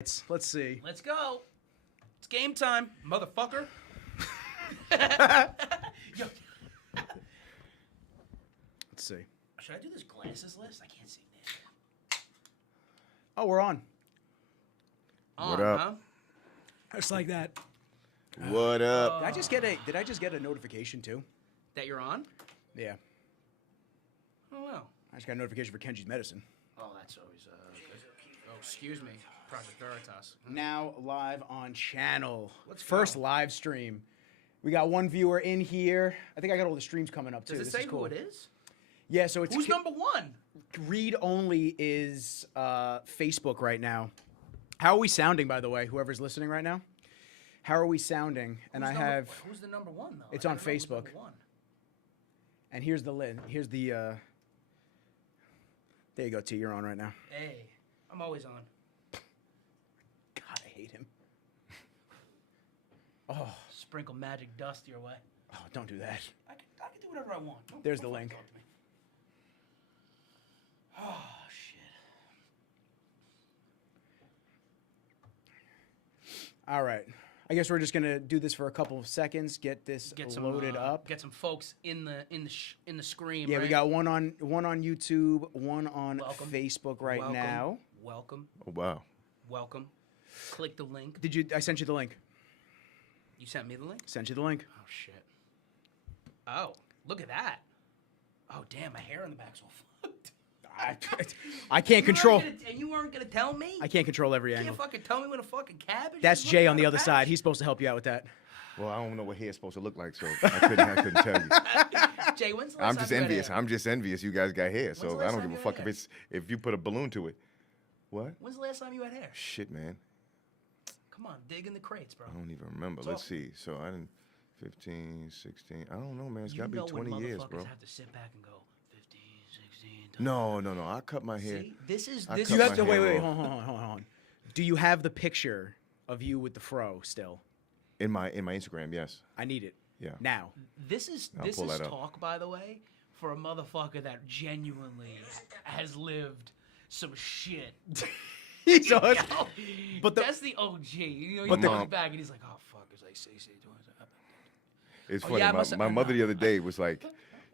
Let's see. Let's go. It's game time, motherfucker. Yo. Let's see. Should I do this glasses list? I can't see this. Oh, we're on. What up? Huh? Just like that. What up? Did I just get a notification too? That you're on? Yeah. Oh, wow. I just got a notification for Kenji's medicine. Oh, that's always good. Oh, excuse me. Project Veritas. Now live on channel. Let's First go. live stream. We got one viewer in here. I think I got all the streams coming up too. Does it This say is cool. who it is? Yeah, so it's Who's number one? read only is Facebook right now. How are we sounding, by the way? Whoever's listening right now, how are we sounding? And Who's the number one though? It's I on don't know who's Facebook. number one. And here's the lid. Here's the. There you go, T. You're on right now. Hey, I'm always on. God, I hate him. Oh, Sprinkle magic dust your way. don't do that. I can do whatever I want. There's the Don't link. talk to me. Oh shit. All right. I guess we're just gonna do this for a couple of seconds. Get this loaded up. Get some folks in the screen. Yeah, right? we got one on YouTube, one on Welcome. Facebook right Welcome. now. Welcome. Oh, wow. Welcome. Click the link. I sent you the link. You sent me the link? Sent you the link. Oh shit. Oh, look at that. Oh damn, my hair in the back's all fucked. I can't control. And you weren't gonna tell me? I can't control every You angle. can't fucking tell me when a fucking cabbage. That's is Jay looking on the at a other side. patch? He's supposed to help you out with that. Well, I don't know what hair's supposed to look like, so I couldn't tell you. Jay, when's the last I'm time just you had envious. hair? I'm just envious you guys got hair, the so last I don't time give a you fuck had if you put a balloon to it. What? When's the last time you had hair? Shit, man. Come on, dig in the crates, bro. I don't even remember. So- Let's see. So I didn't 15, 16. I don't know, man. It's You got to be know 20 when years, motherfuckers bro. have to sit back and go 15, 16. No. I cut my hair. See, this is I this. cut You is have to my hair wait. off. Hold on. Do you have the picture of you with the fro still? In my Instagram, yes. I need it Yeah. now. This is I'll pull that up. talk, by the way, for a motherfucker that genuinely has lived some shit. So it's- but the- That's the OG. You know, he But the- comes back and he's like, "Oh fuck," it's like, "See, It's Oh, funny. yeah, I must- my mother the other day was like,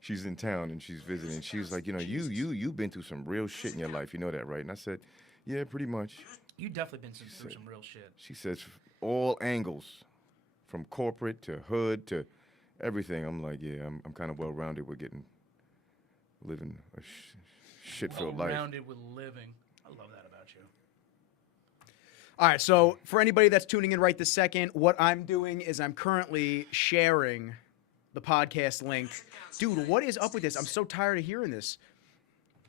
she's in town and she's visiting. She was like, you've been through some real shit in your life. You know that, right? And I said, yeah, pretty much. You definitely been through some real shit." She says, all angles, from corporate to hood to everything. I'm like, yeah, I'm kind of well rounded with living a shit-filled life. Rounded with living. I love that about you. All right, so for anybody that's tuning in right this second, what I'm doing is I'm currently sharing the podcast link. Dude, what is up with this? I'm so tired of hearing this.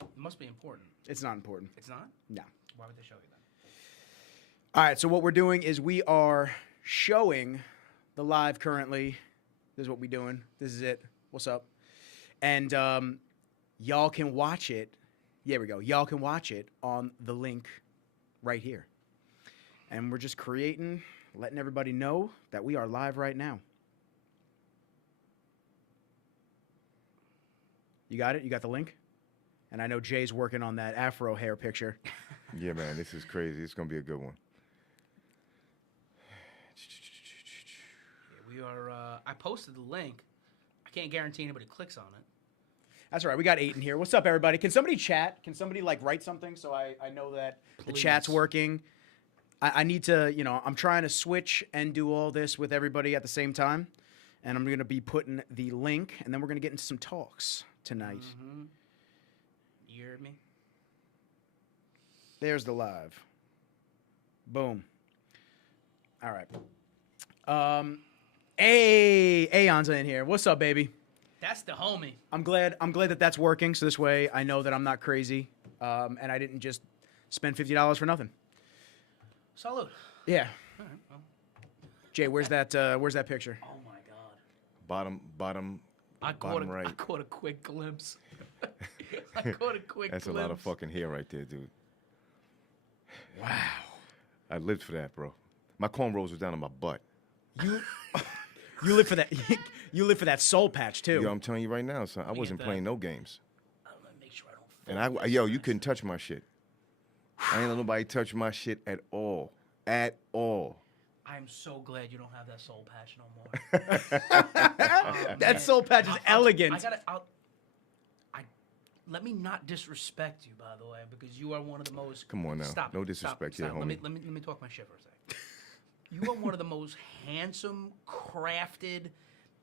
It must be important. It's not important. It's not? No. Why would they show you that? All right, so what we're doing is we are showing the live currently. This is what we're doing. This is it. What's up? And y'all can watch it. There we go. Y'all can watch it on the link right here. And we're just letting everybody know that we are live right now. You got it? You got the link? And I know Jay's working on that afro hair picture. Yeah, man, this is crazy. It's going to be a good one. Yeah, we are. I posted the link. I can't guarantee anybody clicks on it. That's all right. We got 8 in here. What's up, everybody? Can somebody chat? Can somebody write something so I know that the chat's Please. working? I need to, I'm trying to switch and do all this with everybody at the same time. And I'm going to be putting the link, and then we're going to get into some talks tonight. Mm-hmm. You heard me? There's the live. Boom. All right. Aeon's in here. What's up, baby? That's the homie. I'm glad that that's working. So this way I know that I'm not crazy, and I didn't just spend $50 for nothing. Salute. Yeah. All right, well. Jay, where's that picture? Oh my god. Bottom I right. caught a quick glimpse. I caught a quick That's glimpse. a lot of fucking hair right there, dude. Wow. I lived for that, bro. My cornrows was down on my butt. You live for that. You live for that soul patch too. Yo, I'm telling you right now, son. I wasn't that. playing no games. I'm gonna make sure I don't. And you couldn't touch my shit. I ain't let nobody touch my shit at all. at all. I'm so glad you don't have that soul patch no more. That soul patch is elegant. Let me not disrespect you, by the way, because you are one of the most. Come on now. Stop. No Stop, disrespect stop. here, homie. Let me talk my shit for a second. You are one of the most handsome, crafted,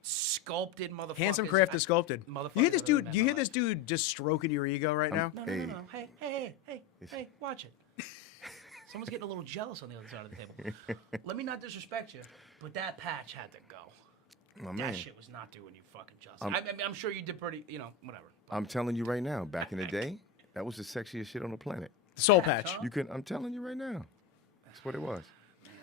sculpted motherfuckers. Handsome, crafted, sculpted. Motherfuckers You hear this I've ever dude? met You in hear my this dude just stroking your ego right now? No, Hey. no, no, no. Hey, watch it. Someone's getting a little jealous on the other side of the table. Let me not disrespect you, but that patch had to go. My That man. shit was not doing you fucking justice. I mean, I'm sure you did pretty, whatever. I'm telling you right now, back in the day, that was the sexiest shit on the planet. Soul patch. huh? I'm telling you right now. That's what it was.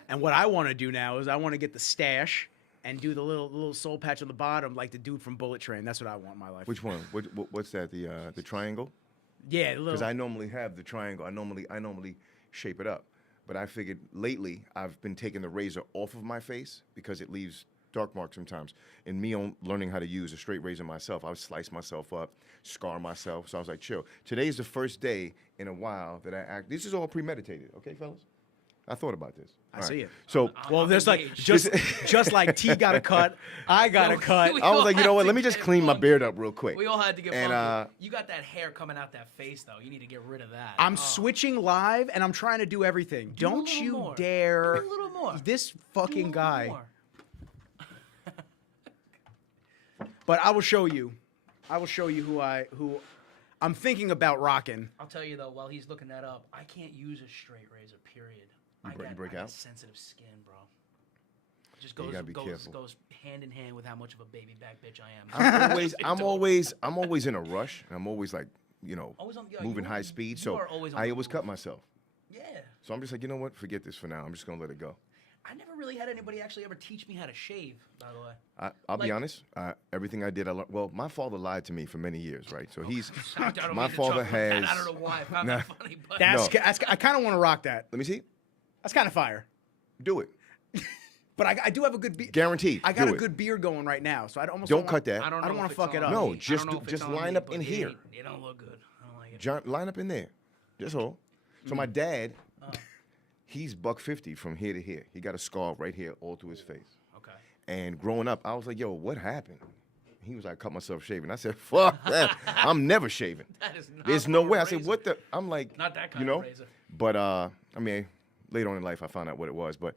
And what I want to do now is I want to get the stash and do the little soul patch on the bottom, like the dude from Bullet Train. That's what I want in my life. Which one? What's that? The triangle? Yeah, the Because little. I normally have the triangle. I normally shape it up. But I figured lately I've been taking the razor off of my face because it leaves dark marks sometimes. And me learning how to use a straight razor myself, I would slice myself up, scar myself. So I was like, chill. Today is the first day in a while that I act. This is all premeditated, okay, fellas? I thought about this. I All right. see it. So Well, I'm there's like engaged. just like T got a cut, I got a cut. we I was all like, you had know what? to Let me just get clean my funky. beard up real quick. We all had to get And, funky. You got that hair coming out that face, though. You need to get rid of that. I'm switching live and I'm trying to do everything. Do a Don't little you more. dare. Do a little more. This Do a fucking little guy. more. But I will show you. I will show you who I'm thinking about rocking. I'll tell you, though, while he's looking that up, I can't use a straight razor, period. You break I got out? sensitive skin, bro. It just Yeah, you goes, gotta be careful. goes hand in hand with how much of a baby back bitch I am. I'm always in a rush. And I'm always like, Always on- yo, moving you- high speed. you So are always on I the always move. cut myself. Yeah. So I'm just like, you know what? Forget this for now. I'm just gonna let it go. I never really had anybody actually ever teach me how to shave, by the way. I'll be Like- honest. Everything I did, I learned. Well, my father lied to me for many years, right? So he's I don't my mean to father chuckle at that. has. I don't know why I found Nah. that funny, but That's I kind of want to rock that. Let me see. That's kind of fire. Do it. But I do have a good beard. Guaranteed. I got Do a it. good beard going right now, so I almost Don't want- cut that. I don't, I don't know wanna if fuck it's it on up. No, me. I just don't know if just it's on line me, up but in it here. It don't look good. I don't like it. John, line up in there. That's all. So my dad, he's $150 from here to here. He got a scar right here all through his face. Okay. And growing up, I was like, yo, what happened? He was like, cut myself shaving. I said, fuck that. I'm never shaving. That is not There's no from a way. I said, razor. what the? I'm like, Not that kind you know? of razor. But, I mean, later on in life, I found out what it was. But,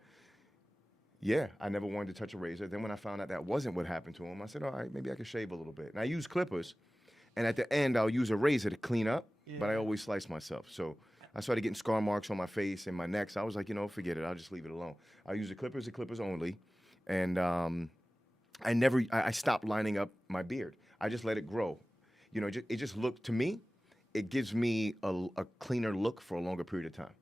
yeah, I never wanted to touch a razor. Then when I found out that wasn't what happened to him, I said, all right, maybe I could shave a little bit. And I use clippers. And at the end, I'll use a razor to clean up. But I always slice myself. So I started getting scar marks on my face and my neck. So I was like, forget it. I'll just leave it alone. I'll use the clippers only. And I stopped lining up my beard. I just let it grow. It just looked, to me, it gives me a cleaner look for a longer period of time.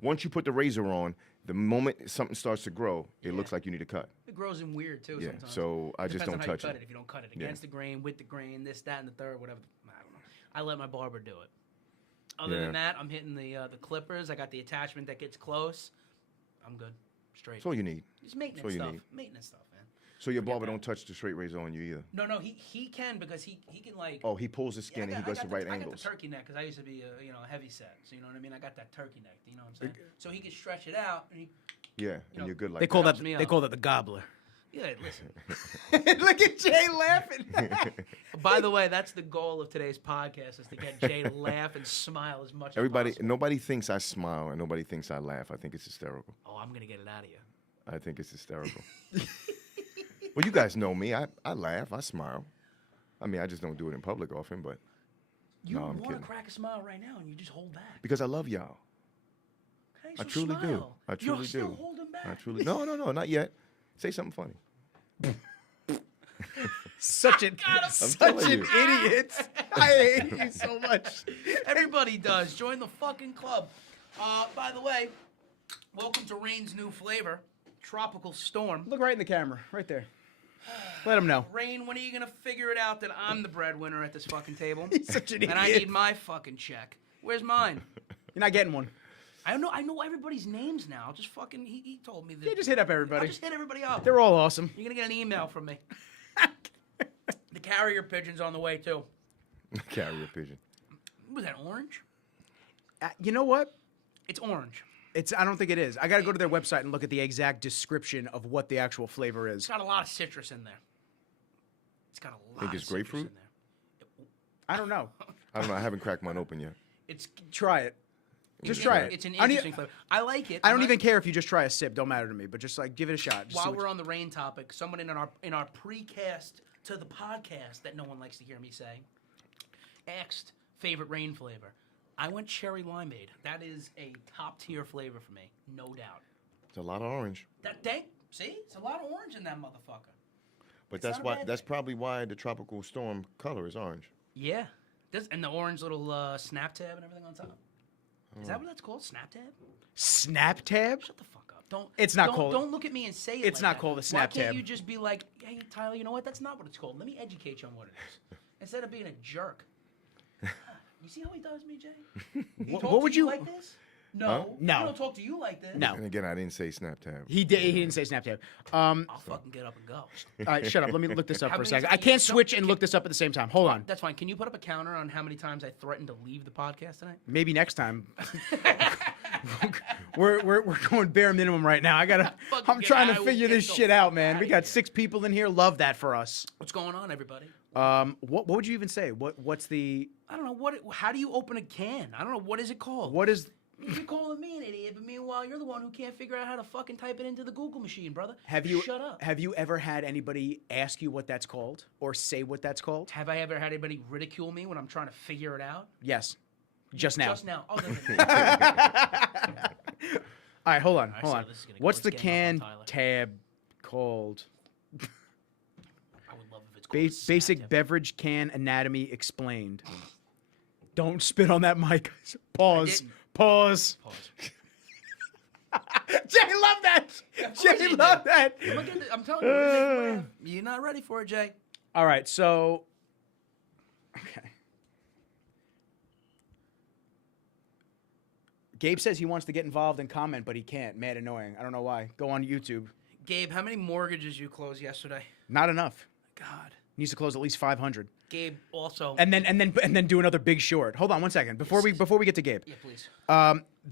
Once you put the razor on, the moment something starts to grow, it looks like you need to cut. It grows in weird too. Yeah, Sometimes. so I just Depends don't on how you touch cut it. If you don't cut it Yeah. against the grain, with the grain, this, that, and the third, whatever. I don't know. I let my barber do it. Other Yeah. than that, I'm hitting the clippers. I got the attachment that gets close. I'm good. Straight. That's all you need. Just maintenance all you stuff. need. Maintenance stuff, man. So your barber don't touch the straight razor on you either. No, he can because he can like. Oh, he pulls the Yeah, skin and he goes to right I angles. got the turkey neck because I used to be a heavy set. So you know what I mean. I got that turkey neck. You know what I'm saying? So he can stretch it out. And Yeah, and know, you're good like They call that. that me they out. call that the gobbler. yeah, listen. Look at Jay laughing. By the way, that's the goal of today's podcast is to get Jay to laugh and smile as much Everybody, as possible. nobody thinks I smile and nobody thinks I laugh. I think it's hysterical. Oh, I'm gonna get it out of you. I think it's hysterical. Well, you guys know me. I laugh. I smile. I mean, I just don't do it in public often, but You No, I'm want to kidding. crack a smile right now, and you just hold back. because I love y'all. Okay, I so truly do. smile. I truly You're still do. holding back. I truly. No, not yet. Say something funny. Such an telling you. idiot. I hate you so much. Everybody does. Join the fucking club. By the way, welcome to Rain's new flavor, Tropical Storm. Look right in the camera, right there. Let him know. Rain, when are you gonna figure it out that I'm the breadwinner at this fucking table? He's such an and I idiot. need my fucking check. Where's mine? You're not getting one. I know everybody's names now. I'll just fucking he told me that. Yeah, just hit up I'll everybody. just hit everybody up. They're all awesome. You're gonna get an email from me. The carrier pigeon's on the way too. Carrier pigeon. Was that orange? You know what? It's orange. I don't think it is. I got to go to their website and look at the exact description of what the actual flavor is. It's got a lot of citrus in there. It's got a lot Think of it's citrus grapefruit? in there. I don't know. I don't know. I haven't cracked mine open yet. It's Try it. Just try it. It's an I don't interesting e- flavor. I like it. I don't even care if you just try a sip. Don't matter to me. But just like give it a shot. Just see While what- we're on the rain topic, someone in our precast to the podcast that no one likes to hear me say asked favorite rain flavor. I went cherry limeade. That is a top tier flavor for me, no doubt. It's a lot of orange. See, it's a lot of orange in that motherfucker. But It's that's not a why. bad That's thing. probably why the tropical storm color is orange. Yeah, and the orange little snap tab and everything on top. Is that what that's called? Snap tab? Snap tab? Shut the fuck up! Don't. It's not don't, called- Don't look at me and say it. It's like not that. called a snap Why can't tab. you just be like, hey Tyler, you know what? That's not what it's called. Let me educate you on what it is, instead of being a jerk. You see how he does me, Jay? He What talk would to you- like this? No. Huh? No. I don't talk to you like this. No. And again, I didn't say snap tab. He didn't say snap tab. I'll fucking get up and go. All right, shut up. Let me look this up How for a many second. times- I can't no, switch and can- look this up at the same time. Hold on. That's fine. Can you put up a counter on how many times I threatened to leave the podcast tonight? Maybe next time. we're going bare minimum right now. Fucking I'm get trying out- to figure get this the shit out, fuck man. outta We got here. 6 people in here. Love that for us. What's going on, everybody? What would you even say? What's the I don't know how do you open a can? I don't know what is it called. what is You're calling me an idiot, but meanwhile you're the one who can't figure out how to fucking type it into the Google machine, brother. Shut up. Have you ever had anybody ask you what that's called or say what that's called? Have I ever had anybody ridicule me when I'm trying to figure it out? Yes. Just now. Just now. Oh, no, no, no. All right, hold on. Alright, Hold so on. this is gonna go- What's it's the getting can up on Tyler. tab called? I would love if it's called a snap Basic tab. beverage can anatomy explained. Don't spit on that mic. Pause. didn't. Pause. Pause. Jay, love that. course Jay, you love do. that. I'm telling you, we're gonna make you laugh. You're not ready for it, Jay. All right, so okay. Gabe says he wants to get involved and comment, but he can't. Mad annoying. I don't know why. Go on YouTube. Gabe, how many mortgages you closed yesterday? Not enough. God. Needs to close at least 500. Gabe, also. And then do another big short. Hold on one second. Before we get to Gabe. Yeah, please.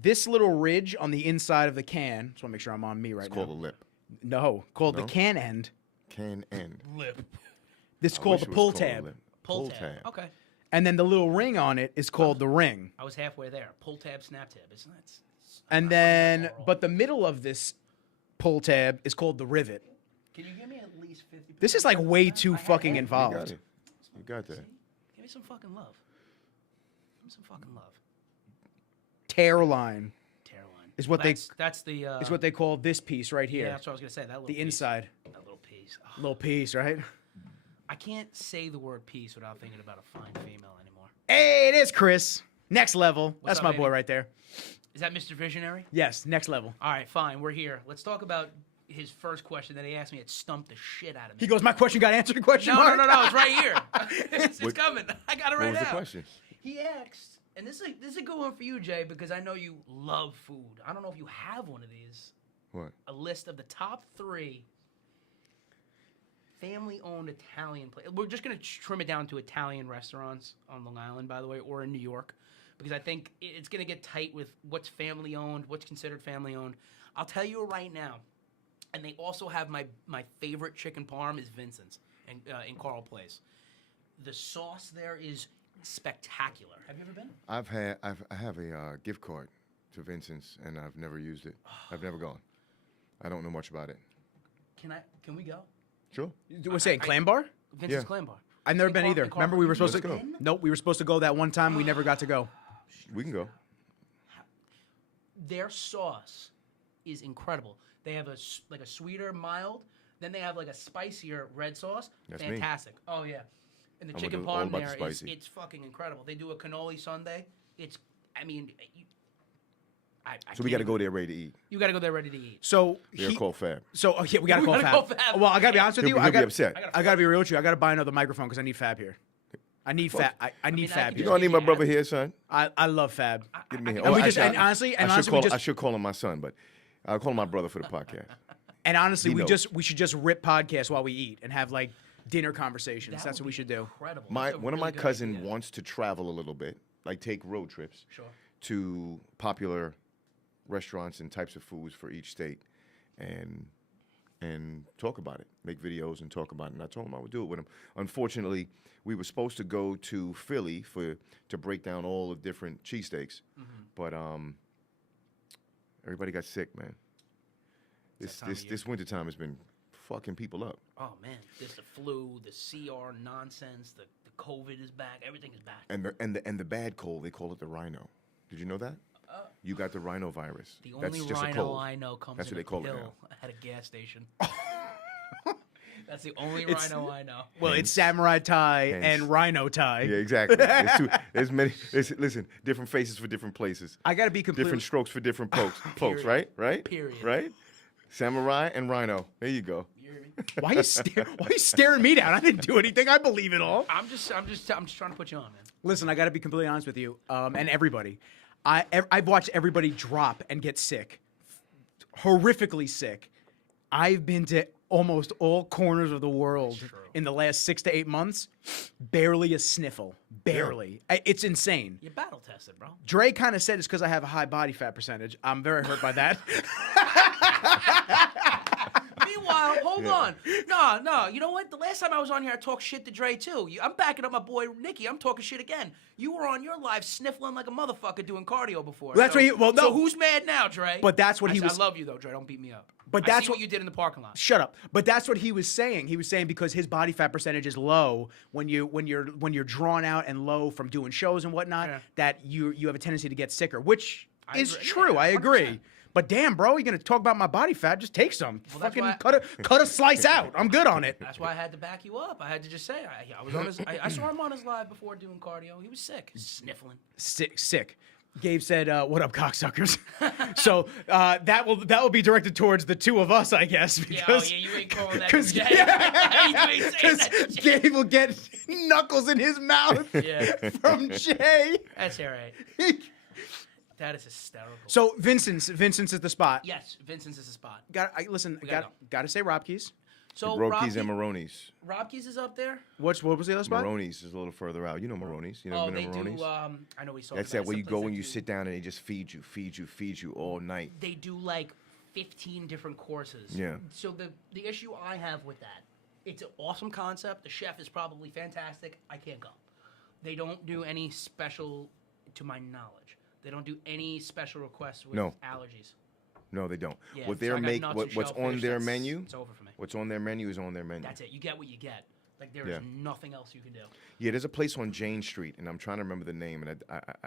This little ridge on the inside of the can, just want to make sure I'm on me right It's now. called a lip. No, called the No? can end. Can end. Lip. This is I called wish the it was pull called a tab. lip. Pull tab. Okay. And then the little ring on it is called the ring. I was halfway there. Pull tab, snap tab. Isn't that? And then, but the middle of this pull tab is called the rivet. Can you give me at least 50%? This is like way too I had fucking half. You got involved. it. You got that. Give me some fucking love. Give me some fucking love. Tear line Tear line. Is what they- That's the. is what they call this piece right Yeah, here. that's what I was gonna say. That little The piece. inside. That little piece. Oh, Little piece, right? I can't say the word piece without thinking about a fine female anymore. Hey, it is Chris. Next level. That's up, my baby? boy right there. Is that Mr. Visionary? Yes, next level. All right, fine. We're here. Let's talk about his first question that he asked me. It stumped the shit out of me. He goes, my question got answered? Question No, mark? no, it's right here. it's What- coming. I got it What right was the now. question? He asked, and this is a good one for you, Jay, because I know you love food. I don't know if you have one of these. What? A list of the top 3 family-owned Italian places. We're just gonna trim it down to Italian restaurants on Long Island, by the way, or in New York, because I think it's gonna get tight with what's family-owned, what's considered family-owned. I'll tell you right now, and they also have my favorite chicken parm is Vincent's in Coral Place. The sauce there is spectacular. Have you ever been? I have a gift card to Vincent's, and I've never used it. I've never gone. I don't know much about it. Can we go? Sure. We're saying clam bar? Vincent's Yeah. Clam Bar. I've never In been Car- either. in Car- Remember we were supposed Let's to go. Nope, we were supposed to go that one time. We never got to go. We can go. Their sauce is incredible. They have a sweeter, mild. Then they have like a spicier red sauce. That's me. Fantastic. Oh yeah, and the I'm chicken all parm about the there is spicy. it's fucking incredible. They do a cannoli sundae. I mean, I So we got to go there ready to eat. You got to go there ready to eat. So They're called Fab. So yeah, we gotta We call gotta Fab. call Fab. Well, I gotta be honest with you. He'll I be got upset. I gotta be real with you. I gotta buy another microphone because I need Fab here. I need Fab. I need mean, I Fab could You here. know I need my Yeah. brother here, son. I love Fab. Get me here. And we I just- should- and honestly- I we should just- I should call him my son, but I'll call him my brother for the podcast. And honestly, He we knows. should just rip podcasts while we eat and have like dinner conversations. That That's would what we be should do. Incredible. One That's a of really my good cousin idea. wants to travel a little bit, like take road trips Sure. to popular restaurants and types of foods for each state, and talk about it, make videos and talk about it. And I told him I would do it with him. Unfortunately, we were supposed to go to Philly to break down all the different cheesesteaks, but everybody got sick, man. This wintertime has been fucking people up. Oh man, there's the flu, the CR nonsense, the COVID is back, everything is back. And the bad cold, they call it the rhino. Did you know that? You got the rhino virus. The That's only just a rhino cold. I know comes That's in what they a call it pill now. at a gas station. That's the only rhino I know. Well, it's Samurai Tie and Rhino Tie. Yeah, exactly. There's many. Listen, different faces for different places. I got to be completely... Different strokes for different folks. Period. Right? Period. Right? Samurai and rhino. There you go. You hear me? Why are you staring me down? I didn't do anything. I believe it all. I'm just trying to put you on, man. Listen, I got to be completely honest with you, and everybody. I've watched everybody drop and get sick, horrifically sick. I've been to almost all corners of the world in the last 6 to 8 months. Barely a sniffle. Barely. It's insane. You battle tested, bro. Dre kind of said it's because I have a high body fat percentage. I'm very hurt by that. Meanwhile, hold on. No. You know what? The last time I was on here, I talked shit to Dre, too. I'm backing up my boy, Nicky. I'm talking shit again. You were on your live sniffling like a motherfucker doing cardio before. Well, that's what no. So who's mad now, Dre? But that's what he was... I love you, though, Dre. Don't beat me up. But I that's see what you did in the parking lot. Shut up. But that's what he was saying. He was saying because his body fat percentage is low when you're drawn out and low from doing shows and whatnot, that you have a tendency to get sicker, which is true. I agree. 100%. But damn, bro, you're gonna talk about my body fat? Just take some. Well, Fucking cut a slice out. I'm good on it. That's why I had to back you up. I had to just say I was on his. I saw him on his live before doing cardio. He was sick, sniffling. Sick. Gabe said, "What up, cocksuckers?" So that will be directed towards the two of us, I guess. Because, you ain't calling that because to Jay. You ain't saying that to Jay. Gabe will get knuckles in his mouth from Jay. That's all right. That is hysterical. So Vincent's is the spot. Yes, Vincent's is the spot. Got to say Robke's. So Roki's and Maroni's. Robke's is up there. What was the other spot? Maroni's is a little further out. You know Maroni's. You never been to Maroni's? Do. I know we saw. That's that where you go and you sit down and they just feed you all night. They do like 15 different courses. Yeah. So the issue I have with that, it's an awesome concept. The chef is probably fantastic. I can't go. They don't do any special, to my knowledge. They don't do any special requests with allergies. No, they don't. Yeah, What so they're I got nuts and what's on shellfish, their menu? It's over for me. What's on their menu is on their menu. That's it. You get what you get. Like there is nothing else you can do. Yeah, there's a place on Jane Street, and I'm trying to remember the name, and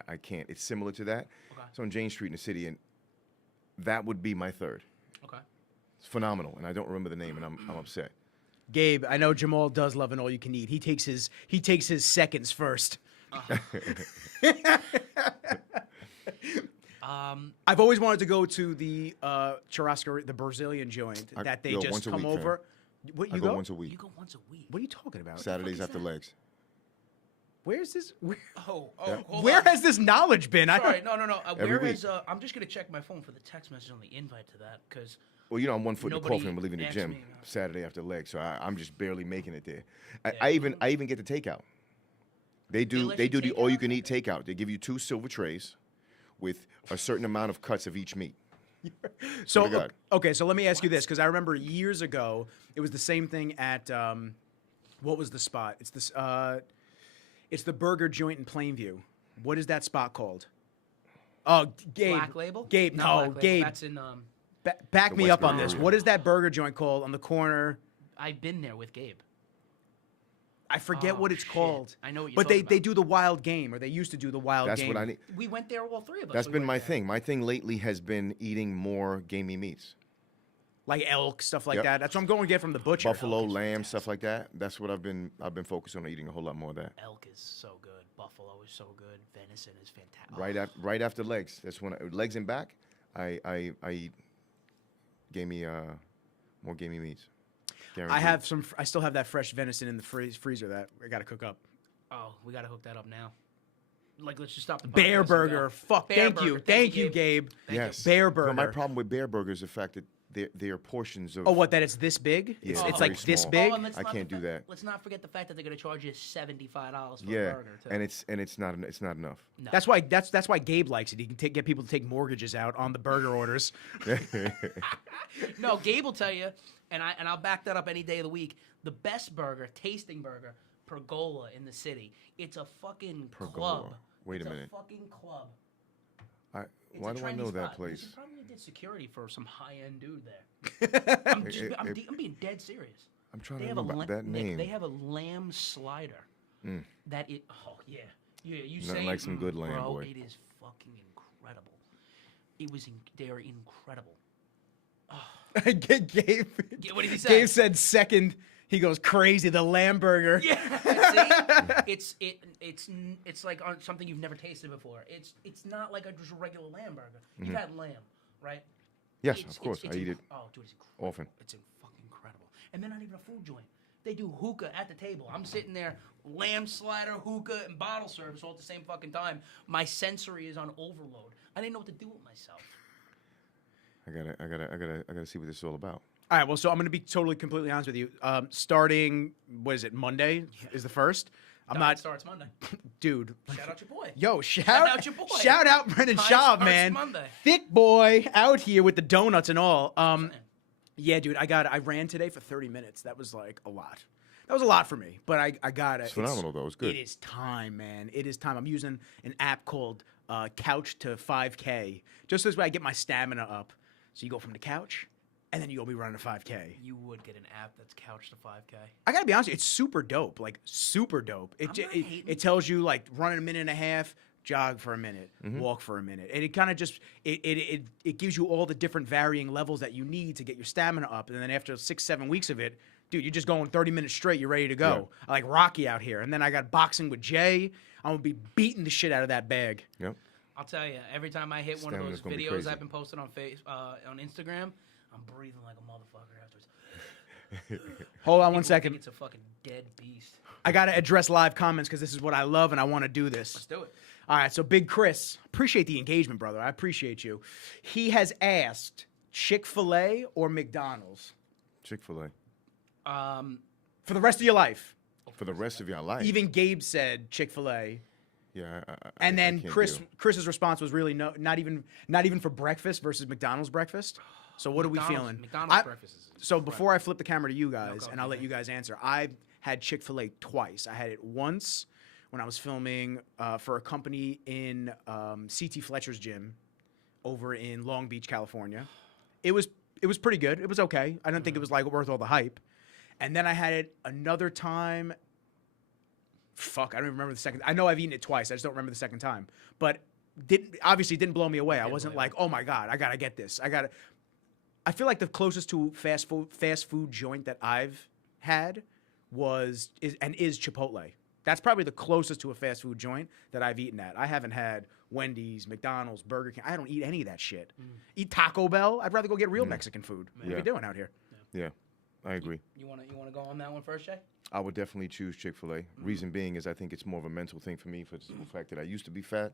I can't. It's similar to that. Okay. It's on Jane Street in the city, and that would be my third. Okay. It's phenomenal, and I don't remember the name, and I'm upset. Gabe, I know Jamal does love an all you can eat. He takes his seconds first. I've always wanted to go to the churrascaria, the Brazilian joint that they just once a come week, over. What, I you go once a week. You go once a week. What are you talking about? Saturdays after legs. Where's this? Where, Hold where on. has this knowledge been? Sorry, no. Every Where week. is? I'm just gonna check my phone for the text message on the invite to that because. Well, you know, I'm 1 foot in the Nobody coffin. I'm leaving the asked gym me. Saturday after legs, so I'm just barely making it there. Yeah. I even get the takeout. They do let you the take all you out? can eat takeout. They give you 2 silver trays with a certain amount of cuts of each meat. Swear to So God. okay, so let me ask you this because I remember years ago it was the same thing at what was the spot? It's the burger joint in Plainview. What is that spot called? Oh, Gabe. Black Label? Gabe, Not no, Black Label. Gabe. That's in. Back The me up on Westbury this. area. What is that burger joint called on the corner? I've been there with Gabe. I forget Oh, what it's shit. called. I know what you're But they talking about. do the wild game, or they used to do the wild That's game. what I need. We went there, all three of us. That's We been went my there. thing. My thing lately has been eating more gamey meats. Like elk, stuff like Yep. that. That's what I'm going to get from the butcher. Buffalo, Elk is lamb, fantastic. stuff like that. That's what I've been focused on eating a whole lot more of that. Elk is so good. Buffalo is so good. Venison is fantastic. Right after legs. That's when legs and back. I eat more gamey meats. Guaranteed. I still have that fresh venison in the freezer that I got to cook up. Oh, we gotta hook that up now. Like, let's just stop the Bear podcast and burger. go. Fuck. Bear Thank you. burger. Thank you, Gabe. Yes. Bear burger. No, my problem with bear burger is the fact that their portions of. Oh, what? That it's this big? Yeah, It's very like this small. big. and let's I not can't do forget- that. Let's not forget the fact that they're going to charge you $75 for a Yeah, burger. Too. and it's not enough. No. That's why Gabe likes it. He can get people to take mortgages out on the burger orders. No, Gabe will tell you, and I'll back that up any day of the week. The best burger, tasting burger, Pergola in the city. It's a fucking Pergola. club. Wait a It's minute. A fucking club. It's Why a do I trendy know that spot. place? You probably did security for some high-end dude there. I'm being dead serious. I'm trying They to have a remember that Nick, name. they have a lamb slider. That it. Oh yeah, yeah. You Nothing say like some good lamb, bro, boy. It is fucking incredible. It was. They are incredible. Gabe. What did he say? Gabe said second. He goes crazy. The lamb burger. Yeah, see, it's like on something you've never tasted before. It's not like just a regular lamb burger. You've had lamb, right? Yes, It's- of course. it's I eat it Oh, dude, it's incredible. often. It's fucking incredible. And they're not even a food joint. They do hookah at the table. I'm sitting there, lamb slider, hookah, and bottle service all at the same fucking time. My sensory is on overload. I didn't know what to do with myself. I gotta see what this is all about. All right. Well, so I'm going to be totally, completely honest with you. Starting, what is it? Monday is the first. I'm Diet not, starts Monday. dude. Shout out your boy. Yo, out your boy. Shout out Brendan Time Schaub, starts man. Monday. Thick boy out here with the donuts and all. saying. Yeah, dude. I ran today for 30 minutes. That was like a lot. That was a lot for me, but I got it. It's phenomenal, though. It's good. It is time, man. It is time. I'm using an app called Couch to 5K. Just this way I get my stamina up. So you go from the couch, and then you go be running a 5K. You would get an app that's couched to 5K. I gotta be honest, it's super dope. Like super dope. I'm not hating. It tells you like run in a minute and a half, jog for a minute, walk for a minute, and it kind of just it gives you all the different varying levels that you need to get your stamina up. And then after 6-7 weeks of it, dude, you're just going 30 minutes straight. You're ready to go. I like Rocky out here. And then I got boxing with Jay. I'm gonna be beating the shit out of that bag. Yep. I'll tell you, every time I hit one of Stamina's those gonna be videos crazy. I've been posting on on Instagram, I'm breathing like a motherfucker afterwards. Hold on People one think second. It's a fucking dead beast. I gotta address live comments because this is what I love and I want to do this. Let's do it. All right, so Big Chris, appreciate the engagement, brother. I appreciate you. He has asked Chick-fil-A or McDonald's Chick-fil-A. for the rest of your life. For the rest of your life. Even Gabe said Chick-fil-A. Yeah. And then I can't Chris's response was really not even for breakfast versus McDonald's breakfast. So what are we feeling? McDonald's breakfast is So before I flip the camera to you guys, go and I'll ahead. let you guys answer, I've had Chick-fil-A twice. I had it once when I was filming for a company in CT Fletcher's gym over in Long Beach, California. It was pretty good. It was okay. I don't think it was like worth all the hype. And then I had it another time. Fuck, I don't even remember the second. I know I've eaten it twice. I just don't remember the second time. But obviously didn't blow me away. I wasn't like, oh my God, I gotta get this. I feel like the closest to fast food joint that I've had is Chipotle. That's probably the closest to a fast food joint that I've eaten at. I haven't had Wendy's, McDonald's, Burger King. I don't eat any of that shit. Eat Taco Bell. I'd rather go get real Mexican food. What are we doing out here? Yeah, I agree. You want to go on that one first, Jay? I would definitely choose Chick-fil-A. Reason being is I think it's more of a mental thing for me for the simple fact that I used to be fat.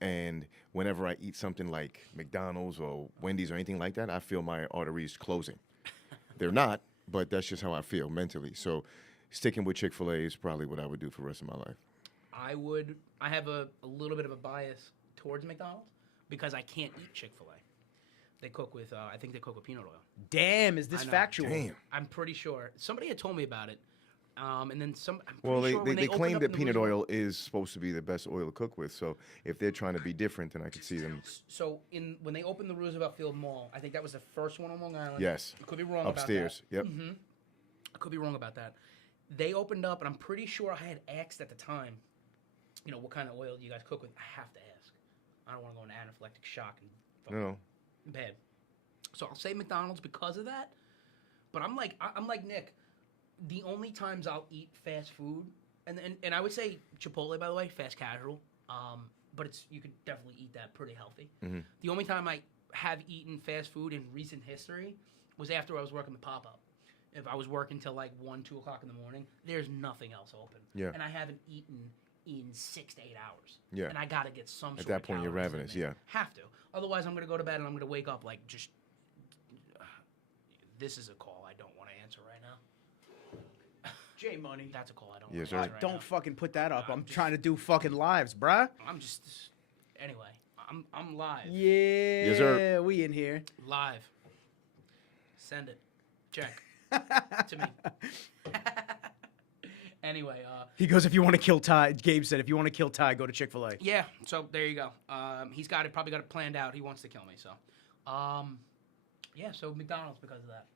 And whenever I eat something like McDonald's or Wendy's or anything like that, I feel my arteries closing. They're not, but that's just how I feel mentally. So sticking with Chick-fil-A is probably what I would do for the rest of my life. I have a little bit of a bias towards McDonald's because I can't eat Chick-fil-A. They cook with, I think they cook with peanut oil. Damn, is this I know. factual? Damn. I'm pretty sure. Somebody had told me about it. And then I'm pretty Well, sure when they opened claim up that in the peanut Rizzology- oil is supposed to be the best oil to cook with. So if they're trying to be different, then I could see them. So when they opened the Roosevelt Field Mall, I think that was the first one on Long Island. Yes. I could be wrong Upstairs. about that. Yep. I could be wrong about that. They opened up, and I'm pretty sure I had asked at the time, what kind of oil do you guys cook with? I have to ask. I don't want to go into anaphylactic shock and fucking No. bad. So I'll say McDonald's because of that. But I'm like Nick. The only times I'll eat fast food, and I would say Chipotle, by the way, fast casual. But you could definitely eat that pretty healthy. Mm-hmm. The only time I have eaten fast food in recent history was after I was working the pop-up. If I was working till like 1, 2 o'clock in the morning, there's nothing else open. Yeah. And I haven't eaten in 6 to 8 hours. Yeah. And I got to get some At sort that of point, you're calories in ravenous, me. yeah. Have to. Otherwise, I'm going to go to bed and I'm going to wake up like just This is a call I don't want to answer right now. J Money. That's a call I don't Yes, want to sir. answer right Don't now. fucking put that up. I'm just- trying to do fucking lives, bruh. Anyway, I'm live. Yeah. Yes, sir. We in here. Live. Send it. Check. To me. Anyway, He goes, if you want to kill Ty, Gabe said, if you want to kill Ty, go to Chick-fil-A. yeah, so there you go. He's probably got it planned out. He wants to kill me, so. Yeah, so McDonald's because of that.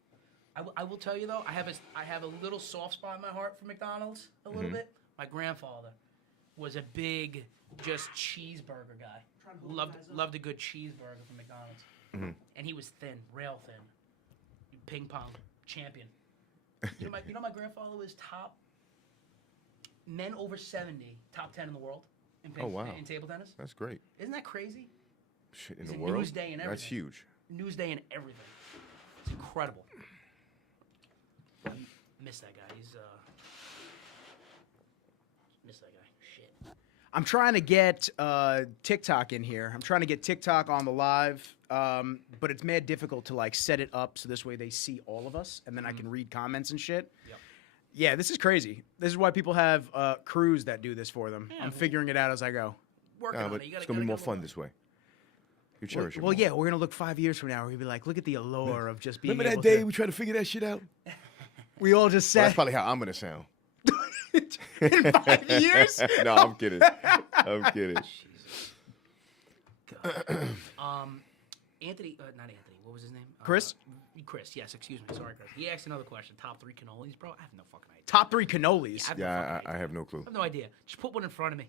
I will tell you though, I have a little soft spot in my heart for McDonald's a little bit. My grandfather was a big just cheeseburger guy. Loved a good cheeseburger from McDonald's. And he was thin, rail thin. Ping pong champion. You know my grandfather was top men over 70, top 10 in the world in table tennis. That's great. Isn't that crazy? Shit, in He's the a world? Newsday and That's everything. huge. Newsday and everything. It's incredible. Miss that guy. Miss that guy. Shit. I'm trying to get TikTok in here. I'm trying to get TikTok on the live, but it's mad difficult to like set it up so this way they see all of us, and then I can read comments and shit. Yep. Yeah, this is crazy. This is why people have crews that do this for them. Yeah, I'm figuring it out as I go. Working Nah, on but it. it's going to be more fun this way. You cherish it Well, more. yeah, we're gonna look 5 years from now. We're gonna be like, look at the allure of just being. Remember that able day to- we tried to figure that shit out? we all just Well, sat that's probably how I'm going to sound. in 5 years. No, I'm kidding. I'm kidding. Anthony, not Anthony. What was his name? Chris? Chris. Yes. Excuse me. Sorry, Chris. He asked another question. Top 3 cannolis, bro. I have no fucking idea. Top 3 cannolis. Yeah, I have no clue. I have no idea. Just put one in front of me.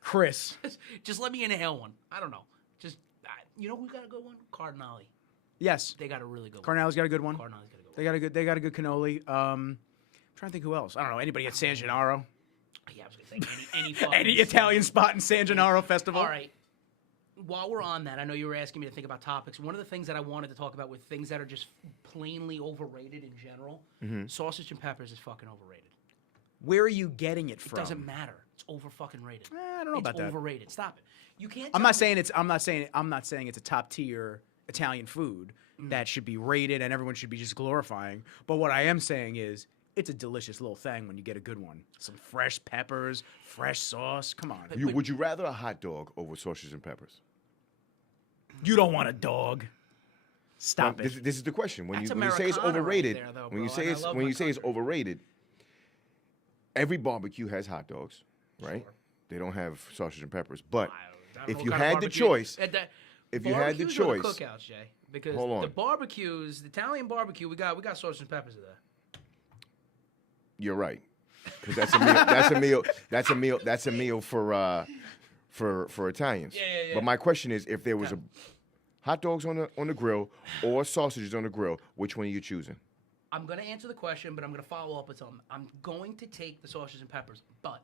Chris. Just let me inhale one. I don't know. Just you know who got a good one? Cardinale. Yes. They got a really good Cardinale's got a good one. one. Cardinale's got a good one. They got a good cannoli. I'm trying to think who else. I don't know. Anybody at San Gennaro? Yeah, I was gonna say any fucking Any Italian spot in San Gennaro Festival? All right. While we're on that, I know you were asking me to think about topics. One of the things that I wanted to talk about with things that are just plainly overrated in general, sausage and peppers is fucking overrated. Where are you getting it It from? doesn't matter. It's over fucking rated. I don't know about It's that. overrated. Stop it. You can't. I'm tell not me- saying it's a top tier Italian food that should be rated and everyone should be just glorifying. But what I am saying is it's a delicious little thing when you get a good one. Some fresh peppers, fresh sauce. Come on. Would you rather a hot dog over sausage and peppers? You don't want a dog. Stop Now, it. this is the question. When That's you say it's Americana right overrated, there, though, when you bro, say and I it's love when my you say it's country. overrated, every barbecue has hot dogs, right? Sure. They don't have sausage and peppers. But I don't know if what you kind of had the barbecue- choice, At that- if you had the barbecues or choice, cookouts, Jay, because Hold on. the barbecues, the Italian barbecue, we got sausage and peppers there. you're right, because that's a meal. That's a meal. That's a meal. That's a meal for Italians. Yeah. But my question is, if there was a hot dogs on the grill or sausages on the grill, which one are you choosing? I'm going to answer the question, but I'm going to follow up with something. I'm going to take the sausage and peppers, but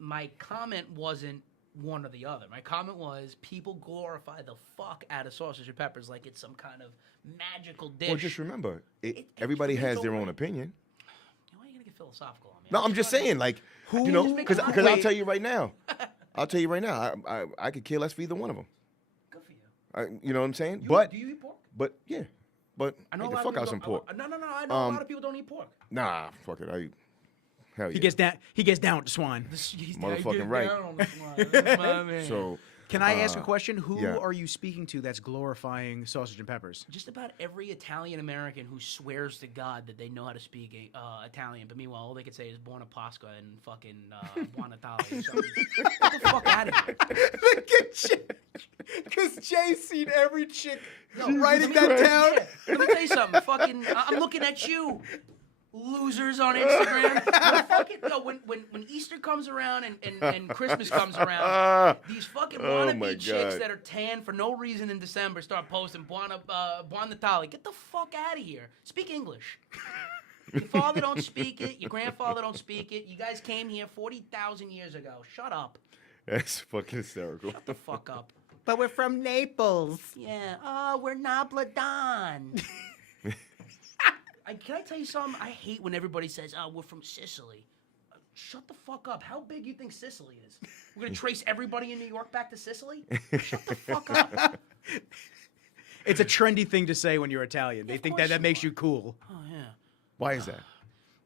my comment wasn't one or the other. My comment was people glorify the fuck out of sausage and peppers like it's some kind of magical dish. Well, just remember, It- everybody it's has their over- own opinion. Why are you going to get philosophical on me? No, I'm just saying, like, you know, Just make because a I'll comment. tell you right now. I'll tell you right now. I could care less for either one of them. Good for you. You know what I'm saying? Do you eat pork? But yeah, but I know hey, a the lot fuck of people out some don't- pork. No. I know a lot of people don't eat pork. Nah, fuck it. Hell yeah. He gets down with the swine. Motherfucking right. So Can I ask a question? Who yeah. are you speaking to that's glorifying sausage and peppers? Just about every Italian American who swears to God that they know how to speak Italian, but meanwhile all they can say is Buona Pasqua and fucking Buon Natale or something. Get the fuck out of here. Look at Jay. Because Jay's seen every chick writing Let me- that down. Yeah, let me tell you something. Fucking, I'm looking at you, losers on Instagram. When Easter comes around and Christmas comes around, these fucking Oh my wannabe chicks God. that are tan for no reason in December start posting Buon Natale. Get the fuck out of here. Speak English. Your father don't speak it. Your grandfather don't speak it. You guys came here 40,000 years ago. Shut up. that's fucking hysterical. Shut the fuck up. But we're from Naples. Yeah. Oh, we're Nabladan. Can I tell you something? I hate when everybody says, "Oh, we're from Sicily." Shut the fuck up. How big you think Sicily is? We're gonna trace everybody in New York back to Sicily? Shut the fuck up. It's a trendy thing to say when you're Italian. They Of think course that you makes are. you cool. Oh yeah. Why is that?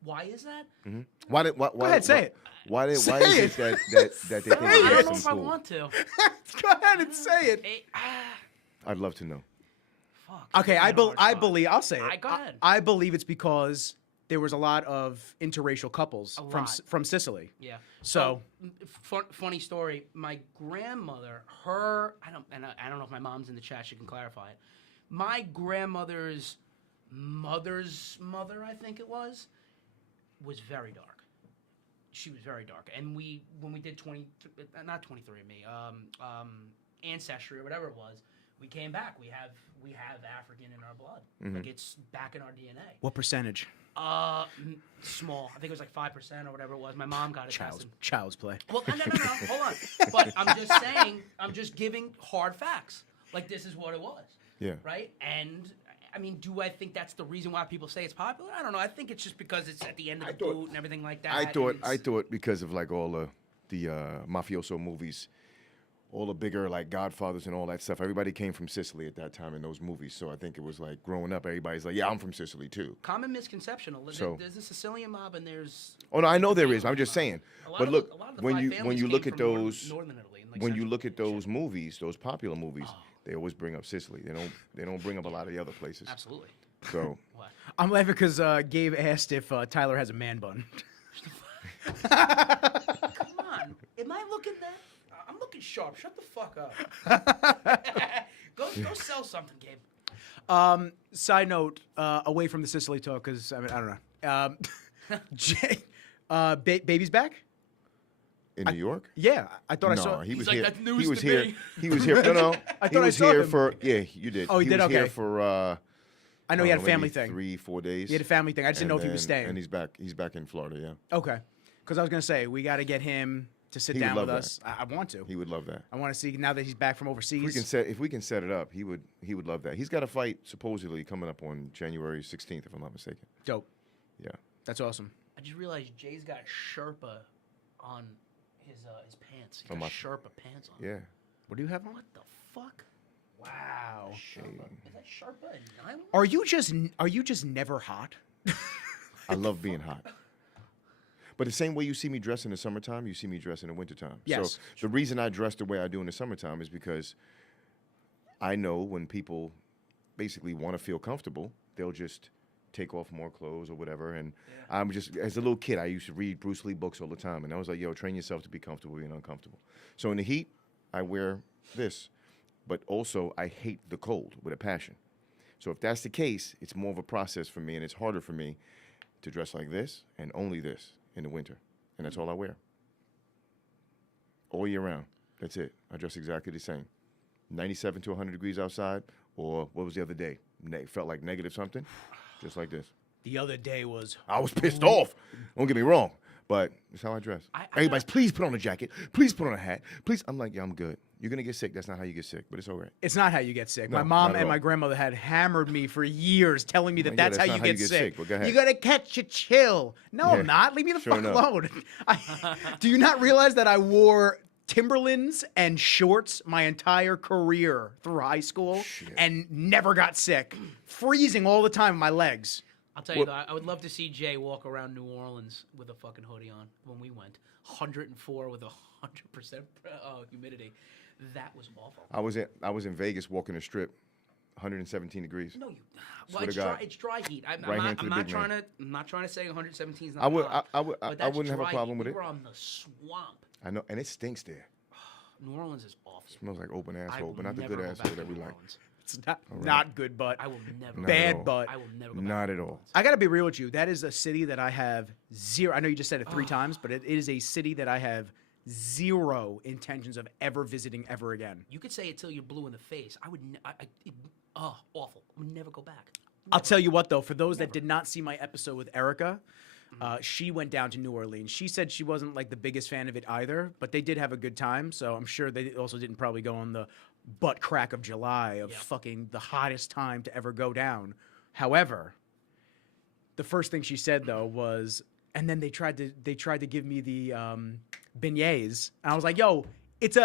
Why is that? Why Go ahead, say it. Why is Say it it. that they think I it don't makes know them if I cool? want to. Go ahead and say it. I'd love to know. Fuck. Okay, I believe. I'll say it. Go ahead. I believe it's because there was a lot of interracial couples from Sicily. Yeah. So, funny story. My grandmother, I don't know if my mom's in the chat. She can clarify it. My grandmother's mother's mother, I think it was very dark. She was very dark, and when we did 23andMe, Ancestry or whatever it was, we came back. We have African in our blood. Like it's back in our DNA. what percentage? Small. I think it was like 5% or whatever it was. My mom got it tested. Child's play. Well, no, hold on. But I'm just saying, I'm just giving hard facts. Like, this is what it was. Yeah. Right? And, I mean, do I think that's the reason why people say it's popular? I don't know. I think it's just because it's at the end of the boot and everything like that. I thought because of like all the mafioso movies, all the bigger like Godfathers and all that stuff. Everybody came from Sicily at that time in those movies. So I think it was like growing up, everybody's like, yeah, I'm from Sicily too. Common misconception. So- There's a Sicilian mob and there's... Oh no, I know there is. I'm just saying. A lot But of look, the- a lot of the when five you families look came at from those Northern Italy and, like, when you Central look at Italy. those movies, those popular movies, they always bring up Sicily. They don't bring up a lot of the other places. Absolutely. So What? I'm laughing because Gabe asked if Tyler has a man bun. Come on. Am I looking that? I'm looking sharp. Shut the fuck up. Go sell something, Gabe. Side note, away from the Sicily talk, because I don't know. Baby's back? in New York? Yeah, I thought I No, saw. he was like, here. "That's news He was to here. me." He was here. No. I He thought I was saw here him. for. Yeah, you did. Oh, he did? was here Okay. for. I know he had a maybe family thing. 3-4 days. He had a family thing. I just didn't know if he was staying. And he's back. He's back in Florida. Yeah. Okay, because I was gonna say we got to get him to sit He would down with love us. I want to. He would love that. I want to see now that he's back from overseas. If we can set it up, he would love that. He's got a fight supposedly coming up on January 16th, if I'm not mistaken. Dope. Yeah. That's awesome. I just realized Jay's got Sherpa on his pants. He's On got my- Sherpa pants on. Yeah. What do you have on? What the fuck? Wow. Sherpa. Is that Sherpa and nylon? Are you just never hot? I love being hot. But the same way you see me dress in the summertime, you see me dress in the wintertime. Yes. So the reason I dress the way I do in the summertime is because I know when people basically want to feel comfortable, they'll just take off more clothes or whatever. And I'm just, as a little kid, I used to read Bruce Lee books all the time. And I was like, yo, train yourself to be comfortable being uncomfortable. So in the heat, I wear this. But also, I hate the cold with a passion. So if that's the case, it's more of a process for me, and it's harder for me to dress like this and only this in the winter. And that's all I wear. All year round. That's it. I dress exactly the same. 97 to 100 degrees outside, or what was the other day? Felt like negative something, just like this. The other day was. I was pissed off. Don't get me wrong, but it's how I dress. Everybody's, please put on a jacket. Please put on a hat. Please. I'm like, yeah, I'm good. You're going to get sick. That's not how you get sick, but it's all right. It's not how you get sick. No, my mom not at and my all. grandmother had hammered me for years, telling me that Yeah, that's how that's you not get sick. but go ahead. You gotta catch a chill. No, Yeah, I'm not. Leave me the sure fuck enough. alone. Do you not realize that I wore Timberlands and shorts my entire career through high school and never got sick, freezing all the time in my legs? I'll tell you, though, I would love to see Jay walk around New Orleans with a fucking hoodie on when we went. 104 with 100% humidity. That was awful. I was in Vegas walking the strip, 117 degrees. No, you. Swear Well, to God. it's dry heat. I'm Right hand to not. the I'm not big trying man. to. I'm not trying to say 117 is not. I would- hot, I would- but I that's wouldn't have a dry problem heat. with We it. were on the swamp. I know, and it stinks there. New Orleans is awful. Smells like open I asshole, will but not the never good go asshole back that to we New like. Orleans. It's not right. not good, but I will never. Not bad, at all. but I will never go back. Not to at New all. Orleans. I gotta be real with you. That is a city that I have zero. I know you just said it 3 times, but it is a city that I have zero intentions of ever visiting ever again. You could say it till you're blue in the face. I would. Awful. I would never go back. I'll tell you what, though, for those that did not see my episode with Erica, she went down to New Orleans. She said she wasn't like the biggest fan of it either, but they did have a good time. So I'm sure they also didn't probably go on the butt crack of July of fucking the hottest time to ever go down. However, the first thing she said though was, and then they tried to give me the beignets, and I was like, yo,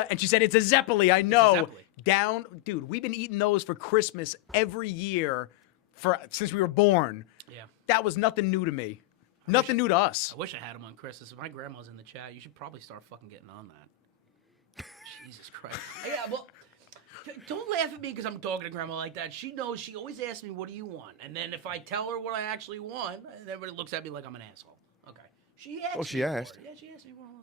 And she said it's a Zeppeli. I know. Zeppeli. Down, dude. We've been eating those for Christmas every year since we were born. Yeah. That was nothing new to me. Nothing new to us. I wish I had them on Christmas. If my grandma's in the chat, you should probably start fucking getting on that. Jesus Christ. Yeah, well, don't laugh at me because I'm talking to grandma like that. She knows. She always asks me, "What do you want?" And then if I tell her what I actually want, everybody looks at me like I'm an asshole. Okay. She asked. Oh, she me asked. for it. Yeah, she asked me for it all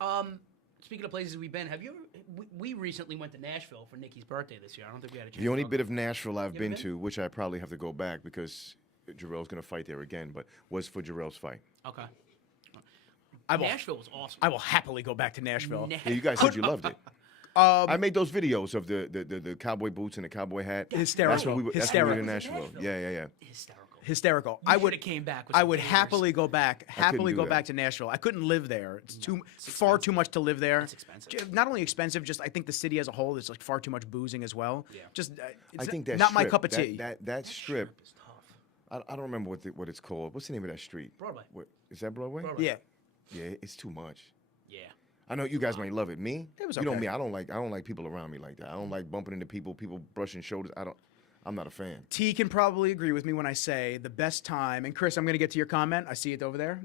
the time. Speaking of places we've been, have you ever? We recently went to Nashville for Nikki's birthday this year. I don't think we had a chance. The only to bit of Nashville I've You ever been been? to, which I probably have to go back because Jarrell's going to fight there again, but was for Jarrell's fight. Okay. will- Nashville was awesome. I will happily go back to Nashville. Yeah, you guys said you loved it. I made those videos of the cowboy boots and the cowboy hat. Hysterical. That's what we were in Hysterical. Nashville. Yeah. Hysterical. Hysterical. You I would shoulda came back with I some would beers. happily go back. Happily do go that. back to Nashville. I couldn't live there. It's No, it's far expensive. too much to live there. It's expensive. Not only expensive, just I think the city as a whole is like far too much boozing as well. Yeah. Just I it's think that not my strip, cup of tea. That strip, is tough. I don't remember what it's called. What's the name of that street? Broadway. Is that Broadway? Broadway. Yeah. Yeah, it's too much. Yeah. I know you guys might love it. Me, It was you know okay. me. I don't like people around me like that. I don't like bumping into people brushing shoulders. I'm not a fan. T can probably agree with me when I say the best time, and Chris, I'm going to get to your comment. I see it over there.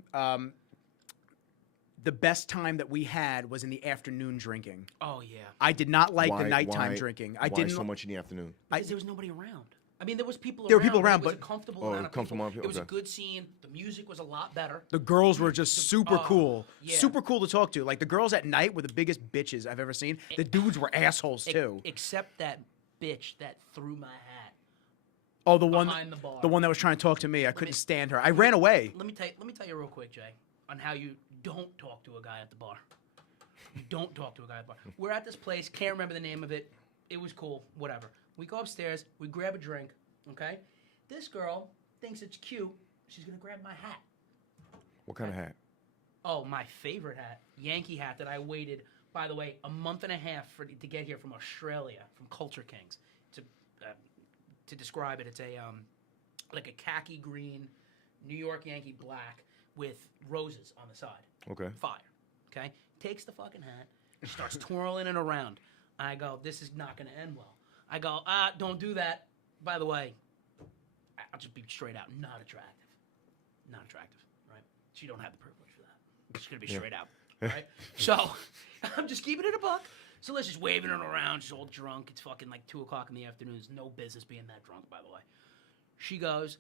The best time that we had was in the afternoon drinking. Oh yeah. I did not like the Why- nighttime why- drinking. I why didn't. so much in the afternoon? Because there was nobody around. I mean, there was people. There were around, people around, it was but- a comfortable Oh, amount of comfortable people. amount of It was a people, good scene. The music was a lot better. The girls were just super cool. yeah. Super cool to talk to. Like the girls at night were the biggest bitches I've ever seen. The dudes were assholes too. Except that bitch that threw my hat. Oh, the one behind the bar. that was trying to talk to me. I couldn't stand her. I ran away. Let me tell you real quick, Jay, on how you don't talk to a guy at the bar. You don't talk to a guy at the bar. We're at this place. Can't remember the name of it. It was cool. Whatever. We go upstairs. We grab a drink. Okay. This girl thinks it's cute. She's gonna grab my hat. What kind of hat? Oh, my favorite hat, Yankee hat that I waited, by the way, a month and a half to get here from Australia, from Culture Kings. To describe it, it's a like a khaki green New York Yankee black with roses on the side. Okay. Fire. Okay. Takes the fucking hat, starts twirling it around. I go, this is not going to end well. I go, don't do that. By the way, I'll just be straight out, not attractive. Not attractive, right? She don't have the privilege for that. She's going to be straight out, right? So I'm just keeping it a buck. So let's just waving her around. She's all drunk. It's fucking like 2 o'clock in the afternoon. There's no business being that drunk, by the way. She goes,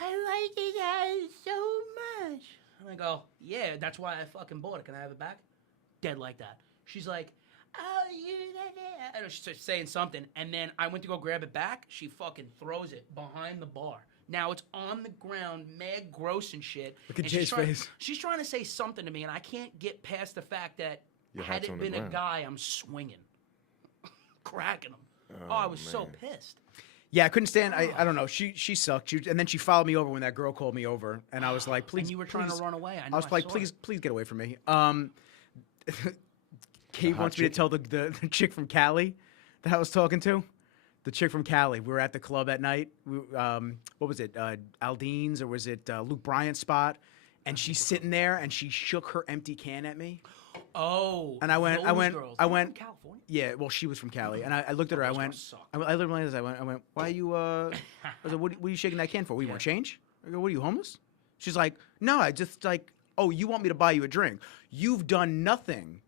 I like it guys so much. And I go, yeah, that's why I fucking bought it. Can I have it back? Dead like that. She's like, oh, you da, da. She's just saying something. And then I went to go grab it back. She fucking throws it behind the bar. Now it's on the ground, mad gross and shit. Look at And Jay's face. She's trying to say something to me, and I can't get past the fact that Your had hat's it on the been a ground. guy, I'm swinging. Cracking him. Oh, I was so pissed. Yeah, I couldn't stand. I don't know. She sucked. And then she followed me over when that girl called me over, and I was like, please. And you were trying please. to run away. I was like, please get away from me. Kate wants me to tell the chick from Cali that I was talking to. The chick from Cali. We were at the club at night. What was it? Aldean's or was it Luke Bryant's spot? And she's sitting there and she shook her empty can at me. Oh. And I went, those girls. I They're went. from California. Yeah, well, she was from Cali, and I looked at her. I those went, girls suck. I literally realized I went, why are you? I was like, what are you shaking that can for? We want change? I go, what are you homeless? She's like, no, I just like, oh, you want me to buy you a drink? You've done nothing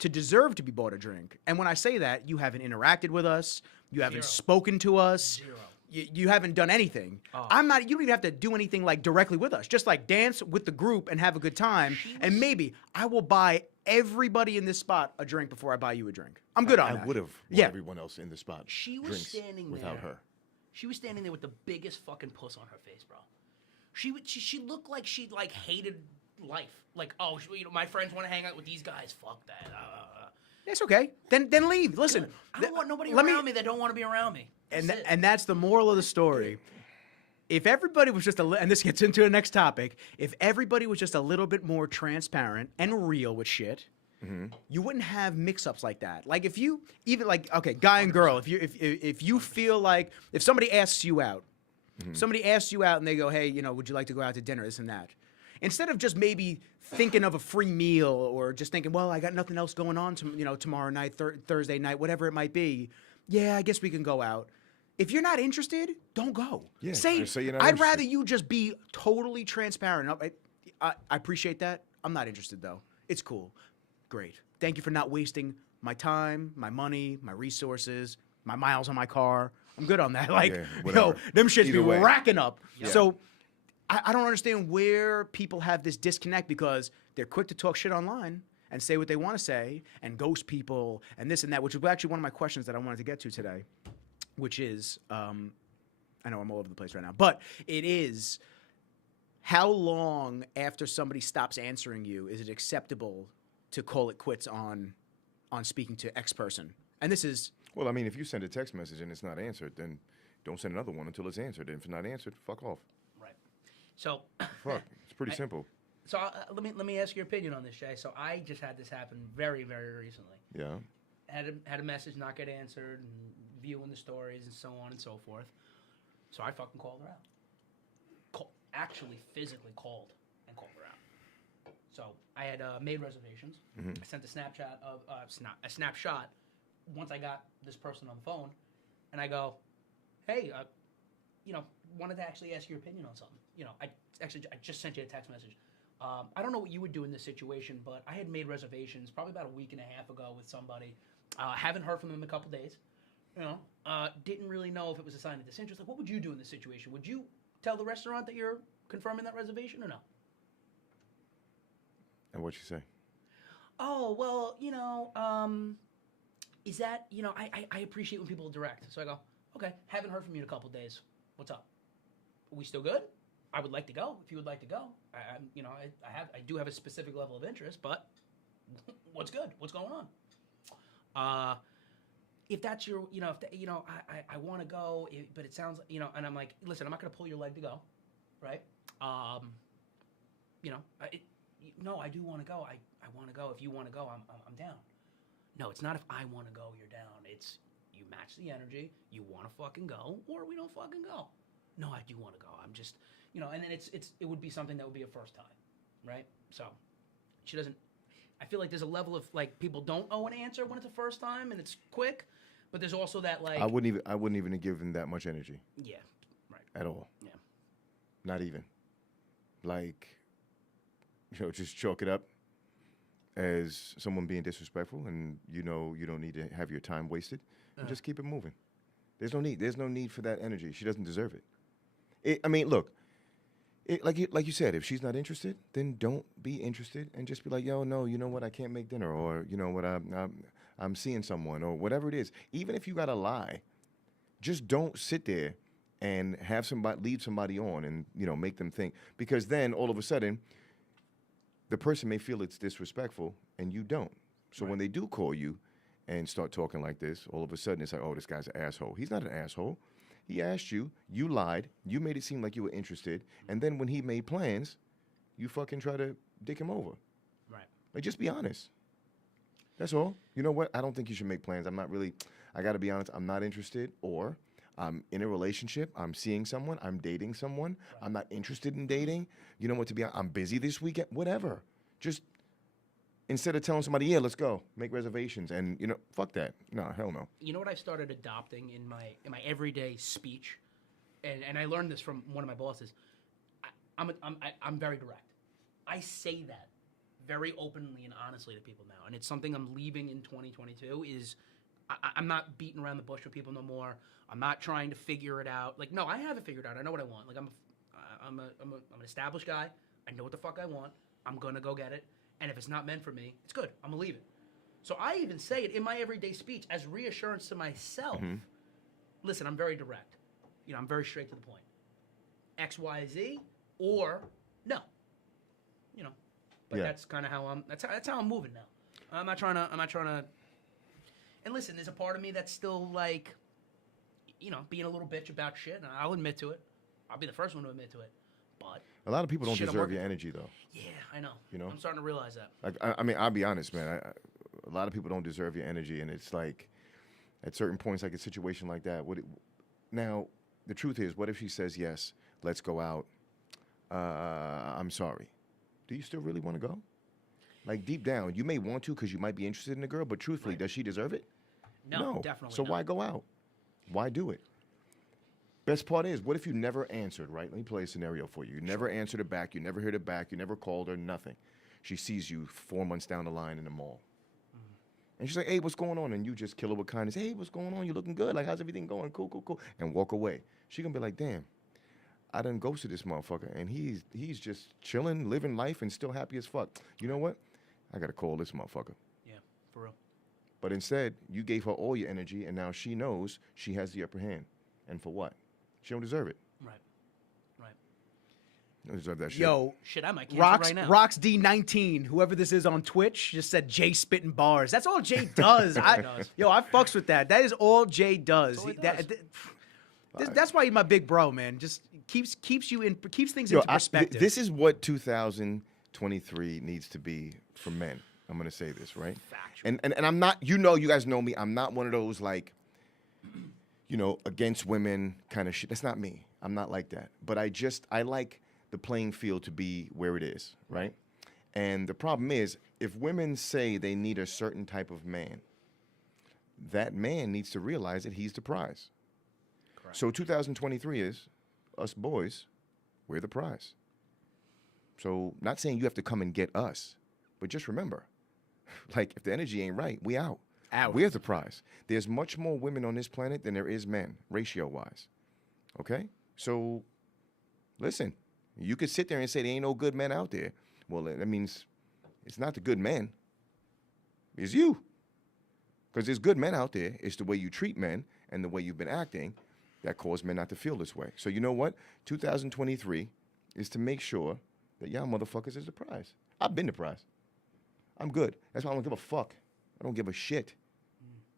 to deserve to be bought a drink. And when I say that, you haven't interacted with us, you haven't Zero. spoken to us. Zero. You haven't done anything. Oh. I'm not. You don't even have to do anything like directly with us. Just like dance with the group and have a good time. And maybe I will buy everybody in this spot a drink before I buy you a drink. I'm good on I that. would have Yeah. everyone else in the spot. She was drinks standing without there. her. She was standing there with the biggest fucking puss on her face, bro. She looked like she like hated life. Like, oh, my friends want to hang out with these guys. Fuck that. It's okay. Then leave. Listen. I don't want nobody let me- around me that don't want to be around me. That's it. And that's the moral of the story. If everybody was just and this gets into the next topic, if everybody was just a little bit more transparent and real with shit, you wouldn't have mix-ups like that. Like if you even like okay, guy and girl, if you feel like if somebody asks you out, somebody asks you out and they go, hey, would you like to go out to dinner, this and that. instead of just maybe thinking of a free meal or just thinking, well, I got nothing else going on, tomorrow night, Thursday night, whatever it might be. Yeah, I guess we can go out. If you're not interested, don't go. Yeah, say just say you're not I'd interested. rather you just be totally transparent. I appreciate that. I'm not interested though. It's cool. Great. Thank you for not wasting my time, my money, my resources, my miles on my car. I'm good on that. Like, whatever. them shits Either be way. racking up. Yeah. So I don't understand where people have this disconnect because they're quick to talk shit online and say what they want to say and ghost people and this and that, which was actually one of my questions that I wanted to get to today, which is, I know I'm all over the place right now, but it is, how long after somebody stops answering you is it acceptable to call it quits on speaking to X person? And this is... Well, I mean, if you send a text message and it's not answered, then don't send another one until it's answered. And if it's not answered, fuck off. Right. So Fuck. It's pretty simple. So let me ask your opinion on this, Jay. So I just had this happen very, very recently. Yeah. Had a message not get answered, and viewing the stories and so on and so forth. So I fucking called her out. Actually, physically called her out. So I had made reservations. Mm-hmm. I sent a Snapchat of a snapshot once I got this person on the phone, and I go, "Hey, wanted to actually ask your opinion on something. I just sent you a text message. I don't know what you would do in this situation, but I had made reservations probably about a week and a half ago with somebody. Haven't heard from them in a couple days. Didn't really know if it was a sign of disinterest. Like, what would you do in this situation? Would you tell the restaurant that you're confirming that reservation or no?" And what'd you say? "Oh, well, is that, I appreciate when people are direct." So I go, "Okay, haven't heard from you in a couple days. What's up? Are we still good? I would like to go if you would like to go. I do have a specific level of interest, but what's good? What's going on? If that's your, I want to go, but it sounds, and I'm like, listen, I'm not going to pull your leg to go, right? No, I do want to go. I want to go. If you want to go, I'm down. No, it's not if I want to go, you're down. It's you match the energy. You want to fucking go, or we don't fucking go. No, I do want to go. I'm just, and then it would be something that would be a first time, right? So she doesn't. I feel like there's a level of like people don't owe an answer when it's a first time and it's quick, but there's also that like I wouldn't even have given that much energy. Yeah, right. At all. Yeah. Not even. Like, just chalk it up as someone being disrespectful, and you don't need to have your time wasted, and just keep it moving. There's no need for that energy. She doesn't deserve it. Look, like you said, if she's not interested, then don't be interested, and just be like, yo, no, you know what, I can't make dinner, or you know what, I'm seeing someone, or whatever it is. Even if you gotta lie, just don't sit there and have somebody lead somebody on, and make them think, because then all of a sudden, the person may feel it's disrespectful, and you don't. So when they do call you and start talking like this, all of a sudden it's like, oh, this guy's an asshole. He's not an asshole. He asked you, you lied, you made it seem like you were interested, and then when he made plans, you fucking try to dick him over. Right. Like, just be honest. That's all. You know what? I don't think you should make plans. I gotta be honest, I'm not interested, or I'm in a relationship, I'm seeing someone, I'm dating someone, I'm not interested in dating. You know what, to be honest, I'm busy this weekend, whatever. Just, instead of telling somebody, yeah, let's go, make reservations, and fuck that. No, hell no. You know what I've started adopting in my everyday speech, and I learned this from one of my bosses. I'm very direct. I say that very openly and honestly to people now, and it's something I'm leaving in 2022. Is I'm not beating around the bush with people no more. I'm not trying to figure it out. Like, no, I have it figured out. I know what I want. Like, I'm an established guy. I know what the fuck I want. I'm gonna go get it. And if it's not meant for me, it's good. I'm gonna leave it. So I even say it in my everyday speech as reassurance to myself. Mm-hmm. Listen, I'm very direct. I'm very straight to the point. X, Y, Z, or no. But that's kind of how that's how I'm moving now. I'm not trying to. And listen, there's a part of me that's still like, being a little bitch about shit, and I'll admit to it. I'll be the first one to admit to it. But a lot of people don't deserve your energy, though. Yeah, I know. I'm starting to realize that. Like, I'll be honest, man. A lot of people don't deserve your energy, and it's like, at certain points, like a situation like that. Now, the truth is, what if she says yes? Let's go out. I'm sorry. do you still really want to go? Like deep down, you may want to because you might be interested in the girl, but truthfully, does she deserve it? No, definitely So not. why go out? Why do it? Best part is, what if you never answered, right? Let me play a scenario for you. You never answered her back. You never heard her back. You never called her, nothing. She sees you 4 months down the line in the mall. And she's like, hey, what's going on? And you just kill her with kindness. Hey, what's going on? You looking good. Like, how's everything going? Cool, cool, cool. And walk away. She gonna be like, damn, I done ghosted this motherfucker. And he's just chilling, living life, and still happy as fuck. You know what? I gotta call this motherfucker. Yeah, for real. But instead, you gave her all your energy, and now she knows she has the upper hand. And for what? She don't deserve it. Right. You don't deserve that shit. Yo, Shit, I might cancel Rocks, right now. Rocks D19, whoever this is on Twitch, just said Jay spitting bars. That's all Jay does. I fucks with that. That is all Jay does. That's all he does. That's why he's my big bro, man. Just keeps things Yo, into perspective. this is what 2023 needs to be for men. I'm gonna say this, right? Factual. And I'm not, you guys know me. I'm not one of those like, against women kind of shit. That's not me. I'm not like that. But I like the playing field to be where it is, right? And the problem is, if women say they need a certain type of man, that man needs to realize that he's the prize. Correct. So 2023 is, us boys, we're the prize. So not saying you have to come and get us, but just remember, like, if the energy ain't right, we out. We're the prize. There's much more women on this planet than there is men, ratio-wise. Okay? So, listen, you could sit there and say there ain't no good men out there. Well, that means it's not the good men. It's you. Because there's good men out there. It's the way you treat men and the way you've been acting that cause men not to feel this way. So you know what? 2023 is to make sure that y'all motherfuckers is the prize. I've been the prize. I'm good. That's why I don't give a fuck. I don't give a shit.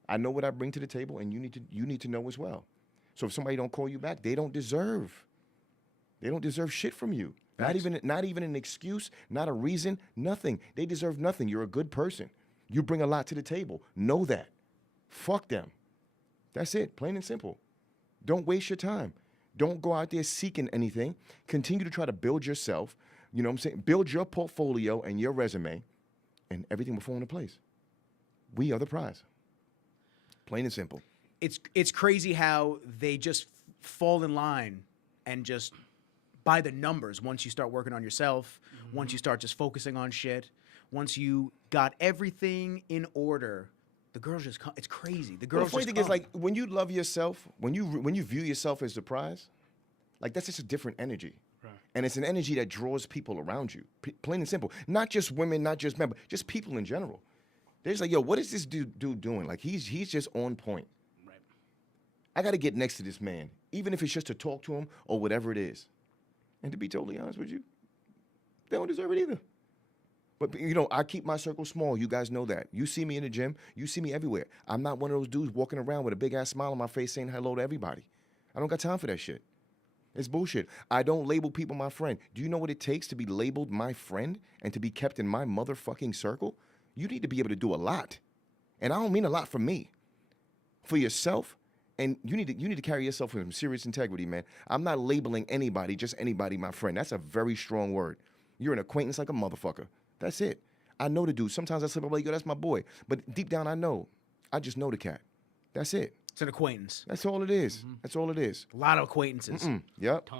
I know what I bring to the table, and you need to know as well. So if somebody don't call you back, they don't deserve shit from you. Not even an excuse, not a reason, nothing. They deserve nothing. You're a good person. You bring a lot to the table. Know that. Fuck them. That's it. Plain and simple. Don't waste your time. Don't go out there seeking anything. Continue to try to build yourself. You know what I'm saying? Build your portfolio and your resume, and everything will fall into place. We are the prize. Plain and simple. It's crazy how they just fall in line and just by the numbers once you start working on yourself, once you start just focusing on shit, once you got everything in order, the girls just come. It's crazy. The girls The funny just thing come. is, like, when you love yourself, when you view yourself as the prize, like, that's just a different energy. Right. And it's an energy that draws people around you. Plain and simple. Not just women, not just men, but just people in general. They're just like, yo, what is this dude doing? Like, he's just on point. Right. I got to get next to this man, even if it's just to talk to him or whatever it is. And to be totally honest with you, they don't deserve it either. But, I keep my circle small. You guys know that. You see me in the gym. You see me everywhere. I'm not one of those dudes walking around with a big-ass smile on my face saying hello to everybody. I don't got time for that shit. It's bullshit. I don't label people my friend. Do you know what it takes to be labeled my friend and to be kept in my motherfucking circle? You need to be able to do a lot. And I don't mean a lot for me. For yourself, and you need to carry yourself with some serious integrity, man. I'm not labeling anybody, just anybody, my friend. That's a very strong word. You're an acquaintance like a motherfucker. That's it. I know the dude. Sometimes I slip up like, yo, that's my boy. But deep down, I know. I just know the cat. That's it. It's an acquaintance. That's all it is. That's all it is. A lot of acquaintances. Yep.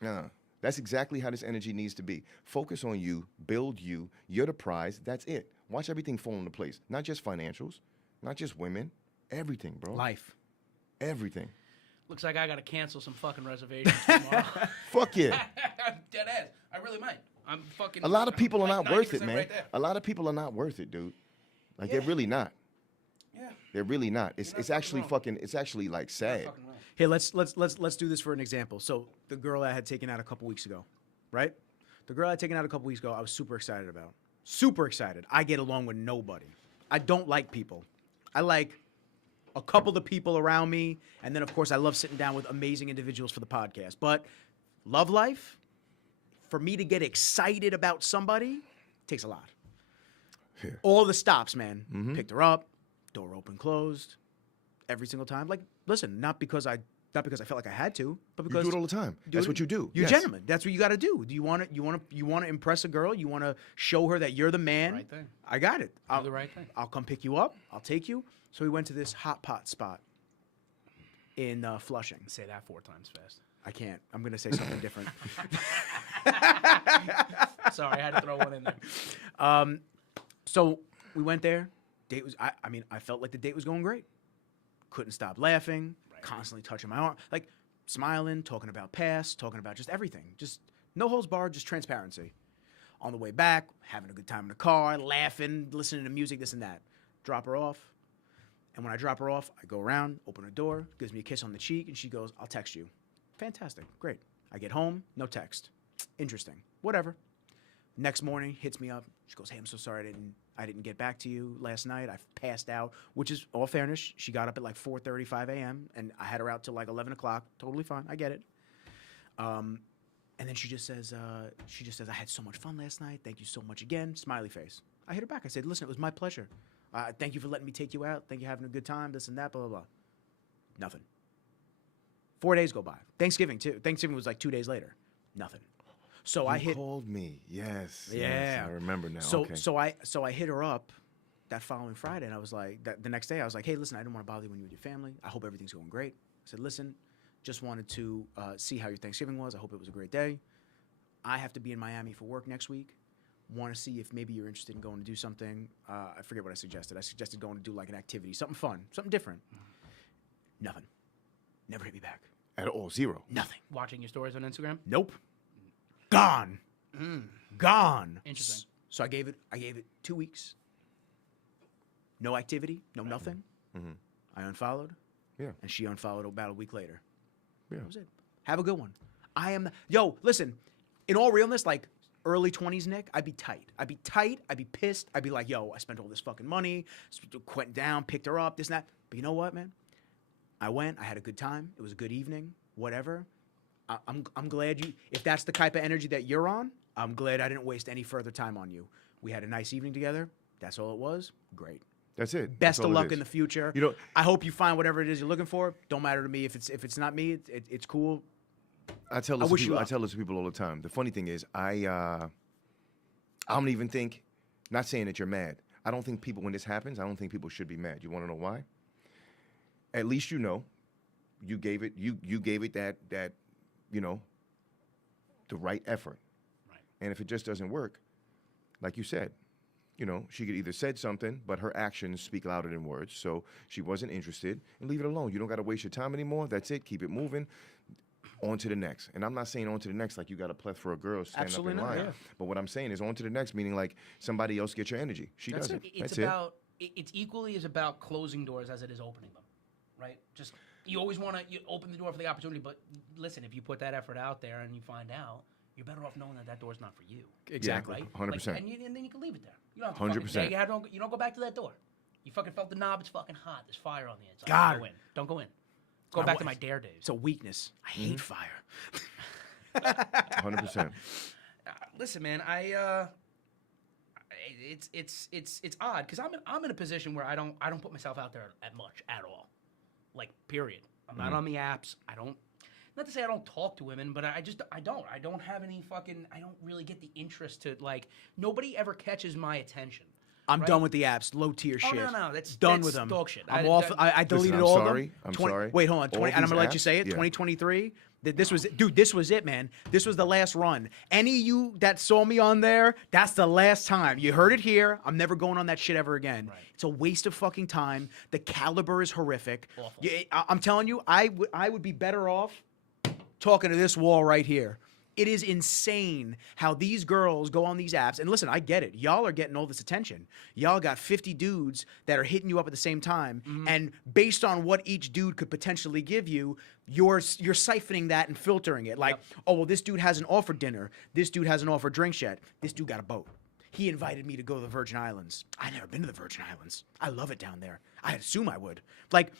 Ton. That's exactly how this energy needs to be. Focus on you. Build you. You're the prize. That's it. Watch everything fall into place. Not just financials. Not just women. Everything, bro. Life. Everything. Looks like I gotta cancel some fucking reservations tomorrow. Fuck yeah. Dead ass. I really might. I'm fucking. A lot of people are like not worth it, 90% man. right there. A lot of people are not worth it, dude. Like, Yeah. they're really not. Yeah. They're really not. It's You're not it's actually wrong. fucking. It's actually like sad. Fucking right. Here, let's do this for an example. So the girl I had taken out a couple weeks ago, right? The girl I had taken out a couple weeks ago, I was super excited about. Super excited. I get along with nobody. I don't like people. I like a couple of the people around me, and then of course I love sitting down with amazing individuals for the podcast. But love life, for me to get excited about somebody, takes a lot. Yeah. All the stops, man. Picked her up, door open, closed, every single time. Like, listen, not because I Not because I felt like I had to, but You because do it all the time. That's what you do. You're a Yes. gentleman. That's what you got to do. Do you want to impress a girl? You want to show her that you're the man? Right thing. I got it. Do the right thing. I'll come pick you up. I'll take you. So we went to this hot pot spot in Flushing. Say that 4 times fast. I can't. I'm gonna say something different. Sorry, I had to throw one in there. So we went there. Date was. I mean, I felt like the date was going great. Couldn't stop laughing. Right. Constantly touching my arm, like smiling, talking about past, talking about just everything. Just no holds barred, just transparency. On the way back, having a good time in the car, laughing, listening to music, this and that. Drop her off. And when I drop her off, I go around, open her door, gives me a kiss on the cheek, and she goes, "I'll text you." Fantastic. Great. I get home, no text. Interesting. Whatever. Next morning, hits me up. She goes, "Hey, I'm so sorry I didn't get back to you last night. I passed out," which is, all fairness, she got up at like 4:35 a.m. and I had her out till like 11 o'clock. Totally fine. I get it. And then she just says, "I had so much fun last night. Thank you so much again." Smiley face. I hit her back. I said, "Listen, it was my pleasure. Thank you for letting me take you out. Thank you for having a good time, this and that, blah, blah, blah." Nothing. 4 days go by. Thanksgiving, too. Thanksgiving was like 2 days later. Nothing. So I You hit. called me. Yes. Yeah. Yes, I remember now. So Okay. so I hit her up that following Friday, and I was like, the next day I was like, "Hey, listen, I didn't want to bother you when you with your family. I hope everything's going great." I said, "Listen, just wanted to see how your Thanksgiving was. I hope it was a great day. I have to be in Miami for work next week. Want to see if maybe you're interested in going to do something." I forget what I suggested. I suggested going to do like an activity, something fun, something different. Nothing. Never hit me back. At all, zero. Nothing. Watching your stories on Instagram. Nope. Gone. Gone. Interesting. So I gave it 2 weeks. No activity, no nothing. Mm-hmm. I unfollowed. Yeah. And she unfollowed about a week later. Yeah. That was it. Have a good one. Yo, listen, in all realness, like early 20s, Nick, I'd be tight. I'd be pissed. I'd be like, "Yo, I spent all this fucking money, went down, picked her up, this and that." But you know what, man? I went, I had a good time. It was a good evening, whatever. I'm glad if that's the type of energy that you're on, I'm glad I didn't waste any further time on you. We had a nice evening together. That's all it was. Great. That's it. Best That's of all it luck is. in the future. You know- I hope you find whatever it is you're looking for. Don't matter to me if it's not me. It's cool. I tell this wish to you people, I luck. tell this to people all the time. The funny thing is, I don't even think, not saying that you're mad. I don't think people, when this happens, I don't think people should be mad. You want to know why? At least you know, you gave it that the right effort. Right. And if it just doesn't work, like you said, she could either said something, but her actions speak louder than words. So she wasn't interested, and leave it alone. You don't got to waste your time anymore. That's it. Keep it moving. On to the next. And I'm not saying on to the next like you got a plethora of girls standing Absolutely up in not, line. yeah. But what I'm saying is on to the next, meaning like somebody else get your energy. She That's doesn't. it. It's That's about it's equally as about closing doors as it is opening them, right? Just you always want to open the door for the opportunity, but listen, if you put that effort out there and you find out, you're better off knowing that door's not for you. Exactly. Right? 100%. Like, and then you can leave it there. You don't have to 100%. fucking you don't go back to that door. You fucking felt the knob. It's fucking hot. There's fire on the inside. God. Don't go in. Don't go in. Go back to my dare days. It's a weakness. I hate fire. 100%. Listen, man, it's odd because I'm in a position where I don't put myself out there at all, like period. I'm not on the apps. I don't. Not to say I don't talk to women, but I don't have any fucking. I don't really get the interest to like. Nobody ever catches my attention. I'm right? done with the apps. Low tier Oh, shit. no, that's done that's with them. dog shit. I'm off. I deleted I'm all sorry. of them. I'm sorry. Wait, hold on. All 20, and I'm these gonna let you apps? say it. Yeah. 2023. This was it. Dude, this was it, man. This was the last run. Any of you that saw me on there, that's the last time. You heard it here. I'm never going on that shit ever again. Right. It's a waste of fucking time. The caliber is horrific. Awful. I'm telling you, I would be better off talking to this wall right here. It is insane how these girls go on these apps. And listen, I get it. Y'all are getting all this attention. Y'all got 50 dudes that are hitting you up at the same time. And based on what each dude could potentially give you, you're siphoning that and filtering it. Like, oh, well, this dude hasn't offered dinner. This dude hasn't offered drinks yet. This dude got a boat. He invited me to go to the Virgin Islands. I've never been to the Virgin Islands. I love it down there. I assume I would. Like,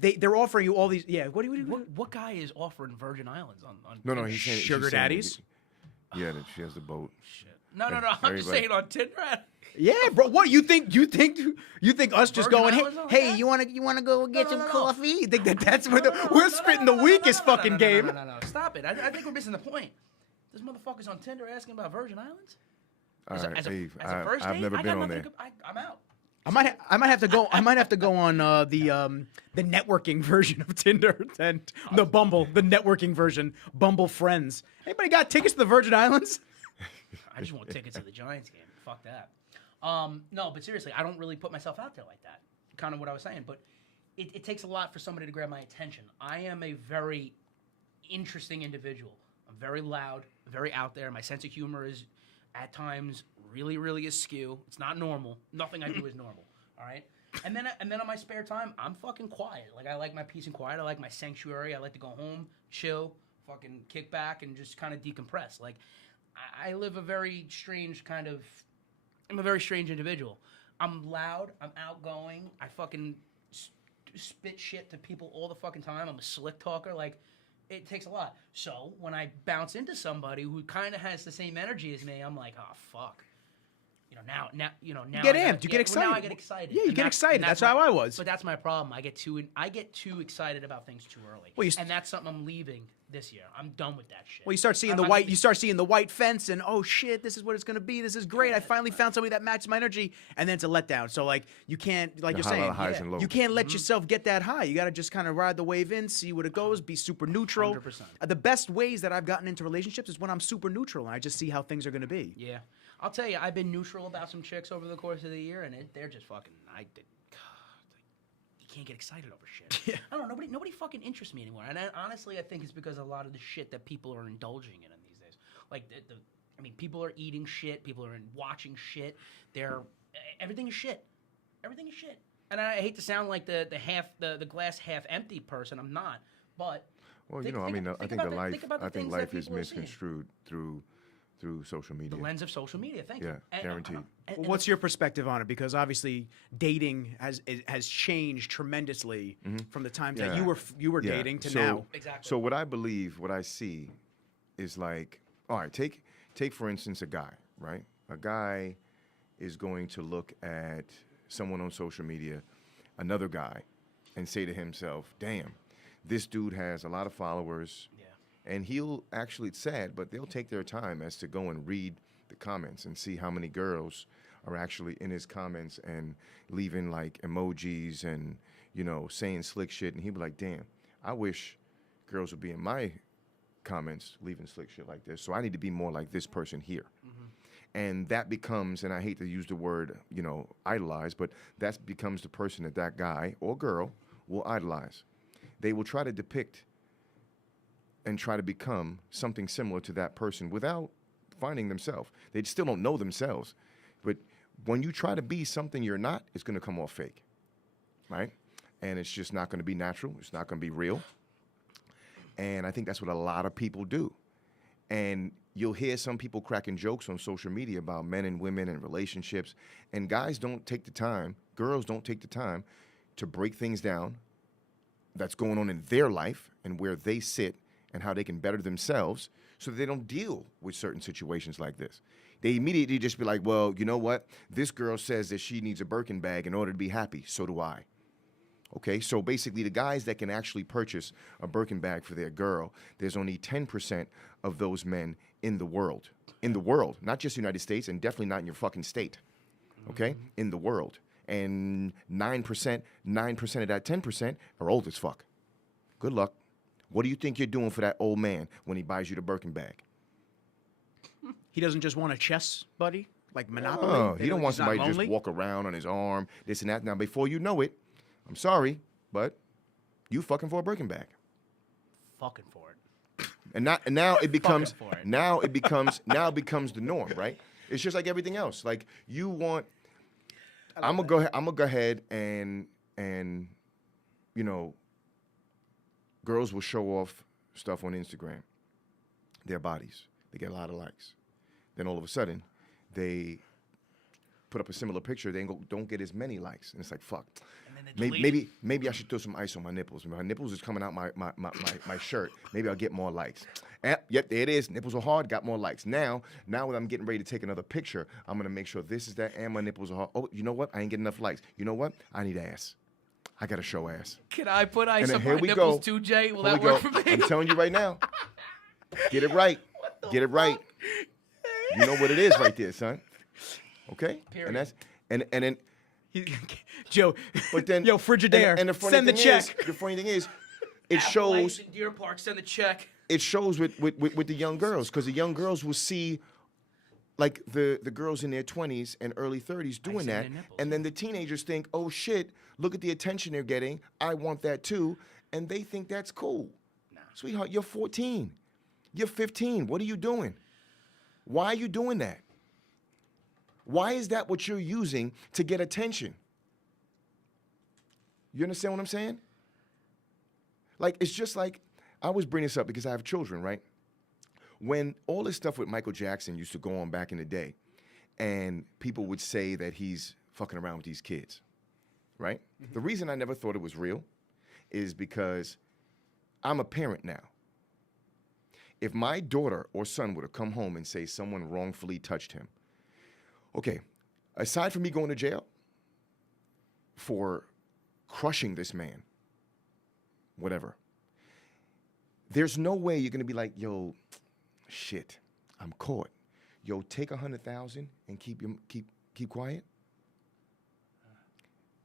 they're offering you all these. Yeah, what do you do? What guy is offering Virgin Islands on No, he's saying Sugar she's saying daddies? Yeah, that she has the boat. Shit. No. I'm just Everybody- saying on Tinder. Yeah, bro. What you think us just Virgin going? Hey, Islands on hey, that? you wanna go get No, some no, no. coffee? You think that's where No, no, no, we're no, spitting no, the no, weakest no, no, fucking no, game? No. Stop it. I think we're missing the point. This motherfucker's on Tinder asking about Virgin Islands. All right, Dave, As a first I've date, never I been got on nothing there. I'm out. I might have to go. I might have to go on the networking version of Tinder and the networking version, Bumble Friends. Anybody got tickets to the Virgin Islands? I just want tickets to the Giants game. Fuck that. No, but seriously, I don't really put myself out there like that. Kind of what I was saying, but it takes a lot for somebody to grab my attention. I am a very interesting individual. I'm very loud, very out there. My sense of humor is at times really, really askew. It's not normal. Nothing I do is normal. All right. And then on my spare time, I'm fucking quiet. Like I like my peace and quiet. I like my sanctuary. I like to go home, chill, fucking kick back, and just kind of decompress. Like I live a very strange kind of. I'm a very strange individual. I'm loud. I'm outgoing. I fucking spit shit to people all the fucking time. I'm a slick talker. Like, it takes a lot. So when I bounce into somebody who kind of has the same energy as me, I'm like, oh fuck. Now You get I amped. gotta- You get excited. Well, now I get excited. Yeah, you And get excited. and That's how I was. But that's my problem. I get too excited about things too early. Well, and that's something I'm leaving this year. I'm done with that shit. Well, you start seeing I'm not gonna be- You start seeing the white fence, and oh shit, this is what it's gonna be. This is great. I finally found somebody that matches my energy, and then it's a letdown. So like you can't, like you're There's a lot saying, of highs and lows. you can't let yourself get that high. You gotta just kind of ride the wave in, see what it goes, be super neutral. 100%. The best ways that I've gotten into relationships is when I'm super neutral and I just see how things are gonna be. Yeah, I'll tell you, I've been neutral about some chicks over the course of the year, and they're just fucking. You can't get excited over shit. Yeah. I don't know. Nobody fucking interests me anymore. And honestly, I think it's because a lot of the shit that people are indulging in these days. Like I mean, people are eating shit. People are watching shit. Everything is shit. Everything is shit. And I hate to sound like the glass half empty person. I'm not. But Well, think- I think- mean, I think think about the the- life, think about the I think things that life is people are seeing. misconstrued through social media. the lens of social media. Thank you. Yeah, guaranteed. Well, what's your perspective on it? Because obviously, dating has changed tremendously from the times that Yeah. you were Yeah. dating to So- now. Exactly. So what I believe, what I see, is like, all right, take for instance a guy, right? A guy is going to look at someone on social media, another guy, and say to himself, "Damn, this dude has a lot of followers." Yeah. And he'll actually, it's sad, but they'll take their time as to go and read the comments and see how many girls are actually in his comments and leaving like emojis and, saying slick shit. And he'll be like, damn, I wish girls would be in my comments leaving slick shit like this. So I need to be more like this person here. And that becomes, and I hate to use the word, idolize, but that becomes the person that guy or girl will idolize. They will try to depict and try to become something similar to that person without finding themselves. They still don't know themselves. But when you try to be something you're not, it's going to come off fake, right? And it's just not going to be natural. It's not going to be real. And I think that's what a lot of people do. And you'll hear some people cracking jokes on social media about men and women and relationships. And guys don't take the time, girls don't take the time to break things down that's going on in their life and where they sit and how they can better themselves so that they don't deal with certain situations like this. They immediately just be like, well, you know what? This girl says that she needs a Birkin bag in order to be happy. So do I. Okay, so basically the guys that can actually purchase a Birkin bag for their girl, there's only 10% of those men in the world. In the world, not just the United States and definitely not in your fucking state. Okay, in the world. And 9% of that 10% are old as fuck. Good luck. What do you think you're doing for that old man when he buys you the Birkin bag? He doesn't just want a chess buddy like Monopoly. Oh, he don't want he's not somebody to just lonely? walk around on his arm, this and that. Now, before you know it, I'm sorry, but you fucking for a Birkin bag. Fucking for it. And now it becomes for it. now it becomes the norm, right? It's just like everything else. Like you want, I'm gonna go ahead and girls will show off stuff on Instagram, their bodies. They get a lot of likes. Then all of a sudden, they put up a similar picture. They don't get as many likes, and it's like fuck. And then they delete it. Maybe I should throw some ice on my nipples. My nipples is coming out my shirt. Maybe I'll get more likes. Yep, there it is. Nipples are hard, got more likes. Now when I'm getting ready to take another picture, I'm going to make sure this is that and my nipples are hard. Oh, you know what? I ain't getting enough likes. You know what? I need ass. I got to show ass. Can I put ice And then on here my we nipples go. too, Jay? Will Here that we work go. for me? I'm telling you right now. Get it right. Get it right. You know what it is right there, son. Okay? Period. And that's and then Joe, but then yo, Frigidaire, and the funny send the thing check. Is, the funny thing is it Apple Ice shows in Deer Park, send the check. it shows with the young girls, because the young girls will see like the girls in their 20s and early 30s doing in that, their nipples, and then the teenagers think, oh shit, look at the attention they're getting, I want that too, and they think that's cool. Nah. Sweetheart, you're 14, you're 15, what are you doing? Why are you doing that? Why is that what you're using to get attention? You understand what I'm saying? Like, it's just like, I always bring this up because I have children, right? When all this stuff with Michael Jackson used to go on back in the day, and people would say that he's fucking around with these kids, right? Mm-hmm. The reason I never thought it was real is because I'm a parent now. If my daughter or son would have come home and say someone wrongfully touched him, okay, aside from me going to jail for crushing this man, whatever, there's no way you're gonna be like, yo, shit, I'm caught. Yo, take 100,000 and keep quiet.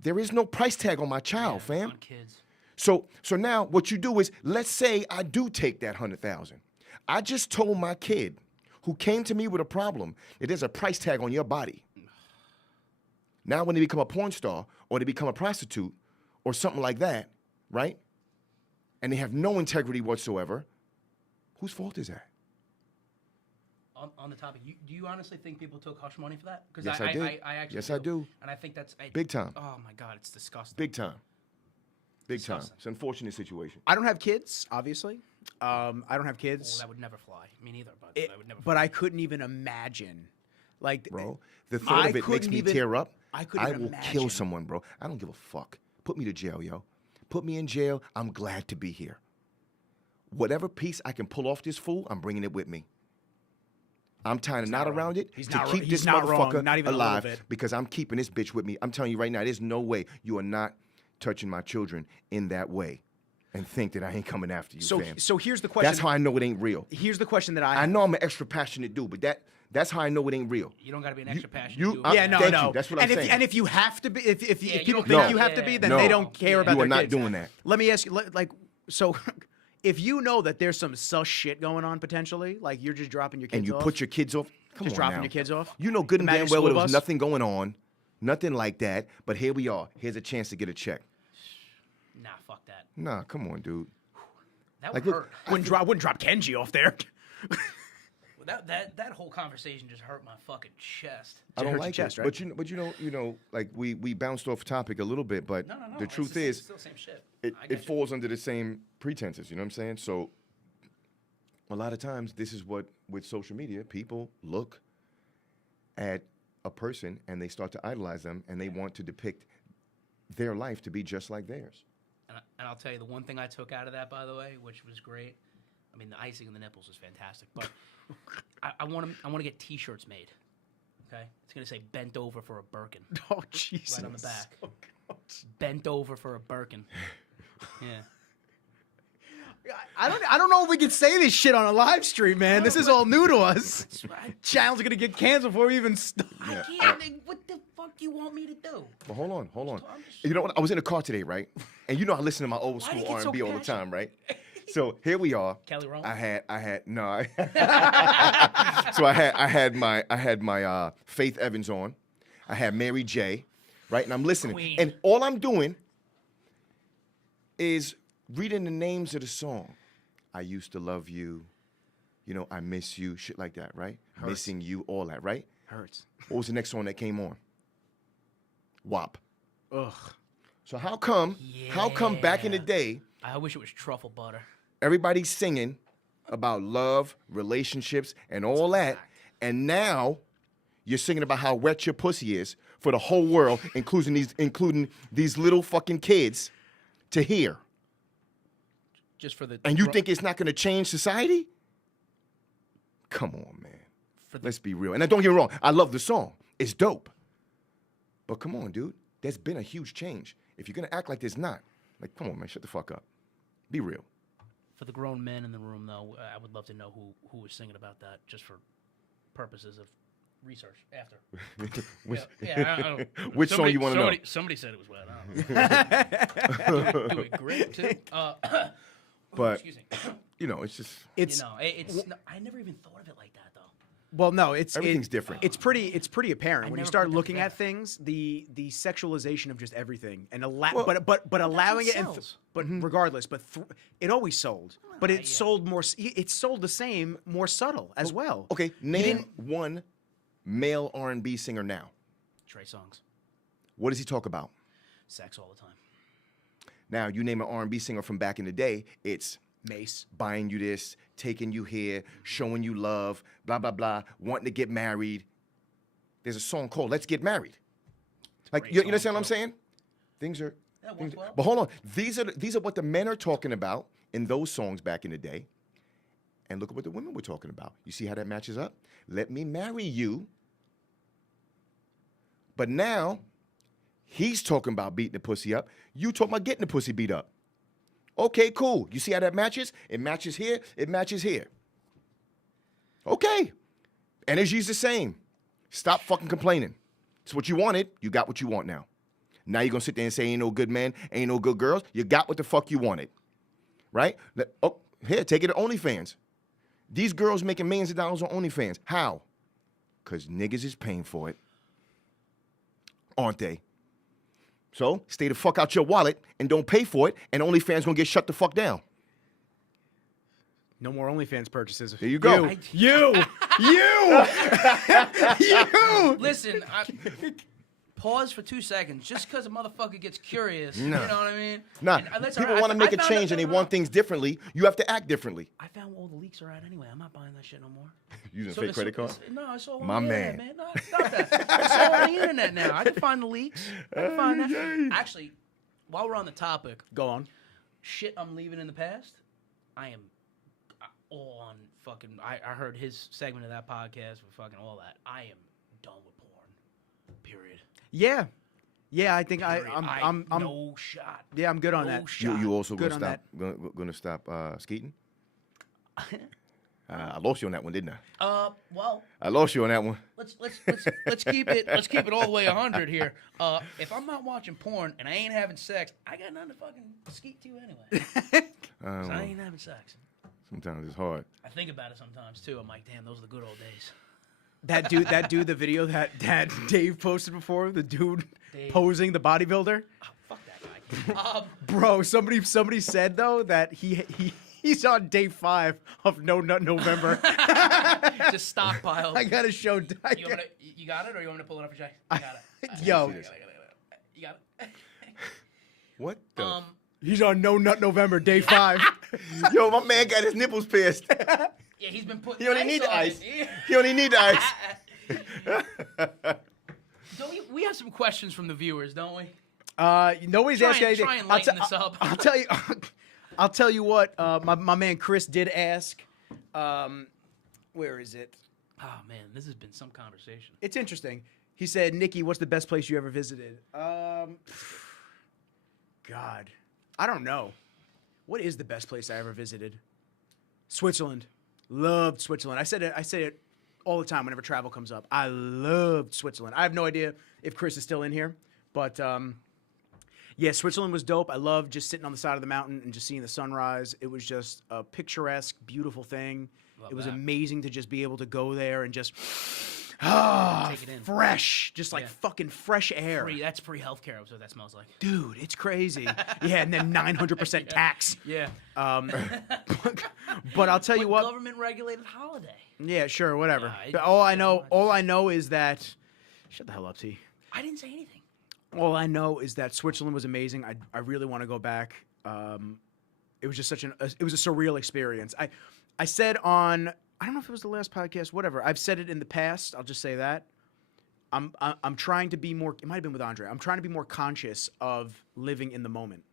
There is no price tag on my child, fam. On kids. So now what you do is, let's say I do take that 100,000. I just told my kid who came to me with a problem that there's a price tag on your body. Now when they become a porn star or they become a prostitute or something like that, right? And they have no integrity whatsoever, whose fault is that? On the topic, do you honestly think people took hush money for that? Because Yes, I did. I actually Yes, I do. And I think that's Big time. Oh my God, it's disgusting. Big time. Big time. Disgusting. It's an unfortunate situation. I don't have kids, obviously. I don't have Oh, kids. that would never fly. Me neither, but It- I would never. but fly. I couldn't even imagine, like, Bro, the thought of it makes me tear up. I couldn't even will kill imagine. someone, bro. I don't give a fuck. Put me to jail, yo. Put me in jail. I'm glad to be here. Whatever piece I can pull off this fool, I'm bringing it with me. I'm tying a knot around it He's to not keep wrong. this He's not wrong. motherfucker Not even a little alive bit. because I'm keeping this bitch with me. I'm telling you right now, there's no way you are not touching my children in that way and think that I ain't coming after you, fam. So here's the question. That's how I know it ain't real. Here's the question that I know I'm an extra passionate dude, but that's how I know it ain't real. You don't got to be an extra passionate. you- dude. I- Yeah, no, Thank no. you. That's what I'm saying. And if you have to be, if Yeah, people you think don't- you have to No. be, then No. they don't care about You their are not kids. doing that. Let me ask you, like, so if you know that there's some sus shit going on potentially, like you're just dropping your kids And you off, put your kids off. Come just on dropping now. your kids off. You know good and Imagine damn well school there was bus. nothing going on, nothing like that. But here we are. Here's a chance to get a check. Nah, fuck that. Nah, come on, dude. That Like, would look, hurt. Wouldn't drop Kenji off there. That whole conversation just hurt my fucking chest. I don't hurt your like chest, it. right? But you know, like we bounced off topic a little bit, but No. the it's truth the same- is, still the same shit. it I get you. falls under the same pretenses. You know what I'm saying? So a lot of times, this is what with social media, people look at a person and they start to idolize them, and they want to depict their life to be just like theirs. And I'll tell you the one thing I took out of that, by the way, which was great. I mean, the icing on the nipples is fantastic, but I want to get T-shirts made. Okay, it's gonna say "bent over for a Birkin" Oh Jesus! right on the back. Bent over for a Birkin. Yeah. I don't know if we can say this shit on a live stream, man. This is all new to us. That's right. Channel's gonna get canceled before we even start. Yeah. I can't. Like, what the fuck you want me to do? But hold on. I'm just- You know what? I was in the car today, right? And you know I listen to my old Why do school you get so R&B all the passionate? time, right? So here we are. Kelly Rowland? I had my Faith Evans on. I had Mary J. Right, and I'm listening, Queen. and all I'm doing is reading the names of the song. I used to love you. You know, I miss you. Shit like that, right? Hurts. Missing you, all that, right? Hurts. What was the next song that came on? WAP. Ugh. So how come back in the Yeah. day, I wish it was truffle butter. everybody's singing about love, relationships, and all that, and now you're singing about how wet your pussy is for the whole world, including these little fucking kids, to hear. Just for the. And you think it's not going to change society? come on, man. For the, Let's be real. And don't get me wrong, I love the song. It's dope. But come on, dude. There's been a huge change. If you're gonna act like there's not, like, come on, man, shut the fuck up. Be real. for the grown men in the room, though, I would love to know who was singing about that, just for purposes of research after. Which, I don't, which song you want to know? Somebody said it was wet. I don't know. Do it great too. But excuse me. you know, it's just It's I never even thought of it like that, though. well, no, everything's different. It's pretty apparent when you never start put them looking at together. things, the sexualization of just everything, and Well, but allowing it, what and sells. but regardless, but it always sold, but it yeah. sold more. It sold the same, more subtle as well. Okay, name one male R&B singer now. Trey Songz, What does he talk about? sex all the time. Now, you name an R&B singer from back in the day, it's Mace. buying you this, taking you here, showing you love, blah, blah, blah, wanting to get married. There's a song called Let's Get Married. Like, great you song, understand what I'm too. saying? Things are... Yeah, it things- works well. But hold on. These are what the men are talking about in those songs back in the day. And look at what the women were talking about. You see how that matches up? Let me marry you. But now, he's talking about beating the pussy up. You talking about getting the pussy beat up. Okay, cool. You see how that matches? It matches here. It matches here. Okay. Energy's the same. Stop fucking complaining. It's what you wanted. You got what you want now. Now you're going to sit there and say ain't no good men, ain't no good girls. You got what the fuck you wanted. Right? Oh, here, take it to OnlyFans. These girls making millions of dollars on OnlyFans. How? Because niggas is paying for it. Aren't they? So stay the fuck out your wallet and don't pay for it, and OnlyFans gonna get shut the fuck down. No more OnlyFans purchases. There you go. You. Listen, pause for 2 seconds, just because a motherfucker gets curious. Nah. You know what I mean? Nah, And, listen, people I- want to make I a found change out- and they want things differently. You have to act differently. I found where all the leaks are at anyway. I'm not buying that shit no more. Using So fake it's- credit card? it's- No, I saw My man. No, stop that. It's all on the internet now. I can find the leaks. I can find that. Actually, while we're on the topic, Go on. shit I'm leaving in the past, I am all on fucking. I heard his segment of that podcast with fucking all that. I am done with porn. Period. Yeah. I think Period. I'm no shot. yeah, I'm good on No that. shot. You also Good gonna on stop gonna stop skeeting? I lost you on that one, didn't I? Well, I lost you on that one. let's keep it all the way 100 here. If I'm not watching porn and I ain't having sex, I got nothing to fucking skeet to anyway. 'Cause I ain't having sex. Sometimes it's hard. I think about it sometimes too. I'm like, damn, those are the good old days. That dude, the video that Dave posted before, the dude Dave. posing the bodybuilder. Oh, fuck that guy. Bro, somebody said though that he's on day 5 of No Nut November. Just stockpile. I gotta show. You got it, or you want me to pull it up for Jay? I got it. Yo, You got it. What the? he's on No Nut November, day 5. Yo, my man got his nipples pierced. Yeah, he's been putting. He only need the on ice. it. He only need the ice. We have some questions from the viewers, don't we? Nobody's Try asking and- anything. try and lighten this up. I'll tell you what. My man Chris did ask. Where is it? Oh man, this has been some conversation. It's interesting. He said, "Nikki, what's the best place you ever visited?" God, I don't know. What is the best place I ever visited? Switzerland. Loved Switzerland. I say it all the time whenever travel comes up. I loved Switzerland. I have no idea if Chris is still in here, but yeah, Switzerland was dope. I loved just sitting on the side of the mountain and just seeing the sunrise. It was just a picturesque, beautiful thing. Love it was that. amazing to just be able to go there and just Take it in. fresh, just like Yeah. fucking fresh air. That's free healthcare. That's what that smells like. Dude, it's crazy. Yeah, and then 900% tax. Yeah. But I'll tell you what. Government regulated holiday. Yeah, sure, whatever. Nah, But all I know is that. Shut the hell up, T. I didn't say anything. All I know is that Switzerland was amazing. I really want to go back. It was just it was a surreal experience. I said on, I don't know if it was the last podcast, whatever. I've said it in the past. I'll just say that. I'm trying to be more. It might have been with Andre. I'm trying to be more conscious of living in the moment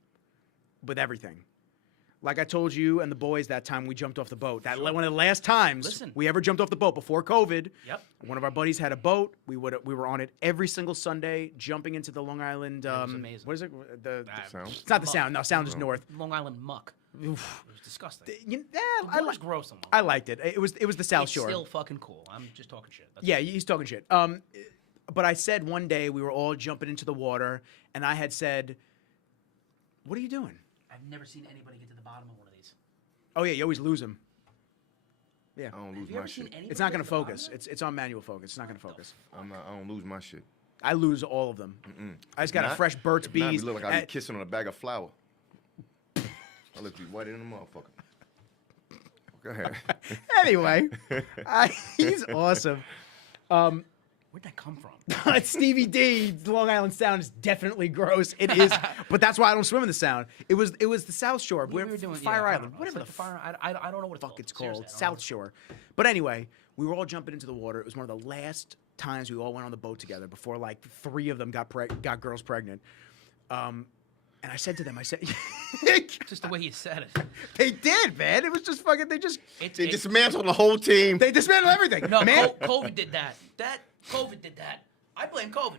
with everything. like I told you and the boys that time we jumped off the boat. That one of the last times Listen. we ever jumped off the boat before COVID. Yep. One of our buddies had a boat. We were on it every single Sunday, jumping into the Long Island. was amazing. What is it? Sound? It's not the Sound. No, Sound is north. Long Island muck. It was disgusting. I was gross on Long I Island. liked it. It was the South It's Shore. still fucking cool. I'm just talking shit. That's Yeah, he's talking shit. But I said one day we were all jumping into the water, and I had said, "What are you doing?" I've never seen anybody get to the bottom of one of these. Oh yeah, you always lose them. Yeah, I don't Have lose you my ever seen shit. anybody it's not get gonna to the bottom focus. of it? It's on manual focus. It's not gonna focus. I don't lose my shit. I lose all of them. I just got a Not- fresh Burt's if not, Bees. we look like I and- be kissing on a bag of flour. I look be white in the motherfucker. Go ahead. Anyway, he's awesome. Where'd that come from? Stevie D, Long Island Sound is definitely gross. It is, but that's why I don't swim in the Sound. It was the South Shore. We were doing Fire I don't Island, know. whatever It's the like Fire. I don't know what fuck it's Seriously, called, I don't know South what it's Shore. But anyway, we were all jumping into the water. It was one of the last times we all went on the boat together before like 3 of them got girls pregnant. And I said to them, I said, Just the way you said it. they did, man. It was just fucking. They Dismantled the whole team. they dismantled everything. No, man. COVID did that. COVID did that. I blame COVID.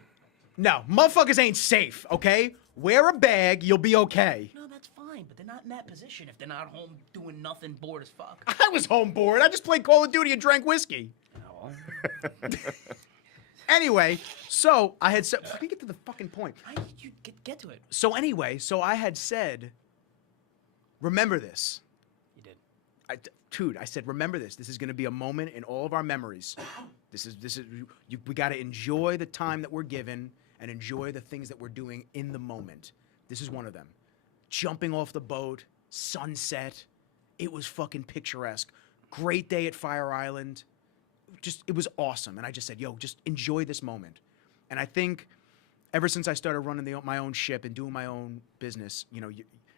No, motherfuckers ain't safe. Okay, wear a bag, you'll be okay. No, that's fine, but they're not in that position if they're not home doing nothing, bored as fuck. I was home bored. I just played Call of Duty and drank whiskey. Anyway, so I had said, let me get to the fucking point. How did you get to it? So anyway, I had said, remember this. You did. Dude, I said, remember this. This is going to be a moment in all of our memories. We got to enjoy the time that we're given and enjoy the things that we're doing in the moment. This is one of them. Jumping off the boat, sunset. It was fucking picturesque. Great day at Fire Island. It was awesome. And I just said, yo, just enjoy this moment. And I think ever since I started running my own ship and doing my own business, you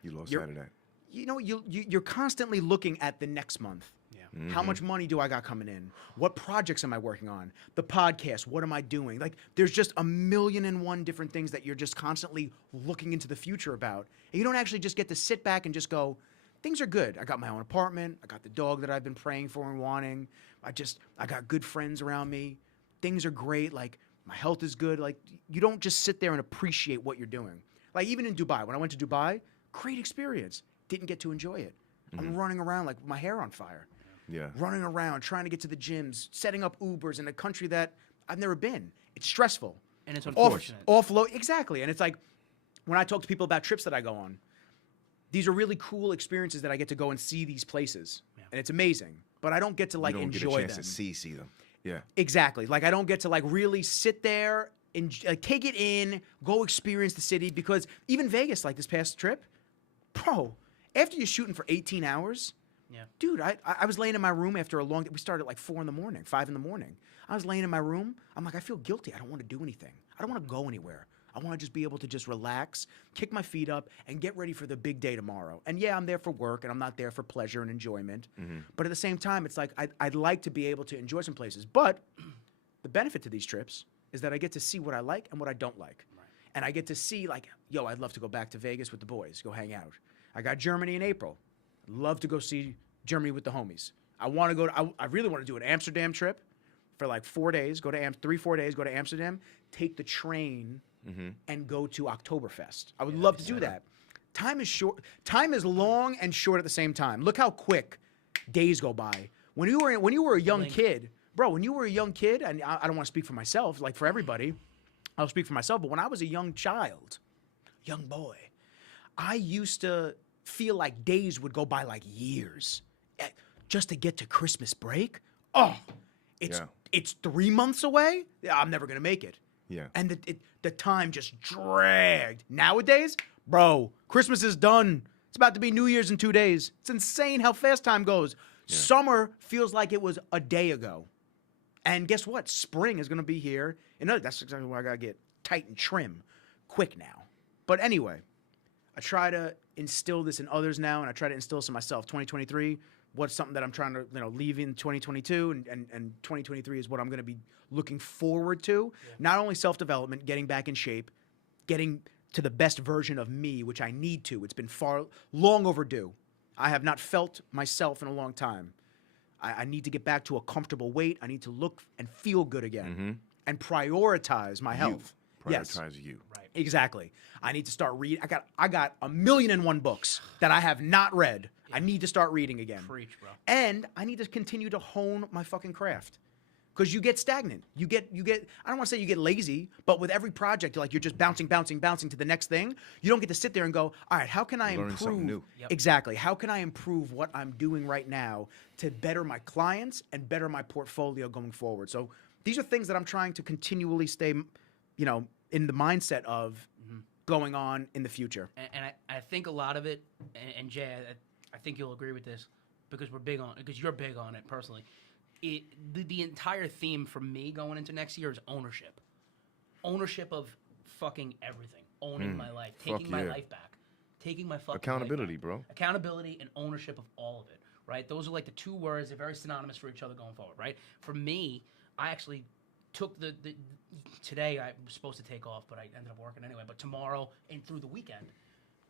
lost sight of that. You're constantly looking at the next month. Yeah. How much money do I got coming in? What projects am I working on? The podcast, what am I doing? Like, there's just 1,000,001 different things that you're just constantly looking into the future about. And you don't actually just get to sit back and just go, things are good. I got my own apartment. I got the dog that I've been praying for and wanting. I got good friends around me. Things are great. Like, my health is good. Like, you don't just sit there and appreciate what you're doing. Like, even in Dubai, when I went to Dubai, great experience. Didn't get to enjoy it. I'm running around like with my hair on fire. Yeah. Running around, trying to get to the gyms, setting up Ubers in a country that I've never been. It's stressful. And it's unfortunate. Offload, exactly. And it's like, when I talk to people about trips that I go on, these are really cool experiences that I get to go and see these places. Yeah. And it's amazing. But I don't get to, like, you don't enjoy get a chance them. to see them. Yeah. Exactly. Like, I don't get to, like, really sit there and take it in, go experience the city. Because even Vegas, like this past trip, bro, after you're shooting for 18 hours, yeah, dude, I was laying in my room after a long day. We started at like 4 in the morning, 5 in the morning. I was laying in my room. I'm like, I feel guilty. I don't want to do anything. I don't want to go anywhere. I want to just be able to just relax, kick my feet up, and get ready for the big day tomorrow. And yeah, I'm there for work, and I'm not there for pleasure and enjoyment. Mm-hmm. But at the same time, it's like I'd like to be able to enjoy some places. But the benefit to these trips is that I get to see what I like and what I don't like. Right. And I get to see, like, yo, I'd love to go back to Vegas with the boys, go hang out. I got Germany in April. Love to go see Germany with the homies. I want to go to, I really want to do an Amsterdam trip for like 4 days, 3-4 days, go to Amsterdam, take the train and go to Oktoberfest. I would love to do that. Time is short. Time is long and short at the same time. Look how quick days go by. When you were a young kid, bro, when you were a young kid, and I don't want to speak for myself, like for everybody, I'll speak for myself, but when I was a young child, young boy, I used to feel like days would go by like years just to get to Christmas break. Oh, it's 3 months away. Yeah, I'm never gonna make it. Yeah, and the time just dragged. Nowadays, bro, Christmas is done. It's about to be New Year's in 2 days. It's insane how fast time goes. Yeah. Summer feels like it was a day ago, and guess what? Spring is gonna be here. And that's exactly why I gotta get tight and trim, quick now. But anyway, I try to instill this in others now, and I try to instill this in myself. 2023, what's something that I'm trying to leave in 2022, and 2023 is what I'm going to be looking forward to. Yeah. Not only self-development, getting back in shape, getting to the best version of me, which I need to. It's been long overdue. I have not felt myself in a long time. I need to get back to a comfortable weight. I need to look and feel good again and prioritize my health. Prioritize you. Right. Exactly. I need to start reading. I got 1,000,001 books that I have not read. I need to start reading again. Preach, bro. And I need to continue to hone my fucking craft. Because you get stagnant. You get, I don't want to say you get lazy, but with every project, you're just bouncing to the next thing. You don't get to sit there and go, all right, how can I Learn something improve? new. Yep. Exactly. How can I improve what I'm doing right now to better my clients and better my portfolio going forward? So these are things that I'm trying to continually stay, in the mindset of going on in the future. And I think a lot of it, and Jay, I think you'll agree with this because you're big on it personally. The entire theme for me going into next year is ownership. Ownership of fucking everything. Owning my life. Taking my life back. Taking my fucking Accountability, life back. bro. Accountability and ownership of all of it, right? Those are like the two words. They're very synonymous for each other going forward, right? For me, I actually took today I was supposed to take off, but I ended up working anyway. But tomorrow and through the weekend,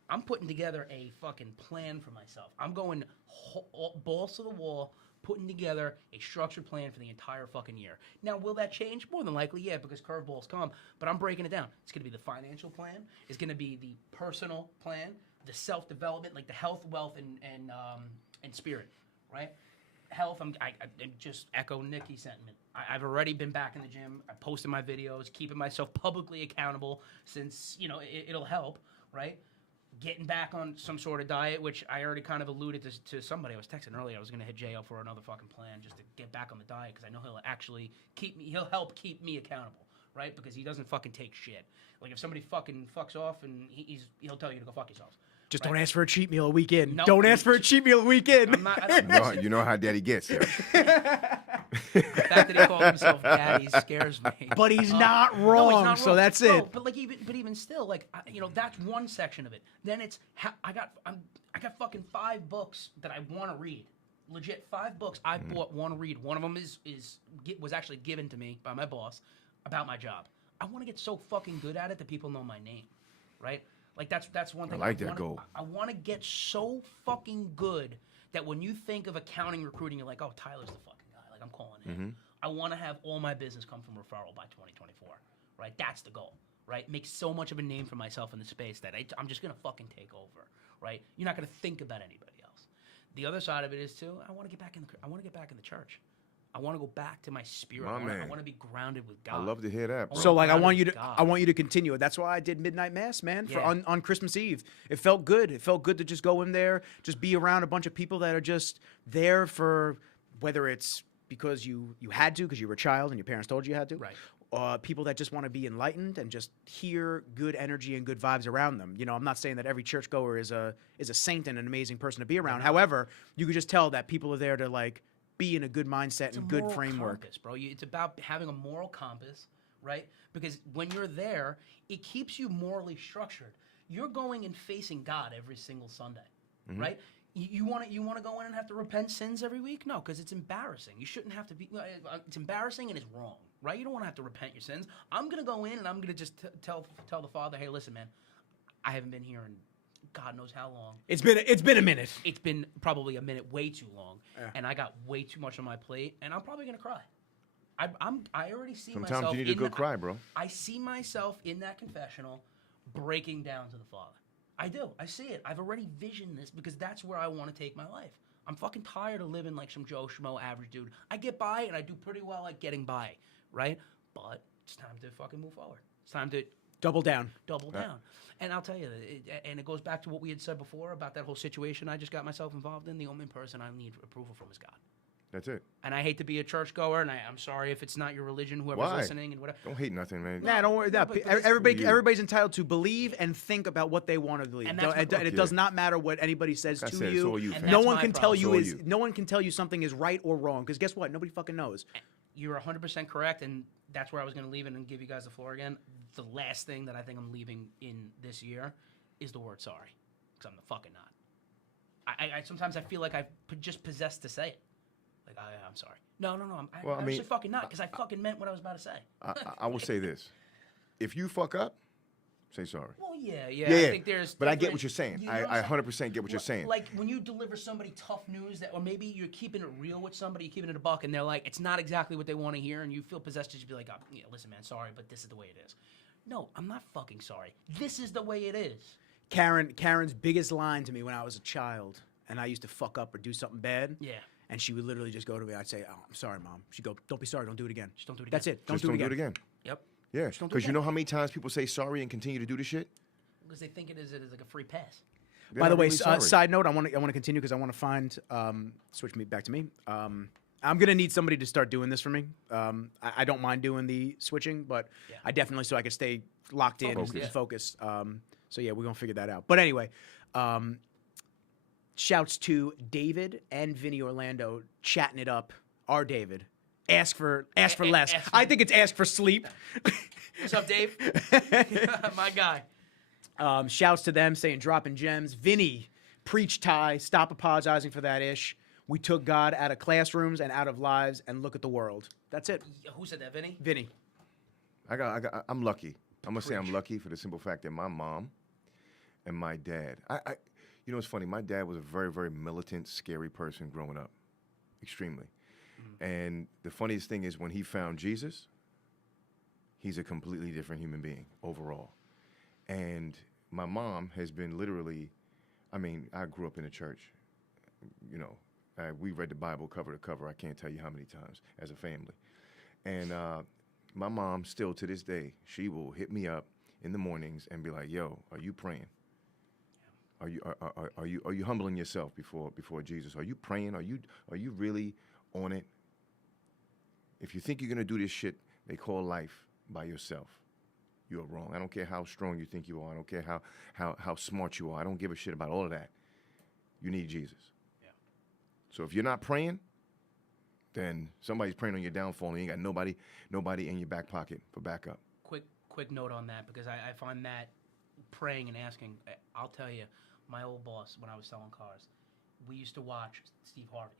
I'm putting together a fucking plan for myself. I'm going balls to the wall, putting together a structured plan for the entire fucking year. Now, will that change? More than likely, yeah, because curveballs come, but I'm breaking it down. It's going to be the financial plan. It's going to be the personal plan, the self-development, like the health, wealth, and spirit, right? Health, I just echo Nikki's sentiment. I've already been back in the gym. I posted my videos, keeping myself publicly accountable since, it'll help, right? Getting back on some sort of diet, which I already kind of alluded to somebody. I was texting earlier. I was going to hit Jay up for another fucking plan just to get back on the diet because I know he'll actually he'll help keep me accountable, right? Because he doesn't fucking take shit. Like if somebody fucking fucks off and he'll tell you to go fuck yourselves. Just right? don't ask for a cheat meal a weekend. No, don't ask for a cheat meal a weekend. You know how daddy gets. Yeah. The fact that he calls himself daddy scares me. But he's not No, wrong, he's not so wrong. that's Bro, it. But even still, that's one section of it. Then it's I got fucking 5 books that I want to read. Legit 5 books I want to read. One of them was actually given to me by my boss about my job. I want to get so fucking good at it that people know my name, right? Like that's one thing. I like that goal. I want to get so fucking good that when you think of accounting recruiting, you're like, oh, Tyler's the fucking guy. Like I'm calling him. I want to have all my business come from referral by 2024, right? That's the goal, right? Make so much of a name for myself in the space that I'm just gonna fucking take over, right? You're not gonna think about anybody else. The other side of it is too. I want to get back in the church. I want to go back to my spirit. I want to be grounded with God. I love to hear that, bro. So like I want God. you to continue it. That's why I did midnight mass, man, for Yeah. on Christmas Eve. It felt good. It felt good to just go in there, just be around a bunch of people that are just there for whether it's because you had to because you were a child and your parents told you had to. Right. People that just want to be enlightened and just hear good energy and good vibes around them. I'm not saying that every churchgoer is a saint and an amazing person to be around. However, you could just tell that people are there to like be in a good mindset and good framework. Compass, bro. It's about having a moral compass, right? Because when you're there, it keeps you morally structured. You're going and facing God every single Sunday, right? You want to go in and have to repent sins every week? No, because it's embarrassing. You shouldn't have to be. It's embarrassing and it's wrong, right? You don't want to have to repent your sins. I'm gonna go in and I'm gonna just tell the Father, hey, listen, man, I haven't been here in God knows how long. It's been a minute. It's been probably a minute, way too long, and I got way too much on my plate, and I'm probably gonna cry. I already see myself. Sometimes you need a good cry, bro. I see myself in that confessional, breaking down to the Father. I do. I see it. I've already visioned this because that's where I want to take my life. I'm fucking tired of living like some Joe Schmo average dude. I get by and I do pretty well at getting by, right? But it's time to fucking move forward. It's time to Double down. And I'll tell you, and it goes back to what we had said before about that whole situation I just got myself involved in. The only person I need approval from is God. That's it. And I hate to be a churchgoer, and I'm sorry if it's not your religion, whoever's Why? listening and whatever. Don't hate nothing, man. Nah, don't worry. but Everybody's entitled to believe and think about what they want to believe. And that's And it does not matter what anybody says Like I to said, you. it's all you, And fam. No that's one my can tell problem. you no one can tell you something is right or wrong. Because guess what? Nobody fucking knows. You're 100% correct, and that's where I was going to leave it and give you guys the floor again. The last thing that I think I'm leaving in this year is the word sorry, because I'm the fucking not. I sometimes I feel like I just possessed to say it. Like, I'm sorry. No. I'm actually fucking not, because I fucking meant what I was about to say. I will say this. If you fuck up, say sorry. Well, yeah. Yeah, I think there's. But I get different- what you're saying. you know I what I'm 100% get what you're saying. Like when you deliver somebody tough news that, or maybe you're keeping it real with somebody, you're keeping it a buck, and they're like, it's not exactly what they want to hear, and you feel possessed to just be like, oh, yeah, listen, man, sorry, but this is the way it is. No, I'm not fucking sorry. This is the way it is. Karen's biggest line to me when I was a child, and I used to fuck up or do something bad. Yeah. And she would literally just go to me. I'd say, "Oh, I'm sorry, Mom." She'd go, "Don't be sorry. Don't do it again." Just don't do it again. That's it. Don't Just do don't it do again. it again. Yep. Yeah, don't do it because you again. know how many times people say sorry and continue to do the shit? Because they think it is like a free pass. They're By the not way, really sorry. side note, I want to continue because I want to find switch me back to me. I'm gonna need somebody to start doing this for me. I don't mind doing the switching, but Yeah. I definitely so I can stay locked in Focused, and yeah. focused. So yeah, we're gonna figure that out. But anyway, shouts to David and Vinny Orlando chatting it up. Our David, ask for less. ask I for- think it's ask for sleep. What's up, Dave? My guy. Shouts to them saying dropping gems. Vinny, preach Ty. Stop apologizing for that ish. We took God out of classrooms and out of lives and look at the world. That's it. Who said that, Vinny? Vinny. I'm lucky. I'm gonna say I'm lucky for the simple fact that my mom and my dad. You know, it's funny. My dad was a very, very militant, scary person growing up, extremely. And the funniest thing is when he found Jesus, he's a completely different human being overall. And my mom has been literally, I mean, I grew up in a church. You know, we read the Bible cover to cover. I can't tell you how many times as a family. And my mom still to this day, she will hit me up in the mornings and be like, "Yo, are you praying? Are you humbling yourself before Jesus? Are you praying? Are you really on it? If you think you're gonna do this shit they call life by yourself, you are wrong. I don't care how strong you think you are. I don't care how smart you are. I don't give a shit about all of that. You need Jesus. Yeah. So if you're not praying, then somebody's praying on your downfall and you ain't got nobody in your back pocket for backup." Quick note on that, because I find that praying and asking, I'll tell you, my old boss, when I was selling cars, we used to watch Steve Harvey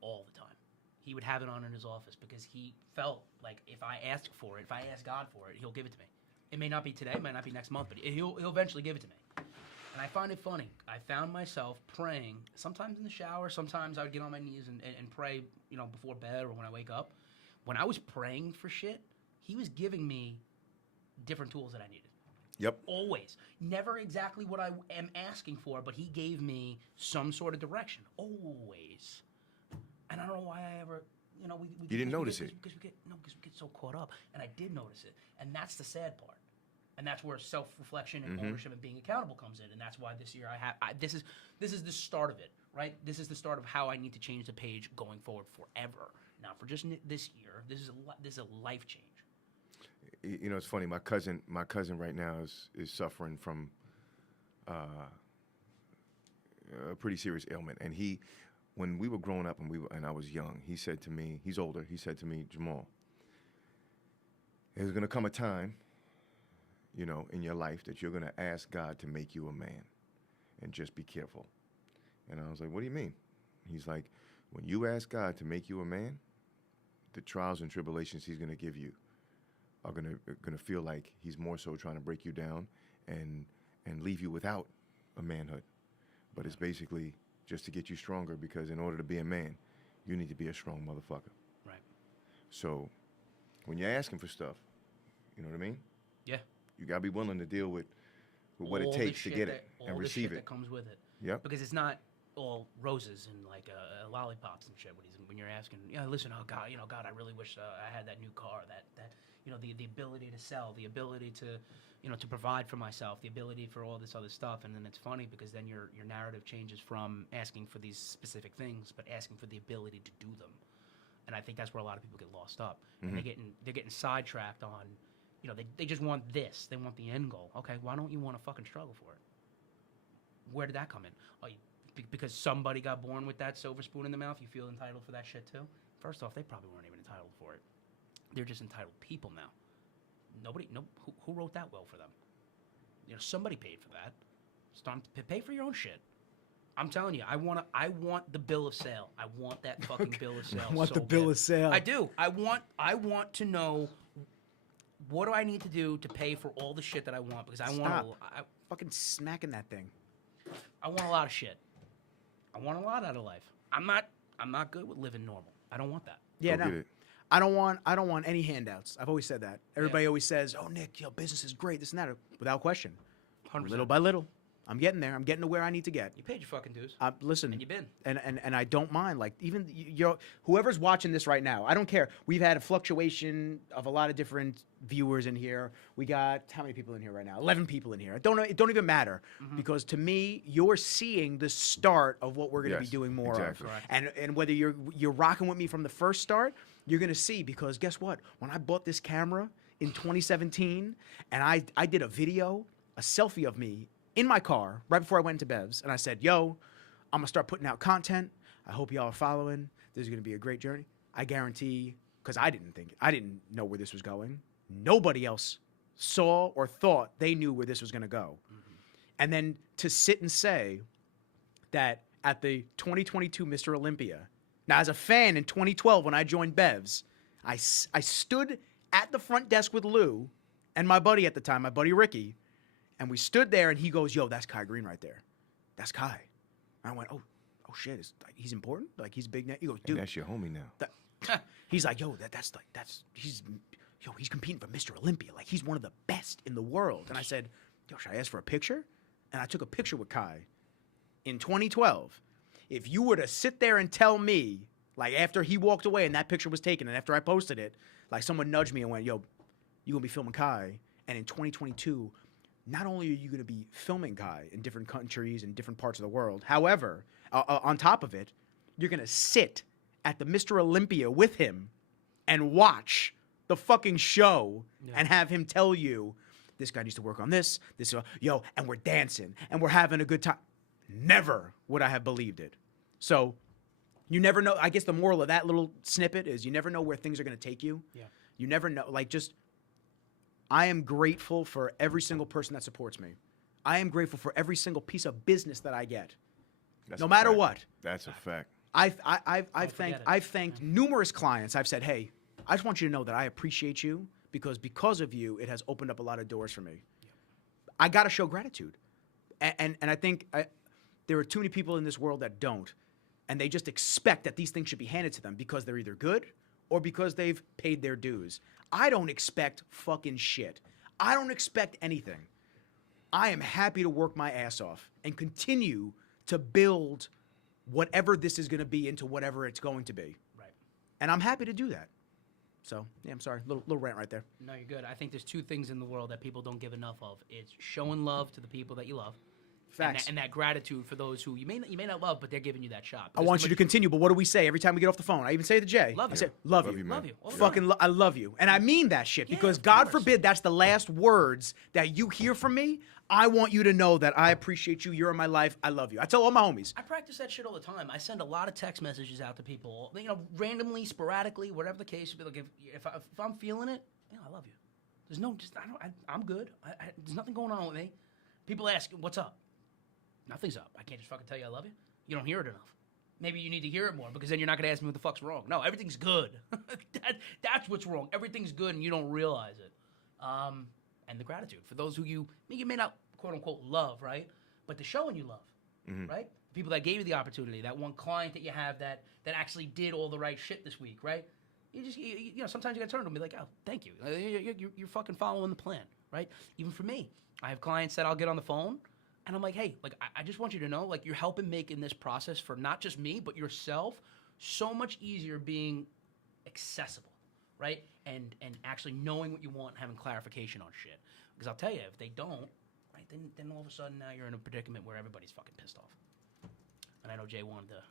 all the time. He would have it on in his office because he felt like if I ask for it, if I ask God for it, he'll give it to me. It may not be today, it might not be next month, but he'll eventually give it to me. And I find it funny. I found myself praying, sometimes in the shower, sometimes I would get on my knees and pray, you know, before bed or when I wake up. When I was praying for shit, he was giving me different tools that I needed. Yep. Always. Never exactly what I am asking for, but he gave me some sort of direction. Always. And I don't know why I ever, you know, we You didn't notice it. because we get so caught up. And I did notice it. And that's the sad part. And that's where self-reflection and ownership and being accountable comes in. And that's why this year this is the start of it, right? This is the start of how I need to change the page going forward forever. Not for just this year. This is a life change. You know, it's funny. My cousin right now is suffering from a pretty serious ailment. And when we were growing up and I was young, he said to me, he's older. He said to me, "Jamal, there's gonna come a time, you know, in your life that you're gonna ask God to make you a man, and just be careful." And I was like, "What do you mean?" He's like, "When you ask God to make you a man, the trials and tribulations He's gonna give you are gonna feel like He's more so trying to break you down and leave you without a manhood. But it's basically just to get you stronger, because in order to be a man, you need to be a strong motherfucker." Right. So when you're asking for stuff, you know what I mean? Yeah. You gotta be willing to deal with what it All the takes to shit get that- it all and the receive shit it. that comes with it. Yep. Because it's not all roses and like lollipops and shit when you're asking, yeah, listen, oh God, God, I really wish I had that new car, that the ability to sell, the ability to to provide for myself, the ability for all this other stuff. And then it's funny because then your narrative changes from asking for these specific things, but asking for the ability to do them. And I think that's where a lot of people get lost up. And they're getting sidetracked on, they just want this. They want the end goal. Okay, why don't you want to fucking struggle for it? Where did that come in? Oh, because somebody got born with that silver spoon in the mouth, you feel entitled for that shit too? First off, they probably weren't even entitled for it. They're just entitled people now. Who wrote that will for them? Somebody paid for that. Start to pay for your own shit. I'm telling you, I want the bill of sale. I want that fucking bill of sale. I want so the bill bad. of sale. I do. I want to know what do I need to do to pay for all the shit that I want? Because I Stop. want Fucking smacking that thing. I want a lot of shit. I want a lot out of life. I'm not good with living normal. I don't want that. Yeah, Go no. get it. I don't want any handouts. I've always said that. Everybody always says, "Oh, Nick, business is great, this and that." Without question. 100%. Little by little, I'm getting there. I'm getting to where I need to get. You paid your fucking dues. Listen, And you've been. and I don't mind. Like even whoever's watching this right now, I don't care. We've had a fluctuation of a lot of different viewers in here. We got how many people in here right now? 11 people in here. It don't even matter because to me, you're seeing the start of what we're going to be Yes, doing more exactly. of. And whether you're rocking with me from the first start, you're going to see because guess what? When I bought this camera in 2017, and I did a video, a selfie of me in my car right before I went into Bev's, and I said, "Yo, I'm gonna start putting out content. I hope y'all are following. This is gonna be a great journey. I guarantee." Because I didn't know where this was going. Nobody else saw or thought they knew where this was gonna go. And then to sit and say that at the 2022 Mr. Olympia, now as a fan in 2012 when I joined Bev's, I stood at the front desk with Lou and my buddy at the time, my buddy Ricky. And we stood there, and he goes, "Yo, that's Kai Green right there. That's Kai." And I went, "Oh shit, he's important? Like he's big now?" He goes, And "Dude, that's your homie now. he's like, yo, he's competing for Mr. Olympia. Like he's one of the best in the world." And I said, "Yo, should I ask for a picture?" And I took a picture with Kai in 2012. If you were to sit there and tell me, like after he walked away and that picture was taken, and after I posted it, like someone nudged me and went, "Yo, you gonna be filming Kai?" And in 2022. Not only are you going to be filming Kai in different countries and different parts of the world, however, on top of it, you're going to sit at the Mr. Olympia with him and watch the fucking show and have him tell you, "This guy needs to work on this, and we're dancing and we're having a good time." Never would I have believed it. So you never know. I guess the moral of that little snippet is you never know where things are going to take you. Yeah. You never know. I am grateful for every single person that supports me. I am grateful for every single piece of business that I get, That's no a matter fact. what. That's a fact. I've forget it. thanked numerous clients. I've said, "Hey, I just want you to know that I appreciate you because of you, it has opened up a lot of doors for me." I got to show gratitude, and I think there are too many people in this world that don't, and they just expect that these things should be handed to them because they're either good or because they've paid their dues. I don't expect fucking shit. I don't expect anything. I am happy to work my ass off and continue to build whatever this is going to be into whatever it's going to be. Right. And I'm happy to do that. So, yeah, I'm sorry. Little rant right there. No, you're good. I think there's two things in the world that people don't give enough of. It's showing love to the people that you love. Facts. And that gratitude for those who you may not love, but they're giving you that shot. I want you to continue, but what do we say every time we get off the phone? I even say to Jay. Love I you. say, love Love you. you, man. Love you. All the Fucking, time. I love you. And I mean that shit Yeah, because of God course. forbid that's the last words that you hear from me. I want you to know that I appreciate you. You're in my life. I love you. I tell all my homies. I practice that shit all the time. I send a lot of text messages out to people, randomly, sporadically, whatever the case. Be like, if I'm feeling it, I love you. There's no, I'm good. There's nothing going on with me. People ask, "What's up?" Nothing's up. I can't just fucking tell you I love you. You don't hear it enough. Maybe you need to hear it more because then you're not going to ask me what the fuck's wrong. No, everything's good. That's what's wrong. Everything's good and you don't realize it. And the gratitude for those who you may not quote unquote love, right? But the showing you love, right? The people that gave you the opportunity, that one client that you have that actually did all the right shit this week, right? You sometimes you got to turn to them and be like, "Oh, thank you. You're fucking following the plan, right?" Even for me, I have clients that I'll get on the phone. And I'm like, "Hey, I just want you to know, like, you're helping making this process for not just me, but yourself so much easier being accessible, right? And actually knowing what you want and having clarification on shit. Because I'll tell you, if they don't, right, then all of a sudden now you're in a predicament where everybody's fucking pissed off. And I know Jay wanted to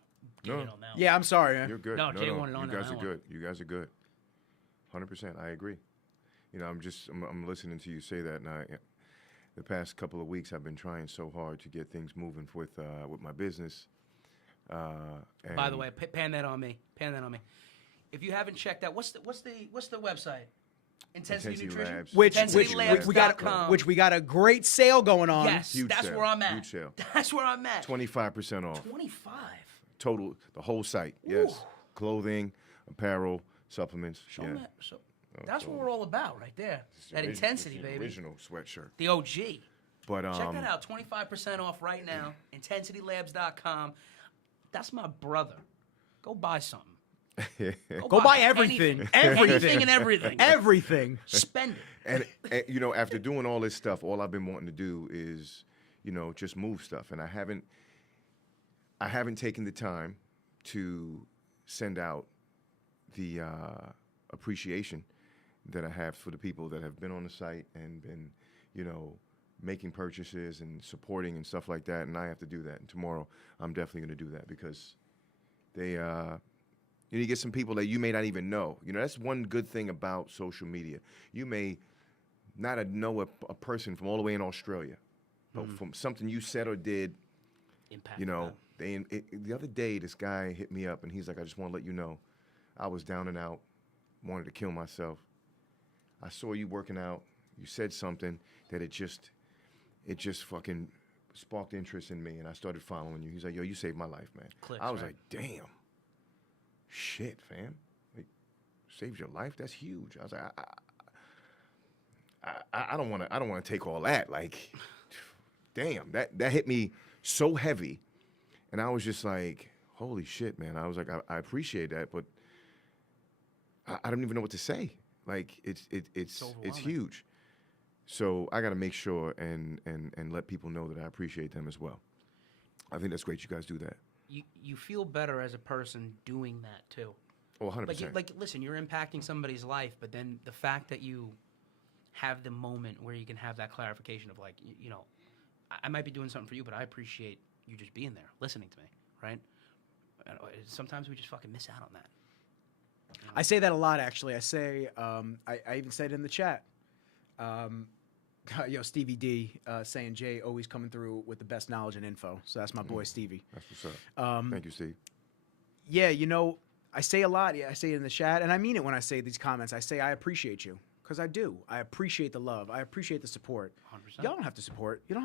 get in on that. Yeah, I'm sorry, man. You're good. No, Jay wanted on You that guys are one. good. You guys are good. 100%. I agree. I'm listening to you say that, and the past couple of weeks I've been trying so hard to get things moving with my business. And By the way, pan that on me. If you haven't checked out, what's the website? Intensity Nutrition. Labs. Which IntensityLabs.com. we got a great sale going on. Yes, Huge that's sale. where I'm at. Huge sale. That's where I'm at. 25% off. 25. Total, the whole site. Yes. Clothing, apparel, supplements. Show yeah. them that. So, That's what we're all about right there. That intensity, baby. Original sweatshirt. The OG. But Check that out. 25% off right now. IntensityLabs.com. That's my brother. Go buy something. Go buy everything. Anything and everything. Everything. Spend it. And you know, after doing all this stuff, all I've been wanting to do is, you know, just move stuff, and I haven't taken the time to send out the appreciation that I have for the people that have been on the site and been, you know, making purchases and supporting and stuff like that. And I have to do that. And tomorrow, I'm definitely going to do that because they, you get some people that you may not even know. You know, that's one good thing about social media. You may not know a person from all the way in Australia, but from something you said or did, Impact. you know, the other day, this guy hit me up and he's like, I just want to let you know, I was down and out, wanted to kill myself. I saw you working out. You said something that it just fucking sparked interest in me, and I started following you. He's like, yo, you saved my life, man. Clicks, I was right? like, damn. Shit, fam. Like, saved your life? That's huge. I was like, I don't want to take all that. Like, damn, that hit me so heavy. And I was just like, holy shit, man. I was like, I appreciate that, but I don't even know what to say. Like, it's huge. So I got to make sure and let people know that I appreciate them as well. I think that's great you guys do that. You feel better as a person doing that too. Oh, 100%. Like, listen, you're impacting somebody's life, but then the fact that you have the moment where you can have that clarification of like, you know, I might be doing something for you, but I appreciate you just being there, listening to me, right? Sometimes we just fucking miss out on that. I say that a lot, actually. I say, I even said it in the chat. Stevie D saying Jay always coming through with the best knowledge and info. So that's my boy Stevie. That's what's up. Thank you, Steve. Yeah, you know, I say a lot. Yeah, I say it in the chat, and I mean it when I say these comments. I say I appreciate you because I do. I appreciate the love. I appreciate the support. 100%. Y'all don't have to support. You don't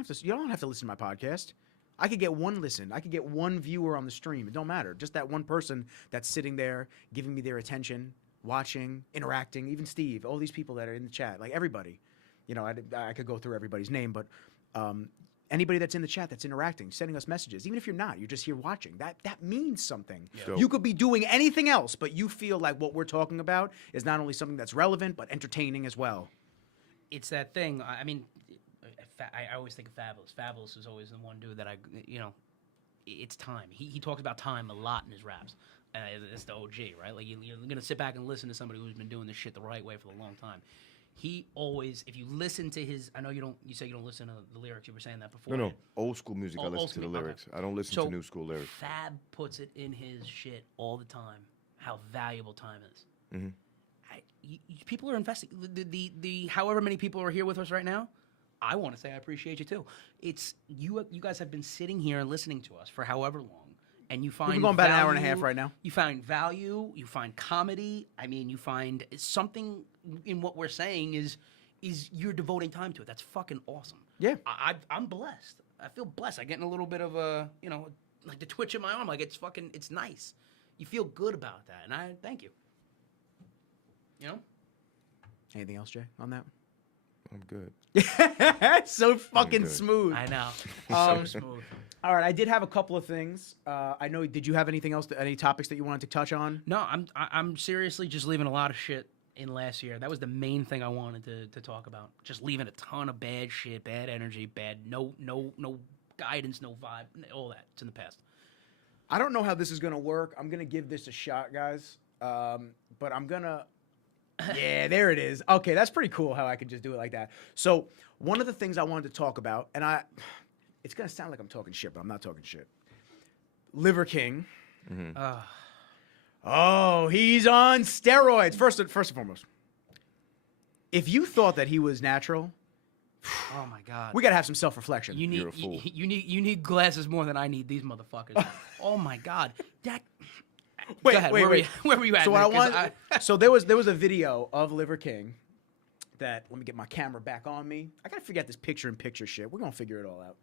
have to listen to my podcast. I could get one listen. I could get one viewer on the stream. It don't matter. Just that one person that's sitting there giving me their attention, watching, interacting. Even Steve, all these people that are in the chat, like everybody. You know, I could go through everybody's name, but anybody that's in the chat that's interacting, sending us messages, even if you're not, you're just here watching. That means something. Yeah. You could be doing anything else, but you feel like what we're talking about is not only something that's relevant, but entertaining as well. It's that thing. I mean, I always think of Fabulous. Fabulous is always the one dude that it's time. He talks about time a lot in his raps. It's the OG, right? Like, you're going to sit back and listen to somebody who's been doing this shit the right way for a long time. He always, if you listen to his, I know you say you don't listen to the lyrics. You were saying that before. No. Old school music, I listen to the lyrics. Okay. I don't listen to new school lyrics. Fab puts it in his shit all the time, how valuable time is. Mm-hmm. People are investing. The however many people are here with us right now, I want to say I appreciate you too. It's you guys have been sitting here and listening to us for however long. And you find We've been going about an hour and a half right now. You find value. You find comedy. I mean, you find something in what we're saying is you're devoting time to it. That's fucking awesome. Yeah. I'm blessed. I feel blessed. I'm getting a little bit of like the twitch in my arm. Like, it's nice. You feel good about that, and I thank you. You know. Anything else, Jay, on that? I'm good. So fucking good. smooth. I know. So smooth. All right, I did have a couple of things. I know. Did you have anything else? Any topics that you wanted to touch on? No, I'm seriously just leaving a lot of shit in last year. That was the main thing I wanted to talk about. Just leaving a ton of bad shit, bad energy, no guidance, no vibe, all that. It's in the past. I don't know how this is gonna work. I'm gonna give this a shot, guys. But I'm gonna. Yeah, there it is. Okay, that's pretty cool how I can just do it like that. So one of the things I wanted to talk about, and it's gonna sound like I'm talking shit, but I'm not talking shit. Liver King. Mm-hmm. Oh, he's on steroids. First and foremost, if you thought that he was natural, oh my god, we gotta have some self-reflection. You need glasses more than I need these motherfuckers. Oh my god, that. Wait, Go ahead. wait. Where were you at? So what I want. So there was a video of Liver King. That let me get my camera back on me. I gotta figure out this picture-in-picture shit. We're gonna figure it all out.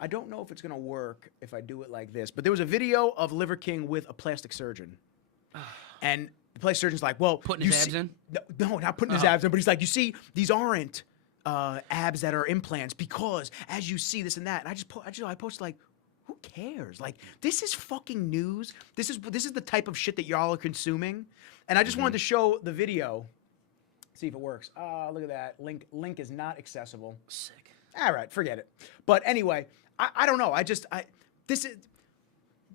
I don't know if it's gonna work if I do it like this, but there was a video of Liver King with a plastic surgeon, and the plastic surgeon's like, well, Putting his abs in? No, not putting his abs in, but he's like, you see, these aren't abs that are implants because as you see this and that. And I posted like, who cares? Like, this is fucking news. This is the type of shit that y'all are consuming. And I just wanted to show the video. See if it works. Look at that. Link is not accessible. Sick. All right, forget it. But anyway, I don't know. This is,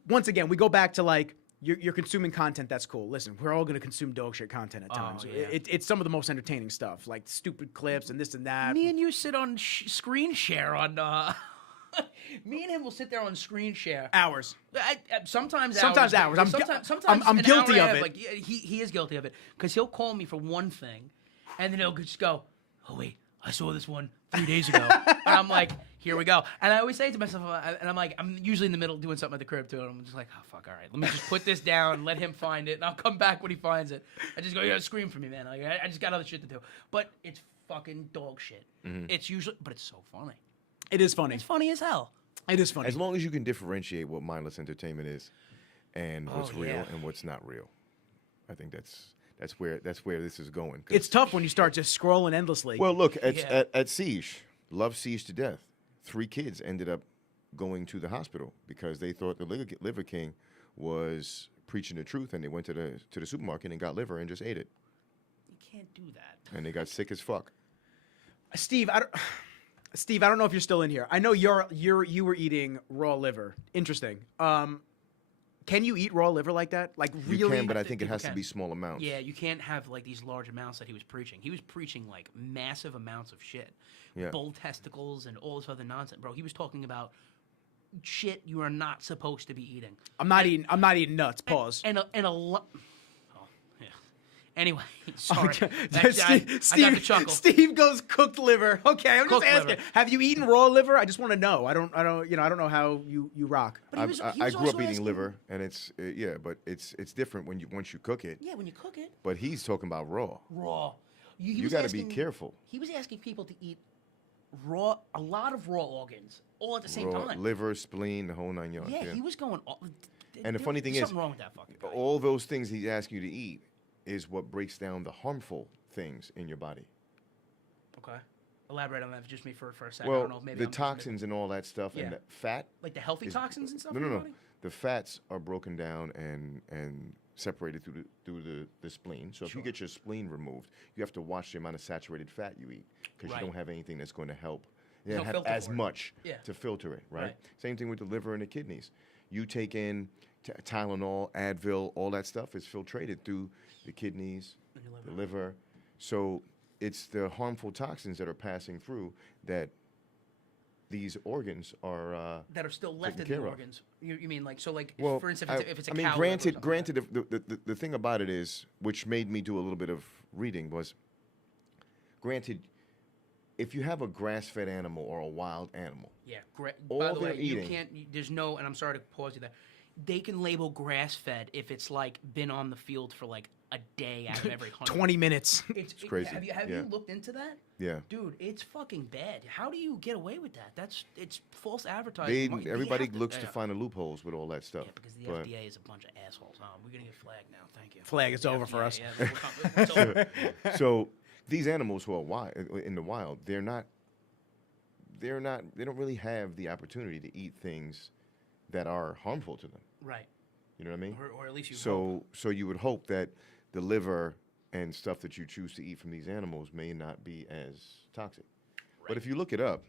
once again, we go back to like, you're consuming content, that's cool. Listen, we're all going to consume dog shit content at times. Yeah. It's some of the most entertaining stuff, like stupid clips and this and that. Me and you sit on screen share on... Me and him will sit there on screen share. Hours. Sometimes hours. Sometimes I'm an guilty hour of and a half, it. Like, he is guilty of it. Because he'll call me for one thing, and then he'll just go, oh, wait, I saw this one 3 days ago. And I'm like, here we go. And I always say to myself, and I'm like, I'm usually in the middle doing something at the crib, too. And I'm just like, oh, fuck, all right. Let me just put this down, let him find it, and I'll come back when he finds it. I just go, yeah, scream for me, man. Like, I just got other shit to do. But it's fucking dog shit. It's usually, but it's so funny. It is funny. It's funny as hell. It is funny. As long as you can differentiate what mindless entertainment is and what's real yeah. and what's not real. I think that's where this is going. It's tough when you start just scrolling endlessly. Well, look, at Siege, love Siege to death. 3 kids ended up going to the hospital because they thought the Liver King was preaching the truth, and they went to the supermarket and got liver and just ate it. You can't do that. And they got sick as fuck. Steve, I don't know if you're still in here. I know you were eating raw liver. Interesting. Can you eat raw liver like that? Like really? You can, but I think it people has to can. be small amounts. Yeah, you can't have like these large amounts that he was preaching. He was preaching like massive amounts of shit. Yeah. Bull testicles and all this other nonsense. Bro, he was talking about shit you are not supposed to be eating. I'm not eating nuts. Pause. And a lot. Oh, yeah. Anyway, sorry. Okay. I got the chuckle. Steve goes cooked liver. Okay, I'm Cooked just asking. liver. Have you eaten raw liver? I just want to know. I don't know how you rock. But he was I grew also up eating asking- liver, and it's but it's different once you cook it. Yeah, when you cook it. But he's talking about raw. Raw. He You was got to be asking- careful. He was asking people to eat a lot of raw organs, all at the same Raw time. liver, spleen, the whole 9 yards. Yeah, he was going. And the funny thing there's is, something wrong with that fucking guy. all those things he's asking you to eat is what breaks down the harmful things in your body. Okay, elaborate on that just me for a second. I Well, don't know, maybe the I'm toxins and all that stuff, Yeah. and the fat. like the healthy is- toxins and stuff. No, in no, your no. body? The fats are broken down and separated through the spleen. So if you get your spleen removed, you have to watch the amount of saturated fat you eat because Right. you don't have anything that's going to help. There's no Have filter as for it. much Yeah. to filter it, right? Right. Same thing with the liver and the kidneys. You take in Tylenol, Advil, all that stuff is filtrated through the kidneys, And your the liver. liver. So it's the harmful toxins that are passing through that these organs are. That are still left in taken the care of. organs. You mean like so like Well, for instance if it's a I mean, cow liver or something granted, like that. the thing about it is, which made me do a little bit of reading was, granted, if you have a grass-fed animal or a wild animal, Yeah. all By the they're way, you eating- can't. There's no, and I'm sorry to pause you there. They can label grass-fed if it's like been on the field for like a day out of every 100. 20 minutes. It's crazy. Have Yeah. you looked into that? yeah, Dude, it's fucking bad. How do you get away with that? It's false advertising. everybody have looks to yeah. find the loopholes with all that stuff. Yeah, because the but FDA is a bunch of assholes. We're gonna get flagged now. Thank you. Flag, it's The over for FDA, us. Yeah, it's over. so these animals who are in the wild, they don't really have the opportunity to eat things that are harmful to them. Right. You know what I mean? Or at least you. So you would hope that the liver and stuff that you choose to eat from these animals may not be as toxic. But if you look it up,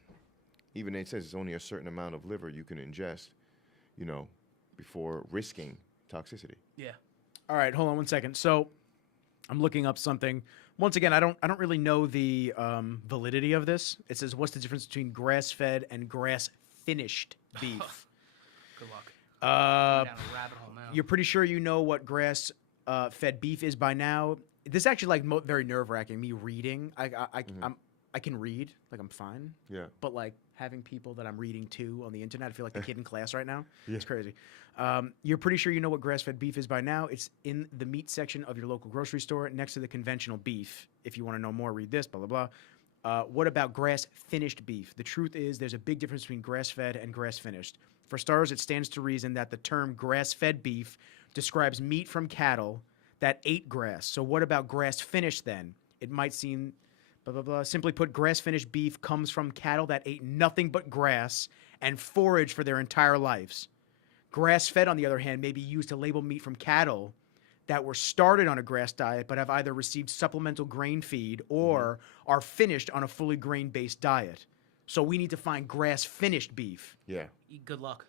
even it says it's only a certain amount of liver you can ingest, before risking toxicity. Yeah. All right, hold on one second. So I'm looking up something. Once again, I don't really know the validity of this. It says, what's the difference between grass-fed and grass-finished beef? Good luck. Uh, Down a rabbit hole now. You're pretty sure you know what grass-fed beef is by now. This is actually like very nerve-wracking. Me reading, I can read, like I'm fine. Yeah. But like having people that I'm reading to on the internet, I feel like the kid in class right now. Yeah. It's crazy. You're pretty sure you know what grass-fed beef is by now. It's in the meat section of your local grocery store next to the conventional beef. If you want to know more, read this, blah, blah, blah. What about grass-finished beef? The truth is there's a big difference between grass-fed and grass-finished. For starters, it stands to reason that the term grass-fed beef describes meat from cattle that ate grass. So what about grass finished then? It might seem blah, blah, blah. Simply put, grass finished beef comes from cattle that ate nothing but grass and forage for their entire lives. Grass fed, on the other hand, may be used to label meat from cattle that were started on a grass diet but have either received supplemental grain feed or are finished on a fully grain-based diet. So we need to find grass-finished beef. Yeah. Good luck.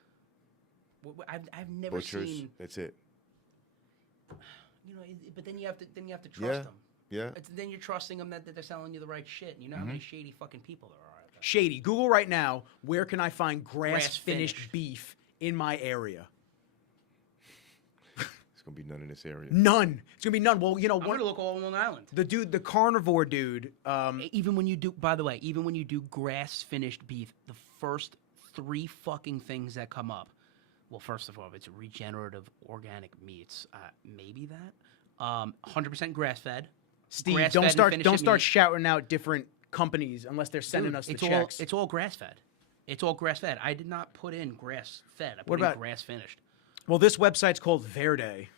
I've never Butchers. seen. That's it. You know, but then you have to trust Yeah. them. Yeah. Then you're trusting them that they're selling you the right shit. And you know how many shady fucking people there are out there. Shady. Google right now, where can I find grass-finished Grass-finished. beef in my area? It's gonna be none in this area. None. It's going to be none. Well, you know, I'm gonna look all on Long Island. the carnivore dude, Even when you do, by the way, even when you do grass-finished beef, the first 3 fucking things that come up. Well, first of all, it's regenerative organic meats. Maybe that. 100% grass-fed. Steve, Grass-fed don't and start finished meat. shouting out different companies unless they're sending Dude, us the it's checks. It's all grass-fed. It's all grass-fed. I did not put in grass-fed. I put What in about- grass-finished. Well, this website's called Verde.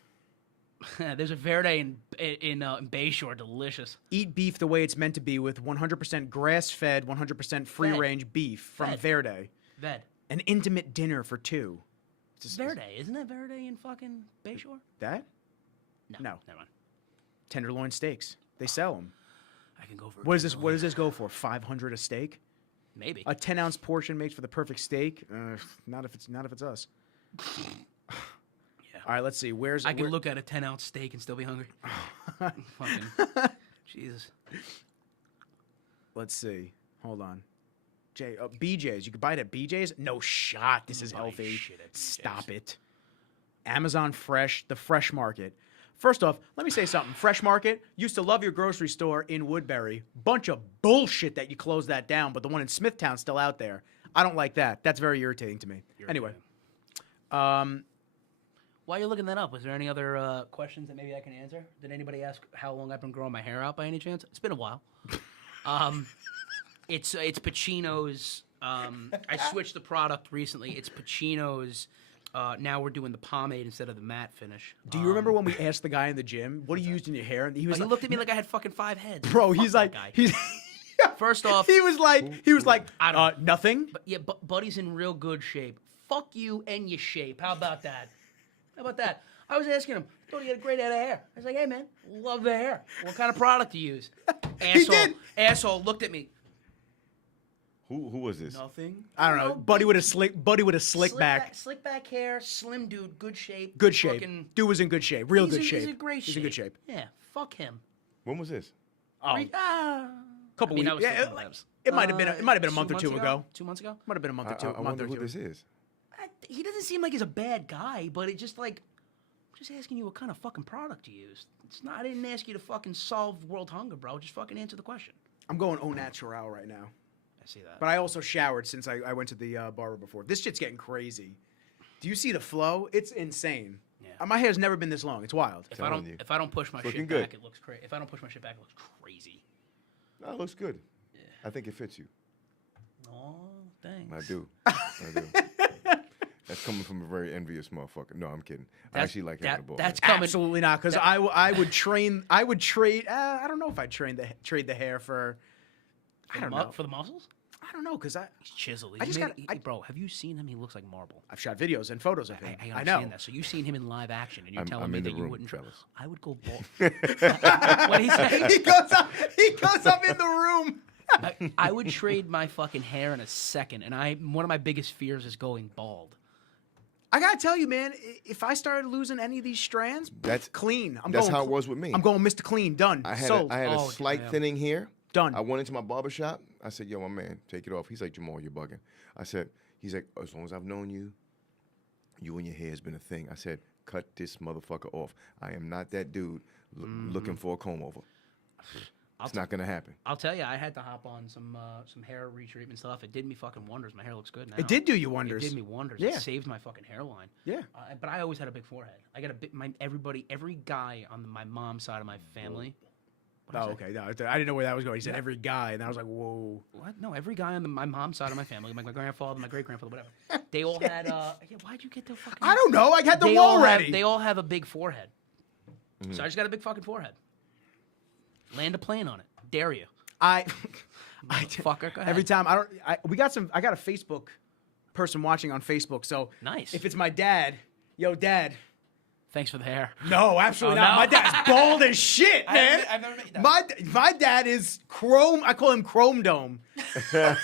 There's a Verde in Bayshore, delicious. Eat beef the way it's meant to be with 100% grass-fed, 100% free-range beef from Fed. Verde. Ved. An intimate dinner for 2. It's Verde, isn't that Verde in fucking Bayshore? That? No. No. Never mind. Tenderloin steaks. They sell them. I can go for. What does this go for? 500 a steak? Maybe. A 10-ounce portion makes for the perfect steak? Not if it's us. Yeah. All right, let's see. I can look at a 10-ounce steak and still be hungry. Fucking Jesus. Let's see. Hold on. BJ's. You could buy it at BJ's? No shot. This is Buy healthy. shit at BJ's. Stop it. Amazon Fresh, the Fresh Market. First off, let me say something. Fresh Market, used to love your grocery store in Woodbury. Bunch of bullshit that you closed that down, but the one in Smithtown's still out there. I don't like that. That's very irritating to me. Anyway. While you're looking that up, was there any other questions that maybe I can answer? Did anybody ask how long I've been growing my hair out by any chance? It's been a while. It's Pacino's. I switched the product recently. It's Pacino's. Now we're doing the pomade instead of the matte finish. Do you remember when we asked the guy in the gym, what do you used in your hair? And he was He like, looked at me like I had fucking 5 heads. bro, Fuck he's that like, guy. he's... First off, he was like, nothing. But yeah, Buddy's in real good shape. Fuck you and your shape. How about that? How about that? I was asking him, thought he had a great head of hair. I was like, hey man, love the hair. What kind of product do you use? Asshole looked at me. Who was this? Nothing. I don't know. Buddy with a slick back. Slick back hair, slim dude, good shape. Good shape. Fucking, Dude was in good shape. Real he's good in, shape. He's in great shape. He's in good shape. Yeah, fuck him. When was this? Oh, I couple mean, weeks. that was Yeah, still it might have been. It might have been a month or 2 ago. 2 months ago. Might have been a month or two. I month wonder or who two. this is. He doesn't seem like he's a bad guy, but it just like, I'm just asking you what kind of fucking product you use. It's not. I didn't ask you to fucking solve world hunger, bro. Just fucking answer the question. I'm going au natural right now. I see that. But I also showered since I went to the barber before. This shit's getting crazy. Do you see the flow? It's insane. Yeah. My hair's never been this long. It's wild. If I telling you. don't push my Looking shit good. back, it looks crazy. If I don't push my shit back, it looks crazy. No, it looks good. Yeah. I think it fits you. Oh, thanks. I do. That's coming from a very envious motherfucker. No, I'm kidding. I actually like having a bald That's head. coming. Absolutely not, because I would trade. I don't know if I'd trade the hair for. I don't know. For the muscles. I don't know, because He's chiseled. I just bro, have you seen him? He looks like marble. I've shot videos and photos of him. I I understand know. that. So you've seen him in live action, and you're telling I'm me in the that you room, wouldn't try. fellas. I would go bald. What he say? He goes up in the room. I would trade my fucking hair in a second, and one of my biggest fears is going bald. I gotta tell you, man, if I started losing any of these strands, That's clean. That's how it was with me. I'm going Mr. Clean. Done. I had Sold. a Oh, slight damn. thinning here. Done. I went into my barber shop. I said, yo, my man, take it off. He's like, Jamal, you're bugging. I said, he's like, as long as I've known you, you and your hair has been a thing. I said, cut this motherfucker off. I am not that dude looking for a comb over. It's not gonna happen. I'll tell you, I had to hop on some hair retreatment stuff. It did me fucking wonders. My hair looks good now. It did do you wonders. It did me wonders. Yeah. It saved my fucking hairline. Yeah. But I always had a big forehead. I got a big. Every guy on my mom's side of my family. Oh, okay. No, I didn't know where that was going. He said every guy, and I was like, whoa. What? No, every guy on my mom's side of my family, my grandfather, my great grandfather, whatever. They all had. Yeah, why'd you get the fucking? I don't know. I had the They wall all ready. They all have a big forehead. So I just got a big fucking forehead. Land a plane on it. Dare you. I Fucker, go ahead. every time I got a Facebook person watching on Facebook. So Nice. if it's my dad, yo, dad. Thanks for the hair. No, absolutely Oh, not. no? My dad's bald as shit, man. I've never met that. My dad is chrome. I call him Chrome Dome.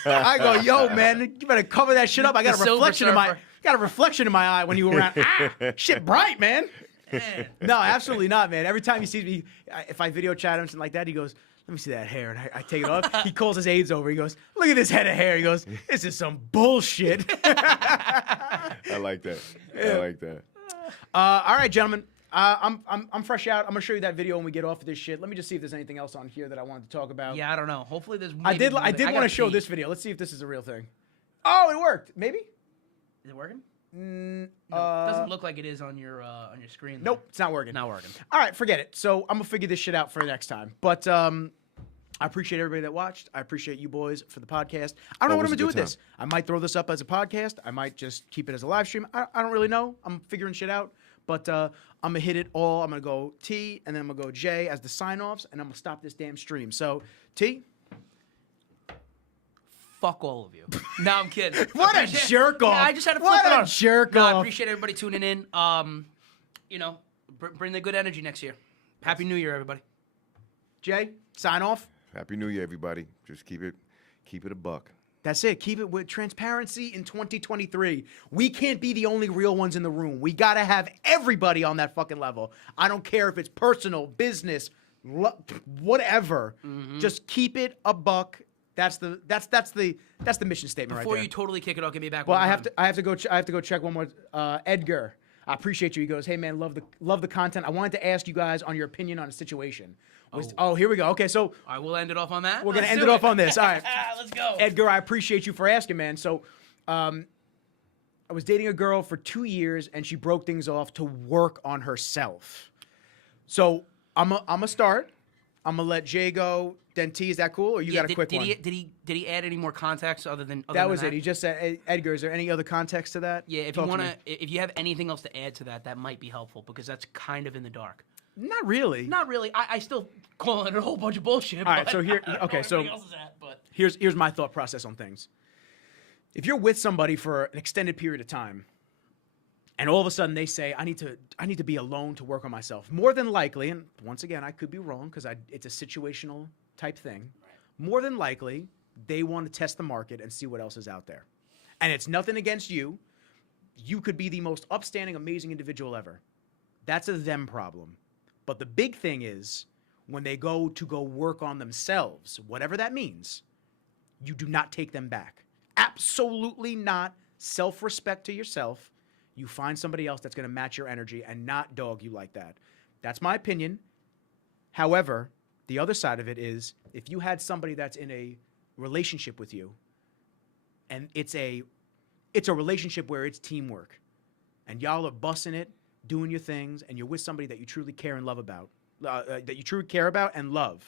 I go, yo, man, you better cover that shit up. I got The a reflection in Silver my eye when you were around. Shit bright, man. Man. No, absolutely not, man. Every time he sees me, if I video chat him something like that, he goes, "Let me see that hair," and I take it off. He calls his aides over. He goes, "Look at this head of hair." He goes, "This is some bullshit." I like that. I like that. All right, gentlemen. I'm fresh out. I'm gonna show you that video when we get off of this shit. Let me just see if there's anything else on here that I wanted to talk about. Yeah, I don't know. Hopefully there's. I did want gotta to show pee. this video. Let's see if this is a real thing. Oh, it worked. Maybe. Is it working? No, it doesn't look like it is on your screen. Nope, it's not working. Not working. All right, forget it. So I'm gonna figure this shit out for next time. But I appreciate everybody that watched. I appreciate you boys for the podcast. I don't know what I'm Always gonna a do with good this. I might throw this up as a podcast. I might just keep it as a live stream. I don't really know. I'm figuring shit out. But I'm gonna hit it all. I'm gonna go T, and then I'm gonna go J as the sign-offs, and I'm gonna stop this damn stream. So T. Fuck all of you. No, I'm kidding. What a jerk off. Yeah, I just had to flip What it a on. jerk No, I off. appreciate everybody tuning in. Bring the good energy next year. Happy New Year, everybody. Jay, sign off. Happy New Year, everybody. Just keep it a buck. That's it. Keep it with transparency in 2023. We can't be the only real ones in the room. We got to have everybody on that fucking level. I don't care if it's personal, business, whatever. Just keep it a buck. That's the mission statement Before right there. you totally kick it off, give me back. Well, one I have time. to go check one more. Edgar, I appreciate you. He goes, "Hey man, love the content. I wanted to ask you guys on your opinion on a situation." Oh, here we go. Okay, so All right, we'll end it off on that. we're gonna Let's end do it off on this. All right. Let's go. Edgar, I appreciate you for asking, man. So, I was dating a girl for 2 years, and she broke things off to work on herself. So, I'm a start. I'm gonna let Jay go. Then T, is that cool, or you got a quick one? Did he add any more context other than That was it. He just said, Edgar, is there any other context to that? Yeah, if Talk you to want me. to, if you have anything else to add to that, that might be helpful because that's kind of in the dark. Not really. Not really. I still call it a whole bunch of bullshit. All right, but so here- I don't know okay, where so- everybody else is at, but Here's my thought process on things. If you're with somebody for an extended period of time, and all of a sudden they say, I need to be alone to work on myself. More than likely, and once again, I could be wrong because it's a situational type thing. More than likely, they want to test the market and see what else is out there. And it's nothing against you. You could be the most upstanding, amazing individual ever. That's a them problem. But the big thing is when they go work on themselves, whatever that means, you do not take them back. Absolutely not. Self-respect to yourself. You find somebody else that's going to match your energy and not dog you like that. That's my opinion. However, the other side of it is if you had somebody that's in a relationship with you and it's a relationship where it's teamwork and y'all are bussing it, doing your things, and you're with somebody that you truly care and love about, that you truly care about and love,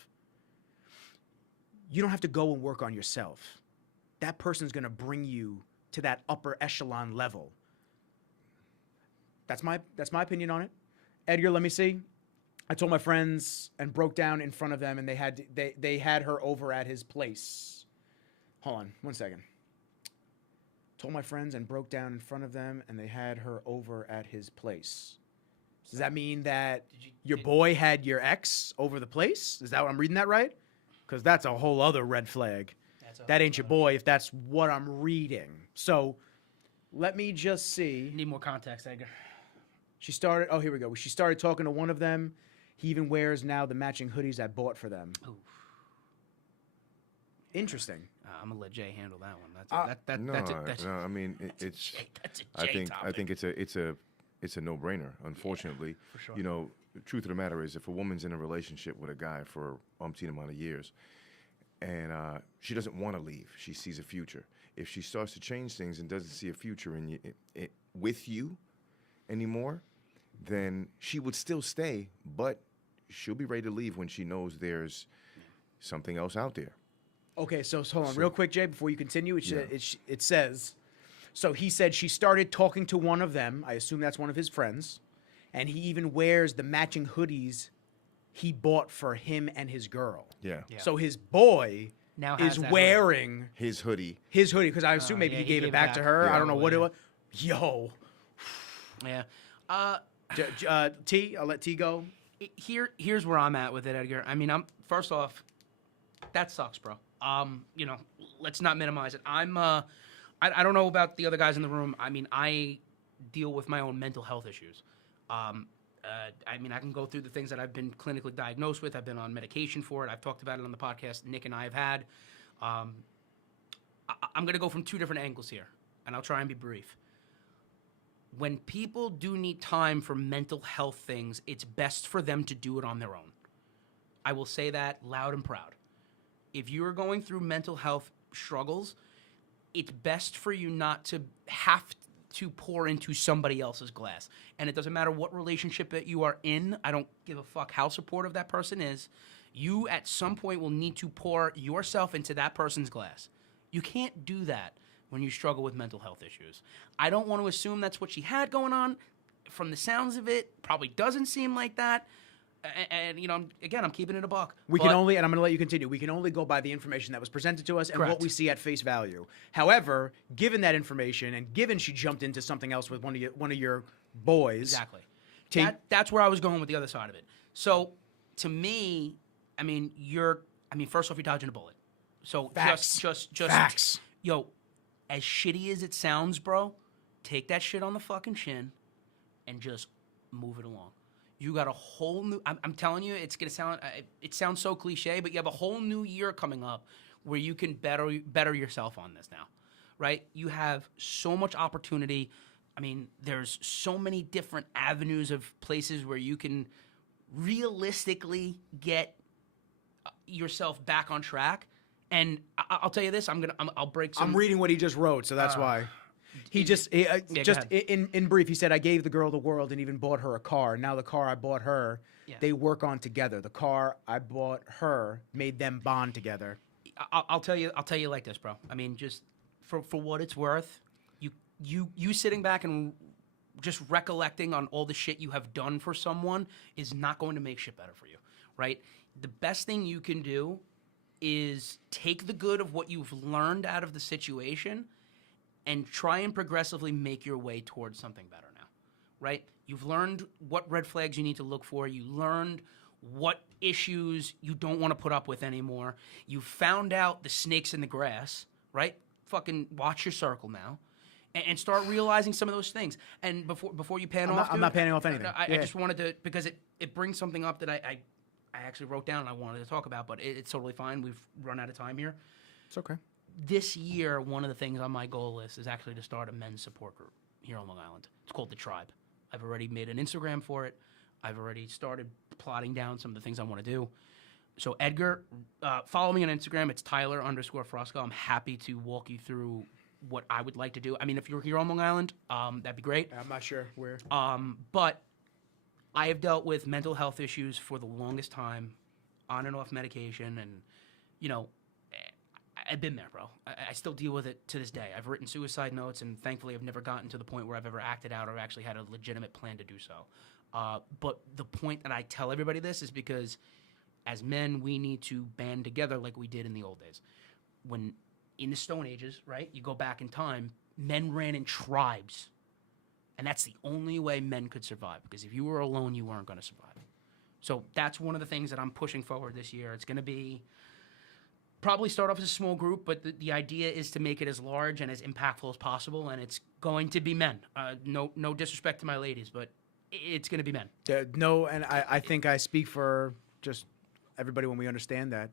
you don't have to go and work on yourself. That person's going to bring you to that upper echelon level. That's my opinion on it. Edgar, let me see. I told my friends and broke down in front of them, and they had her over at his place. Hold on, 1 second. Told my friends and broke down in front of them, and they had her over at his place. Does that mean that your boy had your ex over the place? Is that what I'm reading that right? Because that's a whole other red flag. That ain't your boy if that's what I'm reading. So let me just see. need more context, Edgar. She started, oh, here we go. She started talking to one of them. He even wears now the matching hoodies I bought for them. Oof. Interesting. I'm gonna let Jay handle that one. That's No, I mean it's. that's a I Jay think topic. it's a no-brainer. Unfortunately, for sure. you know, the truth of the matter is, if a woman's in a relationship with a guy for umpteen amount of years, and she doesn't want to leave, she sees a future. If she starts to change things and doesn't see a future with you anymore, then she would still stay, but she'll be ready to leave when she knows there's something else out there. Okay, so hold on real quick, Jay, before you continue. Yeah. It says, so he said she started talking to one of them. I assume that's one of his friends. and he even wears the matching hoodies he bought for him and his girl. Yeah. Yeah. So his boy Now has is that wearing His hoodie. his hoodie because I assume maybe yeah, he gave it back to her. Yeah. I don't know what it Yeah. was. Yo, Yeah. T, I'll let T go. Here's where I'm at with it, Edgar. I mean, I'm first off, that sucks, bro. You know, let's not minimize it. I don't know about the other guys in the room. I mean, I deal with my own mental health issues. I mean, I can go through the things that I've been clinically diagnosed with. I've been on medication for it. I've talked about it on the podcast Nick and I have had. I'm going to go from two different angles here, and I'll try and be brief. When people do need time for mental health things, it's best for them to do it on their own. I will say that loud and proud. If you are going through mental health struggles, it's best for you not to have to pour into somebody else's glass. And it doesn't matter what relationship that you are in. I don't give a fuck how supportive that person is. You at some point will need to pour yourself into that person's glass. You can't do that when you struggle with mental health issues. I don't want to assume that's what she had going on. From the sounds of it, probably doesn't seem like that. And you know, again, I'm keeping it a buck. We can only, and I'm going to let you continue. We can only go by the information that was presented to us and what Correct. we see at face value. However, given that information and given she jumped into something else with one of your boys, Exactly. T- That's where I was going with the other side of it. So, to me, I mean, first off, you're dodging a bullet. So Facts. just Facts. Yo, as shitty as it sounds, bro, take that shit on the fucking chin and just move it along. You got a whole new. I'm telling you, it's gonna sound. It sounds so cliche, but you have a whole new year coming up where you can better yourself on this now, right? You have so much opportunity. I mean, there's so many different avenues of places where you can realistically get yourself back on track. And I'll tell you this: I'll break some. I'm reading what he just wrote, so that's why. He just go in brief, he said, I gave the girl the world and even bought her a car. Now the car I bought her, Yeah. they work on together. The car I bought her made them bond together. I'll tell you like this, bro. I mean, just for what it's worth, you sitting back and just recollecting on all the shit you have done for someone is not going to make shit better for you, right? The best thing you can do is take the good of what you've learned out of the situation and try and progressively make your way towards something better now, right? You've learned what red flags you need to look for. You learned what issues you don't want to put up with anymore. You found out the snakes in the grass, right? Fucking watch your circle now and start realizing some of those things. And before you pan off, I'm not panning off anything. I Yeah. just wanted to, because it brings something up that I actually wrote down and I wanted to talk about, but it's totally fine. We've run out of time here. It's okay. This year, one of the things on my goal list is actually to start a men's support group here on Long Island. It's called The Tribe. I've already made an Instagram for it. I've already started plotting down some of the things I want to do. So Edgar, follow me on Instagram. It's Tyler_Frosco. I'm happy to walk you through what I would like to do. I mean, if you're here on Long Island, that'd be great. I'm not sure where. But I have dealt with mental health issues for the longest time, on and off medication, and, you know, I've been there, bro. I still deal with it to this day. I've written suicide notes, and thankfully I've never gotten to the point where I've ever acted out or actually had a legitimate plan to do so. But the point that I tell everybody this is because as men, we need to band together like we did in the old days. When in the Stone Ages, right, you go back in time, men ran in tribes. And that's the only way men could survive, because if you were alone, you weren't going to survive. So that's one of the things that I'm pushing forward this year. It's going to be probably start off as a small group, but the idea is to make it as large and as impactful as possible, and it's going to be men. No disrespect to my ladies, but it's going to be men. No, and I think I speak for just everybody when we understand that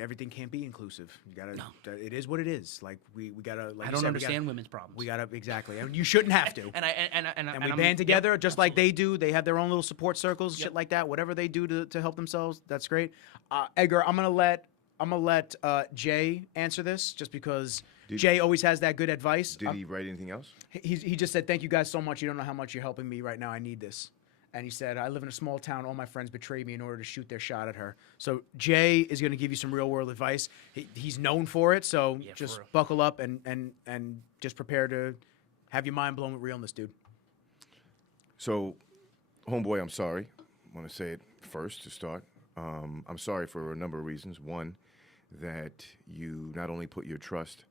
everything can't be inclusive. You gotta. No. It is what it is. Like we gotta. Like I you don't said, understand women's problems. We gotta exactly, and you shouldn't have to. and we I'm- band together yep, just like they do. They have their own little support circles, Yep. shit like that. Whatever they do to help themselves, that's great. Edgar, I'm gonna let Jay answer this just because Jay always has that good advice. Did he write anything else? He just said, "Thank you guys so much. You don't know how much you're helping me right now. I need this." And he said, "I live in a small town. All my friends betrayed me in order to shoot their shot at her." So Jay is going to give you some real world advice. He's known for it. So Yeah, for just real. buckle up and just prepare to have your mind blown with realness, dude. So homeboy, I'm sorry. I want to say it first to start. I'm sorry for a number of reasons. One, that you not only put your trust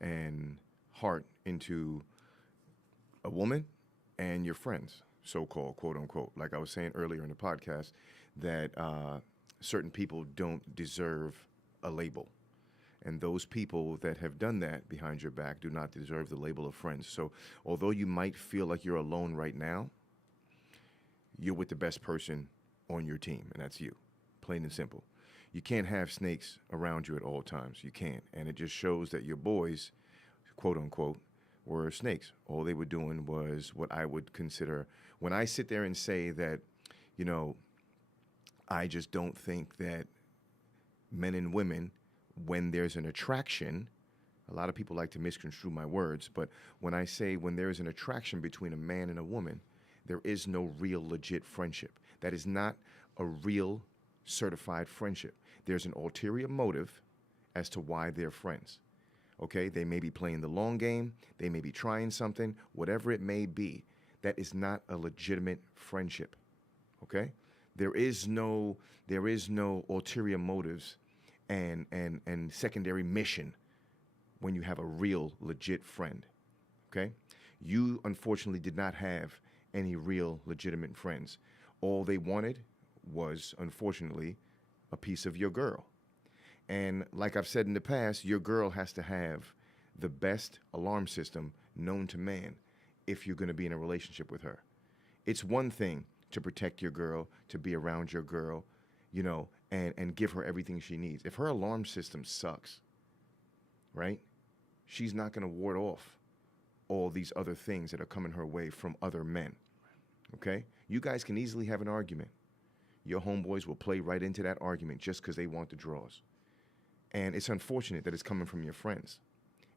and heart into a woman and your friends, so-called, quote-unquote. Like I was saying earlier in the podcast, that certain people don't deserve a label. And those people that have done that behind your back do not deserve the label of friends. So although you might feel like you're alone right now, you're with the best person on your team, and that's you, plain and simple. You can't have snakes around you at all times. You can't. And it just shows that your boys, quote-unquote, were snakes. All they were doing was what I would consider, when I sit there and say that, you know, I just don't think that men and women, when there's an attraction, a lot of people like to misconstrue my words, but when I say when there is an attraction between a man and a woman, there is no real legit friendship. That is not a real certified friendship. There's an ulterior motive as to why they're friends. Okay, they may be playing the long game, they may be trying something, whatever it may be. That is not a legitimate friendship. Okay? There is no ulterior motives and secondary mission when you have a real legit friend. Okay? You unfortunately did not have any real legitimate friends. All they wanted was, unfortunately, a piece of your girl. And like I've said in the past, your girl has to have the best alarm system known to man if you're going to be in a relationship with her. It's one thing to protect your girl, to be around your girl, you know, and give her everything she needs. If her alarm system sucks, right, she's not going to ward off all these other things that are coming her way from other men, okay? You guys can easily have an argument. Your homeboys will play right into that argument just because they want the draws. And it's unfortunate that it's coming from your friends.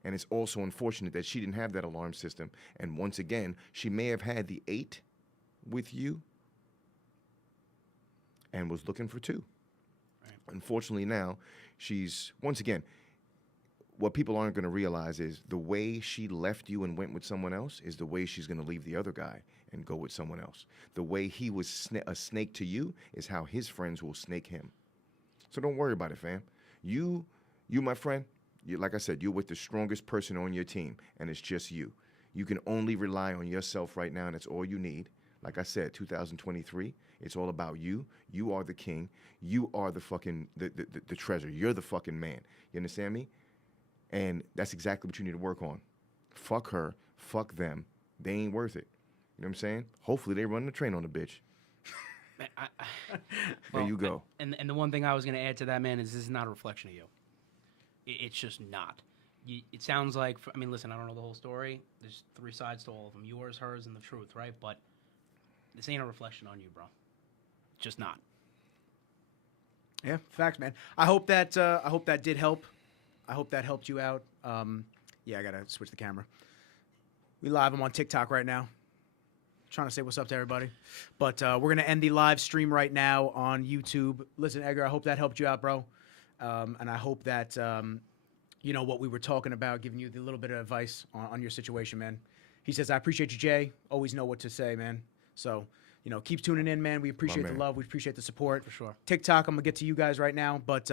And it's also unfortunate that she didn't have that alarm system. And once again, she may have had the 8 with you and was looking for 2. Right. Unfortunately now, she's, once again, what people aren't going to realize is the way she left you and went with someone else is the way she's going to leave the other guy and go with someone else. The way he was a snake to you is how his friends will snake him. So don't worry about it, fam. You, my friend, like I said, you're with the strongest person on your team, and it's just you. You can only rely on yourself right now, and it's all you need. Like I said, 2023, it's all about you. You are the king. You are the fucking, the treasure. You're the fucking man. You understand me? And that's exactly what you need to work on. Fuck her. Fuck them. They ain't worth it. You know what I'm saying? Hopefully they run the train on the bitch. There you go. And the one thing I was going to add to that, man, is this is not a reflection of you. It's just not. It sounds like, I mean, listen, I don't know the whole story. There's 3 sides to all of them. Yours, hers, and the truth, right? But this ain't a reflection on you, bro. Just not. Yeah, facts, man. I hope that did help. I hope that helped you out. Yeah, I got to switch the camera. We live. I'm on TikTok right now. Trying to say what's up to everybody. But we're going to end the live stream right now on YouTube. Listen, Edgar, I hope that helped you out, bro. And I hope that, you know, what we were talking about, giving you the little bit of advice on your situation, man. He says, I appreciate you, Jay. Always know what to say, man. So, you know, keep tuning in, man. We appreciate the love. We appreciate the support. For sure. TikTok, I'm going to get to you guys right now. But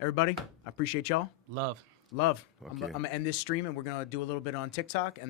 everybody, I appreciate y'all. Love. Love. Okay. I'm going to end this stream, and we're going to do a little bit on TikTok. And